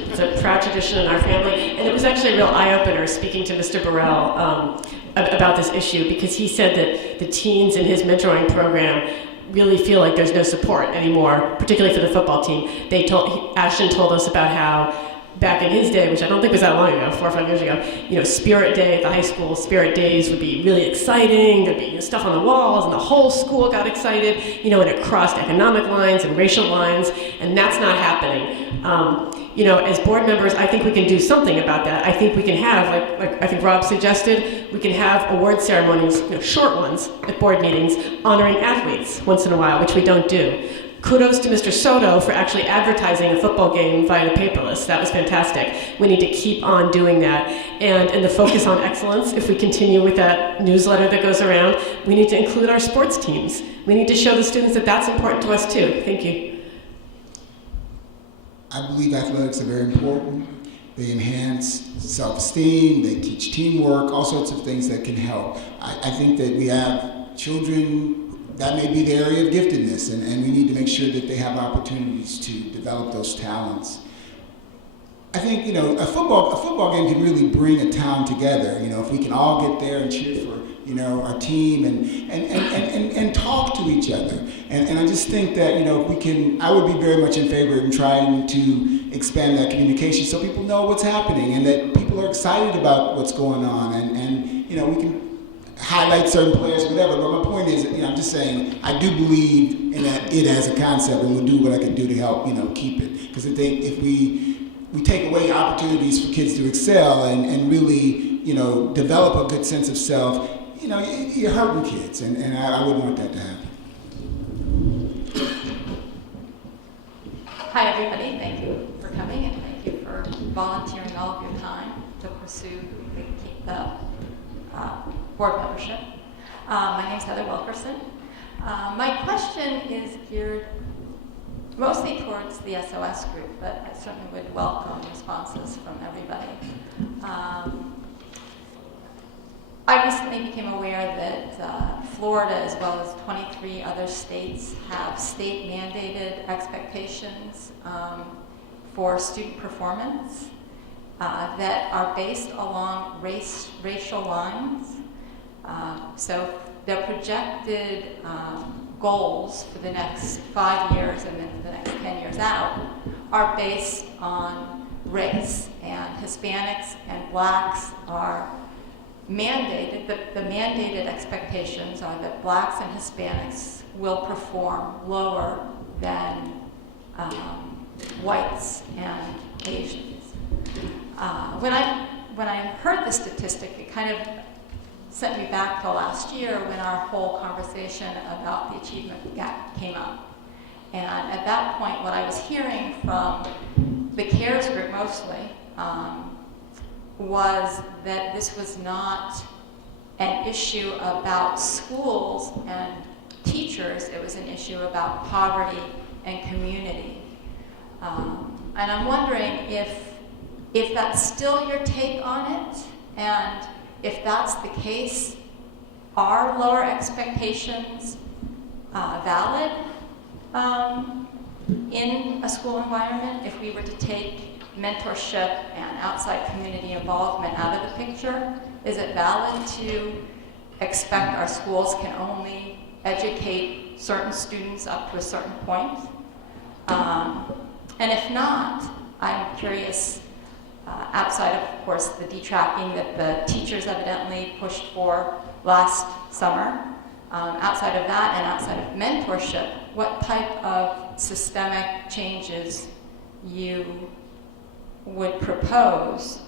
It's a proud tradition in our family. And it was actually a real eye-opener speaking to Mr. Burrell about this issue, because he said that the teens in his mentoring program really feel like there's no support anymore, particularly for the football team. Ashton told us about how back in his day, which I don't think was that long ago, 4 or 5 years ago, Spirit Day at the high school, Spirit Days would be really exciting. There'd be stuff on the walls, and the whole school got excited, and it crossed economic lines and racial lines, and that's not happening. As board members, I think we can do something about that. I think we can have, like I think Rob suggested, we can have award ceremonies, short ones at board meetings, honoring athletes once in a while, which we don't do. Kudos to Mr. Soto for actually advertising a football game via paperless. That was fantastic. We need to keep on doing that. And the focus on excellence, if we continue with that newsletter that goes around, we need to include our sports teams. We need to show the students that that's important to us too. Thank you. I believe athletics are very important. They enhance self-esteem, they teach teamwork, all sorts of things that can help. I think that we have children, that may be the area of giftedness, and we need to make sure that they have opportunities to develop those talents. I think, a football game can really bring a town together. If we can all get there and cheer for, our team and talk to each other. And I just think that, if we can, I would be very much in favor in trying to expand that communication so people know what's happening and that people are excited about what's going on. And we can highlight certain players, whatever. But my point is, I'm just saying, I do believe in it as a concept, and we'll do what I can do to help, keep it. Because if we take away opportunities for kids to excel and really, develop a good sense of self, you're hurting kids, and I wouldn't want that to happen. Hi, everybody. Thank you for coming, and thank you for volunteering all of your time to pursue the board membership. My name is Heather Wilkerson. My question is geared mostly towards the SOS group, but I certainly would welcome responses from everybody. I recently became aware that Florida, as well as 23 other states, have state-mandated expectations for student performance that are based along racial lines. So their projected goals for the next 5 years and then for the next 10 years out are based on race, and Hispanics and Blacks are mandated. The mandated expectations are that Blacks and Hispanics will perform lower than whites and Asians. When I heard the statistic, it kind of sent me back to last year when our whole conversation about the achievement gap came up. And at that point, what I was hearing from the CARES group mostly was that this was not an issue about schools and teachers, it was an issue about poverty and community. And I'm wondering if that's still your take on it, and if that's the case, are lower expectations valid in a school environment? If we were to take mentorship and outside community involvement out of the picture, is it valid to expect our schools can only educate certain students up to a certain point? And if not, I'm curious, outside of course the detracking that the teachers evidently pushed for last summer, outside of that and outside of mentorship, what type of systemic changes you would propose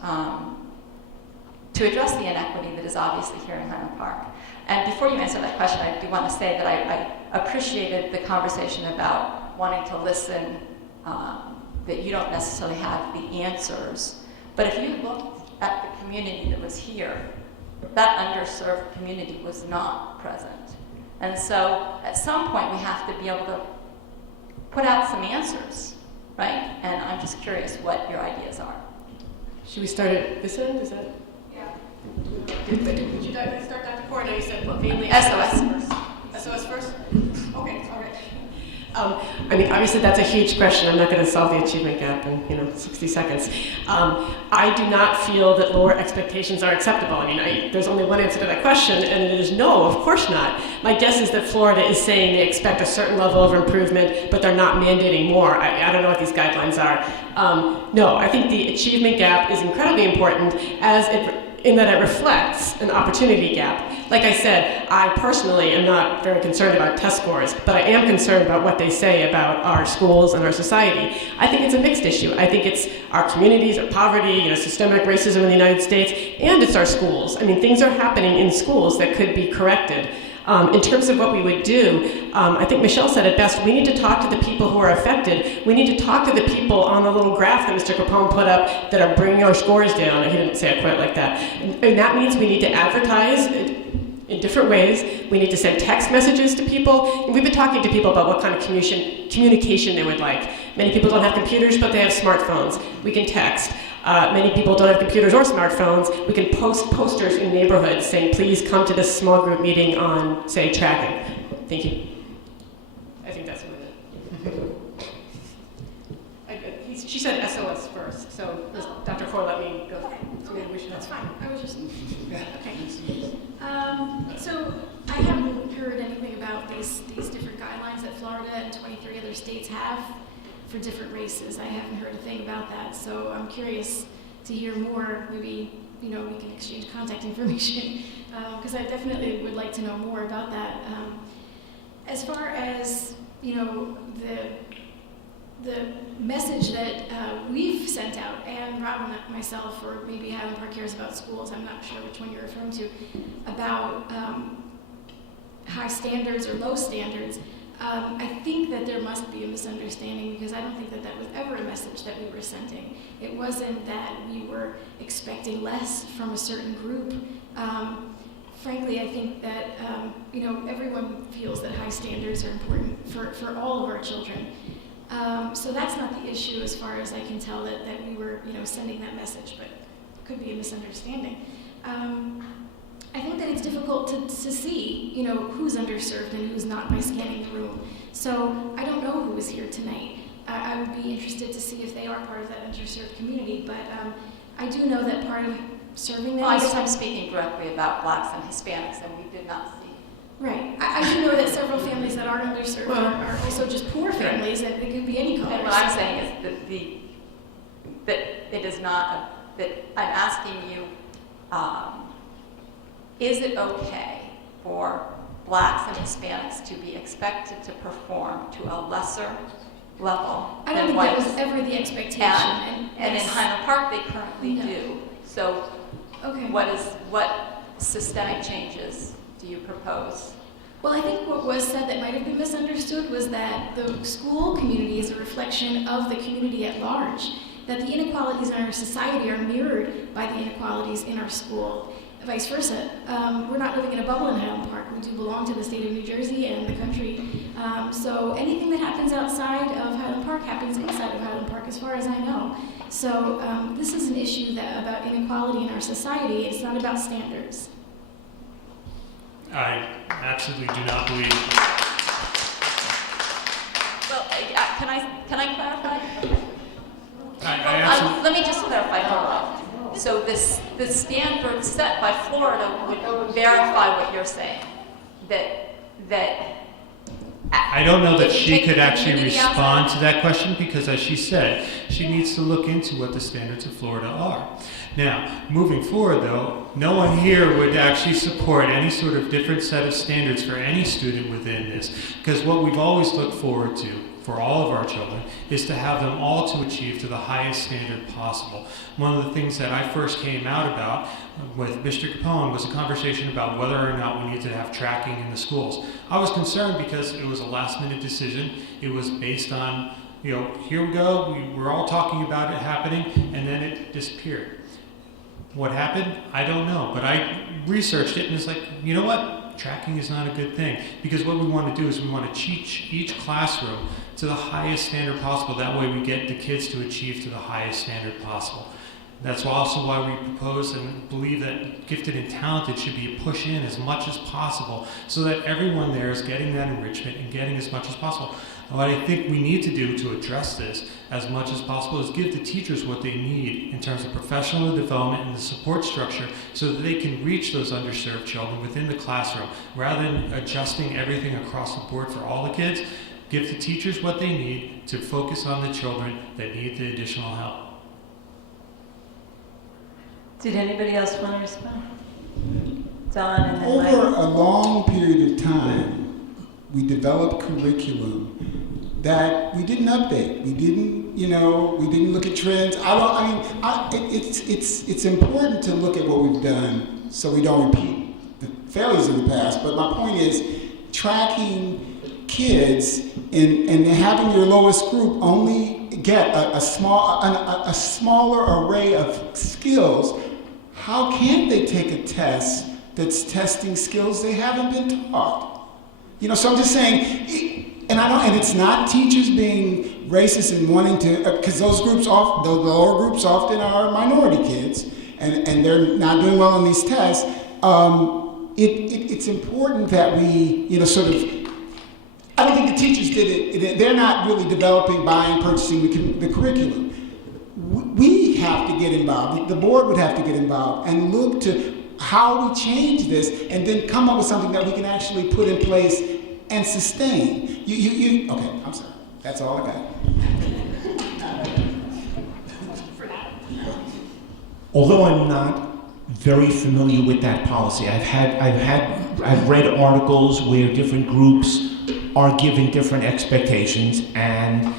to address the inequity that is obviously here in Highland Park. And before you answer that question, I do want to say that I appreciated the conversation about wanting to listen, that you don't necessarily have the answers. But if you looked at the community that was here, that underserved community was not present. And so at some point we have to be able to put out some answers, right? And I'm just curious what your ideas are. Should we start at this end? Is that? Yeah. Would you start, Dr. Ford? I know you said what, mainly SOS first. SOS first? Okay, all right. I mean, obviously that's a huge question. I'm not going to solve the achievement gap in 60 seconds. I do not feel that lower expectations are acceptable. I mean, there's only one answer to that question, and it is no, of course not. My guess is that Florida is saying they expect a certain level of improvement, but they're not mandating more. I don't know what these guidelines are. No, I think the achievement gap is incredibly important in that it reflects an opportunity gap. Like I said, I personally am not very concerned about test scores, but I am concerned about what they say about our schools and our society. I think it's a mixed issue. I think it's our communities, our poverty, systemic racism in the United States, and it's our schools. I mean, things are happening in schools that could be corrected. In terms of what we would do, I think Michelle said it best. We need to talk to the people who are affected. We need to talk to the people on the little graph that Mr. Capone put up that are bringing our scores down. He didn't say it quite like that. And that means we need to advertise in different ways. We need to send text messages to people. And we've been talking to people about what kind of communication they would like. Many people don't have computers, but they have smartphones. We can text. Many people don't have computers or smartphones. We can post posters in neighborhoods saying, please come to this small group meeting on, say, tracking. Thank you. I think that's what it is. She said SOS first, so Dr. Ford let me go. So maybe we should. That's fine. I was just... Okay. So I haven't heard anything about these different guidelines that Florida and 23 other states have for different races. I haven't heard a thing about that, so I'm curious to hear more, maybe we can exchange contact information, because I definitely would like to know more about that. As far as, the message that we've sent out, and Rob and myself, or maybe Highland Park Cares About Schools, I'm not sure which one you're referring to, about high standards or low standards, I think that there must be a misunderstanding, because I don't think that that was ever a message that we were sending. It wasn't that we were expecting less from a certain group. Frankly, I think that everyone feels that high standards are important for all of our children. So that's not the issue, as far as I can tell, that we were sending that message, but it could be a misunderstanding. I think that it's difficult to see, who's underserved and who's not by scanning the room. So I don't know who is here tonight. I would be interested to see if they are part of that underserved community, but I do know that part of serving them. Well, I guess I'm speaking directly about Blacks and Hispanics, and we did not see. Right. I do know that several families that are underserved are also just poor families, and it could be any color. And what I'm saying is that it is not that I'm asking you. Is it okay for Blacks and Hispanics to be expected to perform to a lesser level I don't think that was ever the expectation. And in Highland Park, they currently do. So, what systemic changes do you propose? Well, I think what was said that might have been misunderstood was that the school community is a reflection of the community at large, that the inequalities in our society are mirrored by the inequalities in our school. Vice versa. We're not living in a bubble in Highland Park. We do belong to the state of New Jersey and the country. So anything that happens outside of Highland Park happens inside of Highland Park, as far as I know. So this is an issue about inequality in our society. It's not about standards. I absolutely do not believe. Well, can I clarify? I absolutely. Let me just clarify. Hold on. So the standard set by Florida would verify what you're saying. That I don't know that she could actually respond to that question, because, as she said, she needs to look into what the standards of Florida are. Now, moving forward, though, no one here would actually support any sort of different set of standards for any student within this, because what we've always looked forward to for all of our children is to have them all to achieve to the highest standard possible. One of the things that I first came out about with Mr. Capone was a conversation about whether or not we needed to have tracking in the schools. I was concerned because it was a last-minute decision. It was based on, here we go, we're all talking about it happening, and then it disappeared. What happened? I don't know, but I researched it, and it's like, you know what? Tracking is not a good thing, because what we want to do is we want to teach each classroom to the highest standard possible. That way we get the kids to achieve to the highest standard possible. That's also why we propose and believe that gifted and talented should be pushed in as much as possible, so that everyone there is getting that enrichment and getting as much as possible. And what I think we need to do to address this as much as possible is give the teachers what they need in terms of professional development and the support structure, so that they can reach those underserved children within the classroom. Rather than adjusting everything across the board for all the kids, give the teachers what they need to focus on the children that need the additional help. Did anybody else want to respond? Don and then Over Mike. a long period of time, we developed curriculum that we didn't update. We didn't, we didn't look at trends. It's important to look at what we've done so we don't repeat the failures of the past. But my point is, tracking kids and having your lowest group only get a smaller array of skills. How can they take a test that's testing skills they haven't been taught? So I'm just saying, and it's not teachers being racist and wanting to, because the lower groups often are minority kids, and they're not doing well on these tests. It's important that we, I don't think the teachers did it. They're not really developing, buying, purchasing the curriculum. We have to get involved. The board would have to get involved and look to how we change this, and then come up with something that we can actually put in place and sustain. Okay, I'm sorry. That's all I got. Although I'm not very familiar with that policy. I've read articles where different groups are given different expectations, and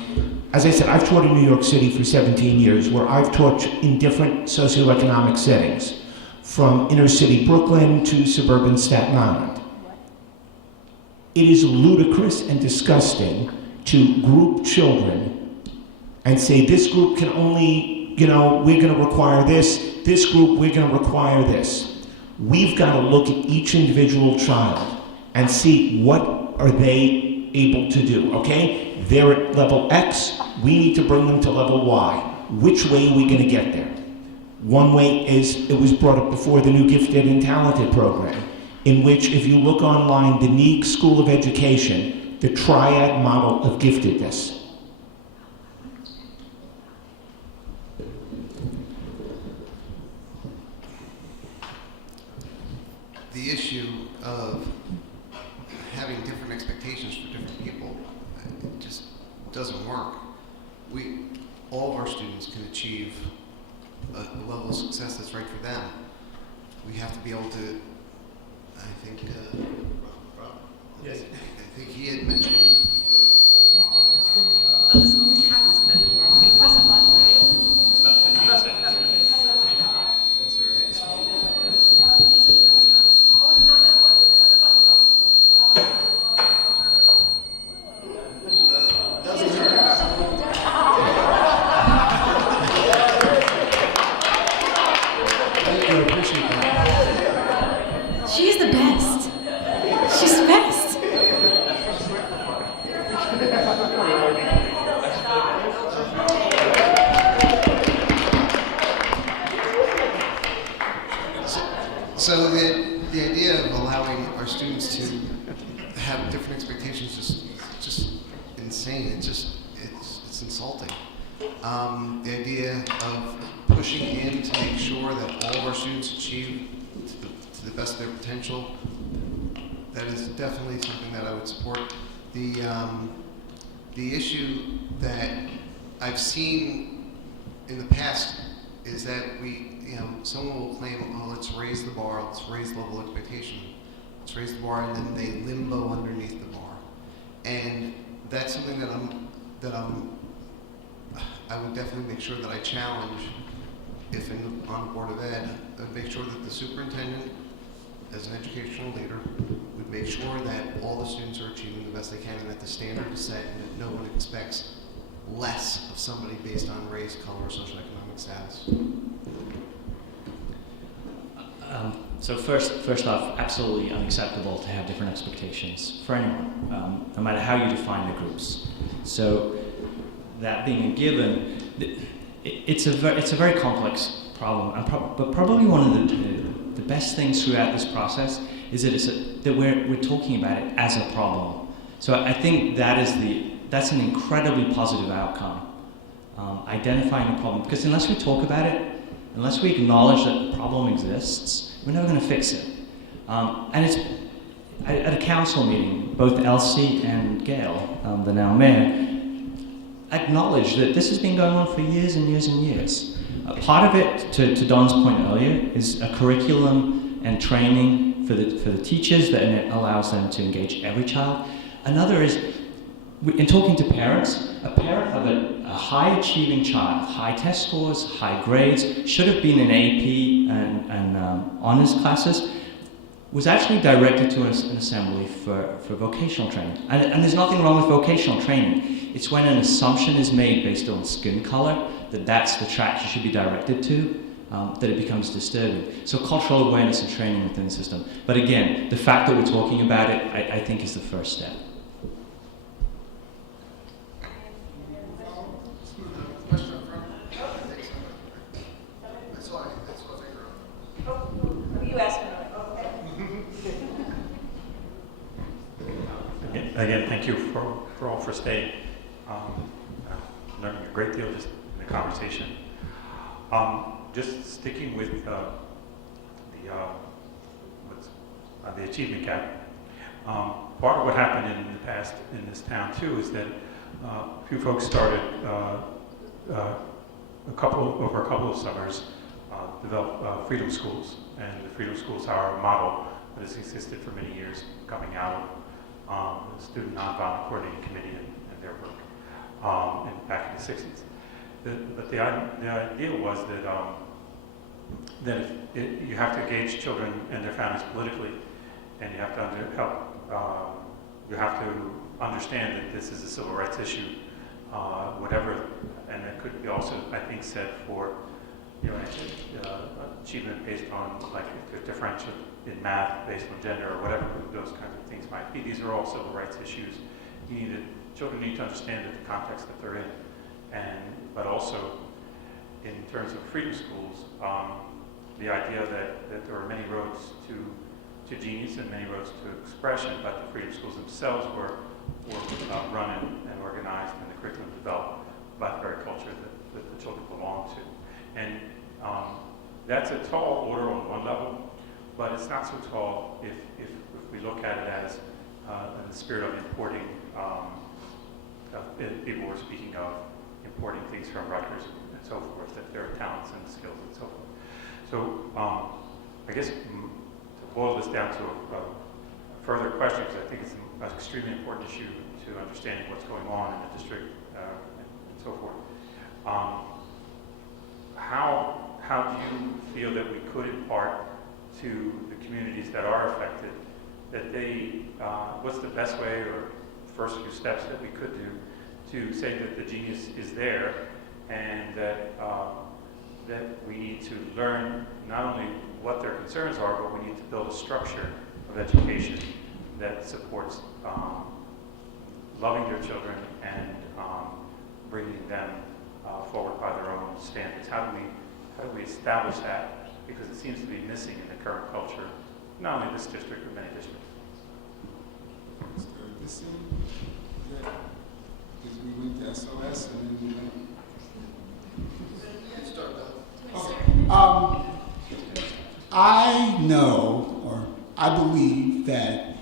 as I said, I've taught in New York City for 17 years, where I've taught in different socioeconomic settings, from inner city Brooklyn to suburban Staten Island. It is ludicrous and disgusting to group children and say this group can only, we're going to require this group, we're going to require this. We've got to look at each individual child and see what are they able to do, okay? They're at level X, we need to bring them to level Y. Which way are we going to get there? One way is, it was brought up before, the new Gifted and Talented program, in which if you look online, the Neek School of Education, the triad model of giftedness. The issue of having different expectations for different people, it just doesn't work. All of our students can achieve a level of success that's right for them. We have to be able to, I think he had mentioned. This always happens when we press a button. It's about 15 seconds. That's all right. She's the best. She's the best. So the idea of allowing our students to have different expectations is just insane. It's insulting. The idea of pushing in to make sure that all of our students achieve to the best of their potential, that is definitely something that I would support. The issue that I've seen in the past is that someone will claim, oh, let's raise the bar, let's raise the level of expectation, let's raise the bar, and then they limbo underneath the bar. And that's something that I would definitely make sure that I challenge if on the Board of Ed. I would make sure that the superintendent, as an educational leader, would make sure that all the students are achieving the best they can and that the standard is set and that no one expects less of somebody based on race, color, or socioeconomic status. So first off, absolutely unacceptable to have different expectations for anyone, no matter how you define the groups. So that being a given, it's a very complex problem, but probably one of the best things throughout this process is that we're talking about it as a problem. So I think that's an incredibly positive outcome, identifying the problem, because unless we talk about it, unless we acknowledge that the problem exists, we're never going to fix it. And it's at a council meeting, both Elsie and Gail, the now mayor, acknowledged that this has been going on for years and years and years. Part of it, to Don's point earlier, is a curriculum and training for the teachers that allows them to engage every child. Another is, in talking to parents, a parent of a high achieving child, high test scores, high grades, should have been in AP and honors classes, was actually directed to an assembly for vocational training. And there's nothing wrong with vocational training. It's when an assumption is made based on skin color that that's the track you should be directed to, that it becomes disturbing. So cultural awareness and training within the system. But again, the fact that we're talking about it, I think is the first step. You asked me. Again, thank you for all for staying. Learning a great deal just in the conversation. Just sticking with the achievement gap. Part of what happened in the past in this town too is that a few folks started over a couple of summers develop freedom schools. And the freedom schools are a model that has existed for many years, coming out of the Student Nonviolent Coordinating Committee and their work back in the 60s. But the idea was that you have to engage children and their families politically, and you have to you have to understand that this is a civil rights issue, whatever, and that could be also, I think, said for achievement based on, like, if there's differential in math based on gender or whatever those kinds of things might be. These are all civil rights issues. Children need to understand the context that they're in, but also in terms of freedom schools, the idea that there are many roads to genius and many roads to expression, but the freedom schools themselves were run and organized, and the curriculum developed by the very culture that the children belong to. And that's a tall order on one level, but it's not so tall if we look at it as in the spirit of importing, people were speaking of importing things from Rutgers and so forth, that there are talents and skills and so forth. So I guess to boil this down to a further question, because I think it's an extremely important issue to understanding what's going on in the district and so forth. How do you feel that we could impart to the communities that are affected that they, what's the best way or first few steps that we could do to say that the genius is there, and that we need to learn not only what their concerns are, but we need to build a structure of education that supports loving their children and bringing them forward by their own standards. How do we establish that? Because it seems to be missing in the current culture, not only this district, but many districts. Because we went to SOS and then we went. I know, or I believe, that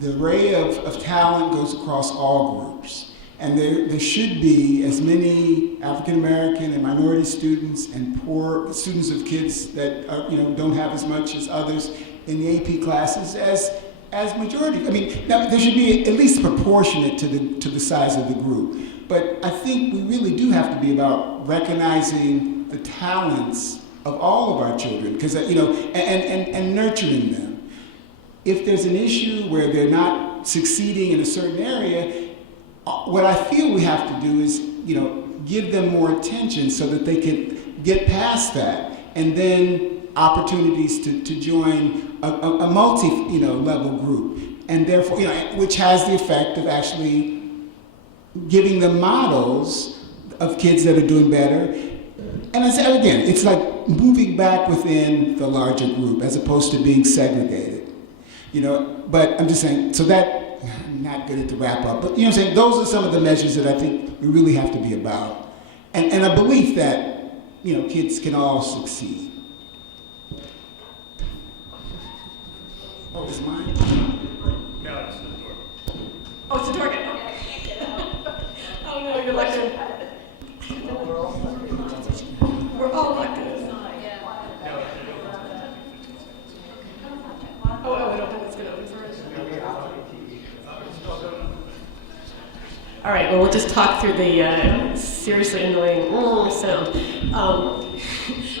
the array of talent goes across all groups. And there should be as many African American and minority students and poor students of kids that are, don't have as much as others in the AP classes as majority. I mean, now there should be at least proportionate to the size of the group. But I think we really do have to be about recognizing the talents of all of our children, because and nurturing them. If there's an issue where they're not succeeding in a certain area, what I feel we have to do is, give them more attention so that they can get past that, and then opportunities to join a multi, level group, and therefore, which has the effect of actually giving them models of kids that are doing better. And I say again, it's like moving back within the larger group as opposed to being segregated, But I'm just saying, so that. I'm not good at the wrap up, but those are some of the measures that I think we really have to be about, and a belief that kids can all succeed. Oh, is mine? No, it's the door. Oh, it's the door. Okay. Oh no, you're elected. We're all elected. Oh, I don't think it's going to open first. All right, well, we'll just talk through the seriously annoying sound.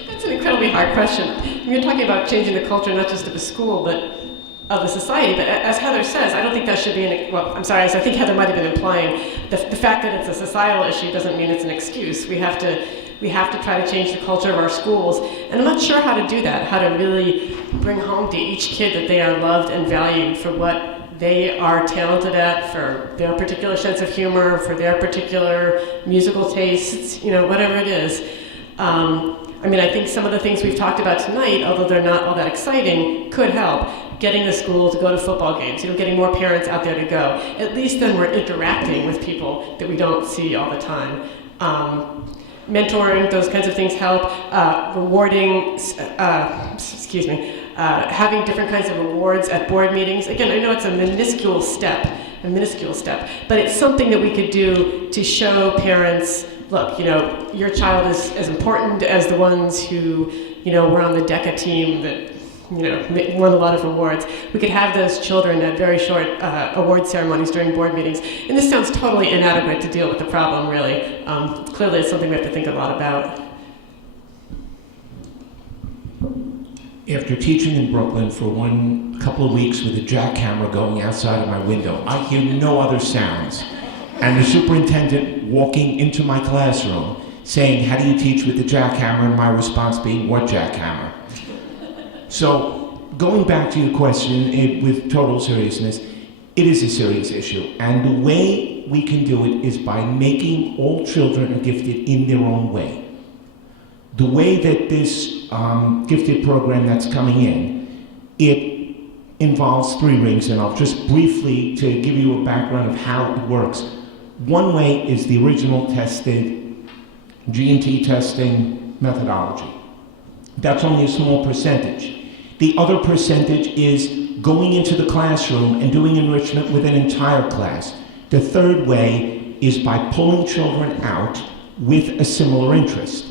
That's an incredibly hard question. You're talking about changing the culture not just of a school, but of the society. But as Heather says, I don't think that should be as I think Heather might have been implying, the fact that it's a societal issue doesn't mean it's an excuse. We have to try to change the culture of our schools. And I'm not sure how to do that, how to really bring home to each kid that they are loved and valued for what they are talented at, for their particular sense of humor, for their particular musical tastes, whatever it is. I think some of the things we've talked about tonight, although they're not all that exciting, could help. Getting the school to go to football games, getting more parents out there to go. At least then we're interacting with people that we don't see all the time. Mentoring, those kinds of things help. Rewarding, having different kinds of rewards at board meetings. Again, I know it's a minuscule step, but it's something that we could do to show parents look, your child is as important as the ones who, were on the DECA team that, won a lot of awards. We could have those children at very short award ceremonies during board meetings. And this sounds totally inadequate to deal with the problem, really. Clearly, it's something we have to think a lot about. After teaching in Brooklyn for couple of weeks with a jackhammer going outside of my window, I hear no other sounds. And the superintendent walking into my classroom saying, "How do you teach with the jackhammer?" And my response being, "What jackhammer?" So, going back to your question, with total seriousness, it is a serious issue. And the way we can do it is by making all children are gifted in their own way. The way that this gifted program that's coming in, it involves 3 rings, and I'll just briefly to give you a background of how it works. One way is the original tested G&T testing methodology. That's only a small percentage. The other percentage is going into the classroom and doing enrichment with an entire class. The third way is by pulling children out with a similar interest.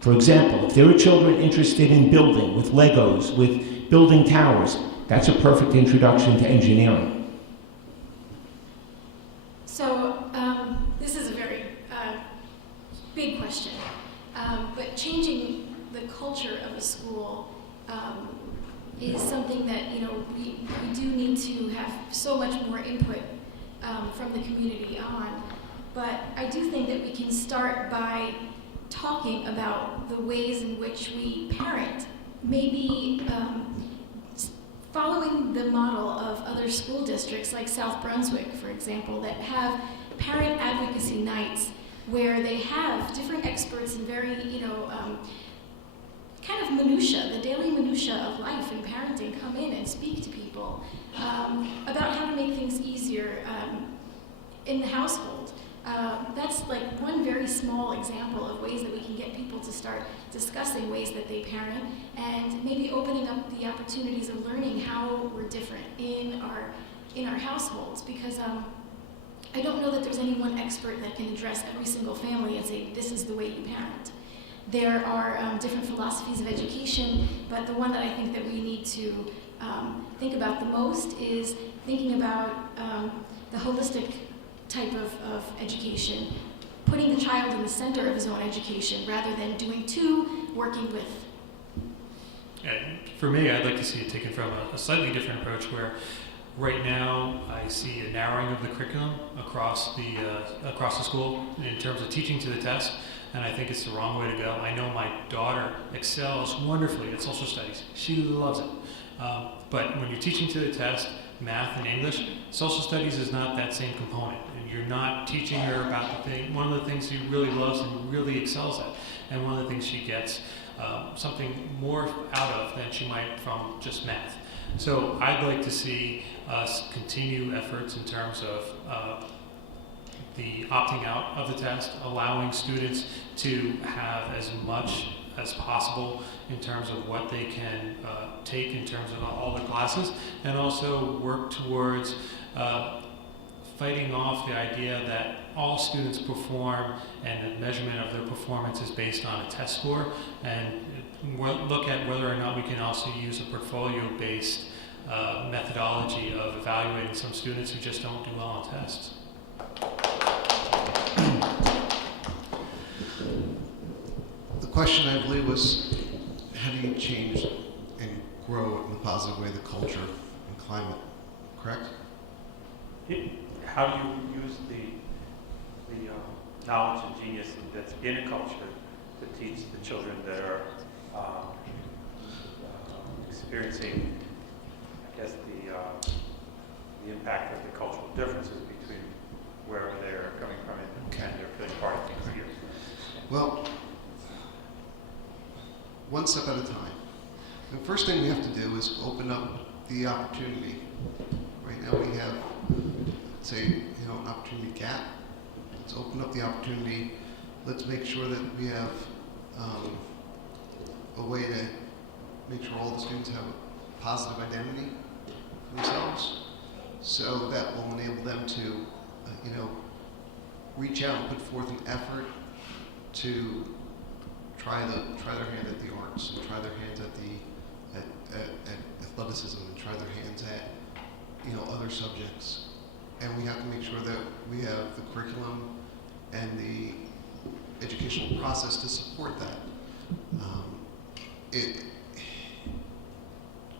For example, if there are children interested in building with Legos, with building towers, that's a perfect introduction to engineering. So this is a very big question, but changing the culture of a school is something that we do need to have so much more input from the community on. But I do think that we can start by talking about the ways in which we parent, maybe following the model of other school districts like South Brunswick, for example, that have parent advocacy nights where they have different experts in very, kind of minutia, the daily minutia of life and parenting come in and speak to people about how to make things easier in the household. That's like one very small example of ways that we can get people to start discussing ways that they parent and maybe opening up the opportunities of learning how we're different in our households, because I don't know that there's any one expert that can address every single family and say, this is the way you parent. There are different philosophies of education, but the one that I think that we need to think about the most is thinking about the holistic type of education, putting the child in the center of his own education rather than doing 2, working with. And for me, I'd like to see it taken from a slightly different approach where right now I see a narrowing of the curriculum across the school in terms of teaching to the test. And I think it's the wrong way to go. I know my daughter excels wonderfully at social studies. She loves it. But when you're teaching to the test, math and English, social studies is not that same component. And you're not teaching her about one of the things she really loves and really excels at. And one of the things she gets something more out of than she might from just math. So I'd like to see us continue efforts in terms of the opting out of the test, allowing students to have as much as possible in terms of what they can take in terms of all the classes, and also work towards fighting off the idea that all students perform and the measurement of their performance is based on a test score, and look at whether or not we can also use a portfolio-based methodology of evaluating some students who just don't do well on tests. The question, I believe, was how do you change and grow in a positive way the culture and climate, correct? How do you use the knowledge and genius that's in a culture to teach the children that are experiencing, I guess, the impact of the cultural differences between wherever they're coming from and they're feeling part of things here? Well, one step at a time. The first thing we have to do is open up the opportunity. Right now we have, say, an opportunity gap. Let's open up the opportunity. Let's make sure that we have a way to make sure all the students have a positive identity for themselves, so that will enable them to, reach out and put forth an effort to try their hand at the arts, and try their hands at athleticism, and try their hands at other subjects. And we have to make sure that we have the curriculum and the educational process to support that.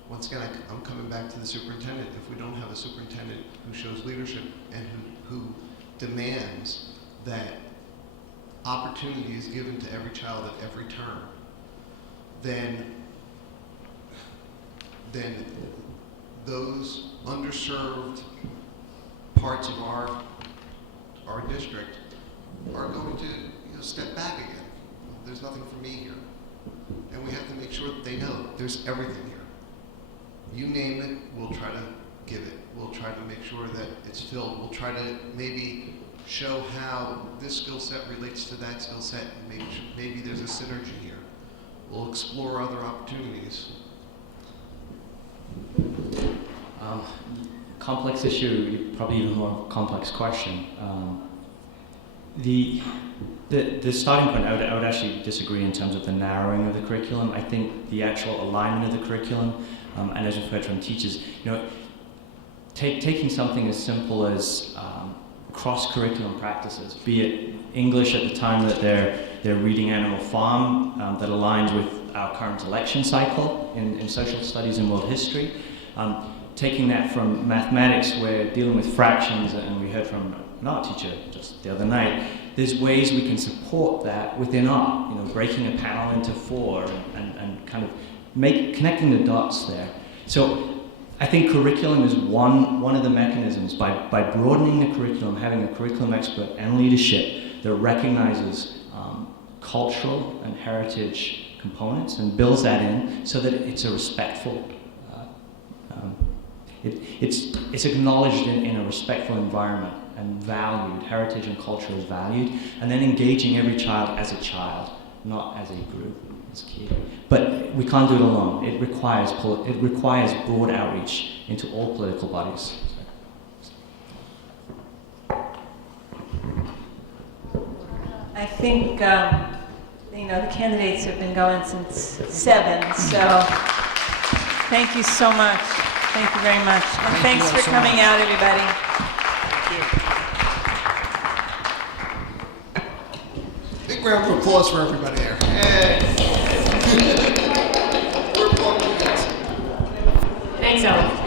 Once again, I'm coming back to the superintendent. If we don't have a superintendent who shows leadership and who demands that opportunity is given to every child at every turn, then those underserved parts of our district are going to step back again. There's nothing for me here. And we have to make sure that they know there's everything here. You name it, we'll try to give it. We'll try to make sure that it's filled. We'll try to maybe show how this skill set relates to that skill set, and maybe there's a synergy here. We'll explore other opportunities. Complex issue, probably even more complex question. The starting point, I would actually disagree in terms of the narrowing of the curriculum. I think the actual alignment of the curriculum, and as we've heard from teachers, taking something as simple as cross-curriculum practices, be it English at the time that they're reading Animal Farm, that aligns with our current election cycle in social studies and world history. Taking that from mathematics, where dealing with fractions, and we heard from an art teacher just the other night, there's ways we can support that within art, breaking a panel into 4 and kind of connecting the dots there. So I think curriculum is one of the mechanisms. By broadening the curriculum, having a curriculum expert and leadership that recognizes cultural and heritage components and builds that in so that it's a respectful, it's acknowledged in a respectful environment and valued. Heritage and culture is valued, and then engaging every child as a child, not as a group, is key. But we can't do it alone. It requires broad outreach into all political bodies. I think the candidates have been going since 7, so thank you so much. Thank you very much, and thanks for coming out, everybody. Big round of applause for everybody there. Hey. We're applauding you guys. Thanks, Ellen.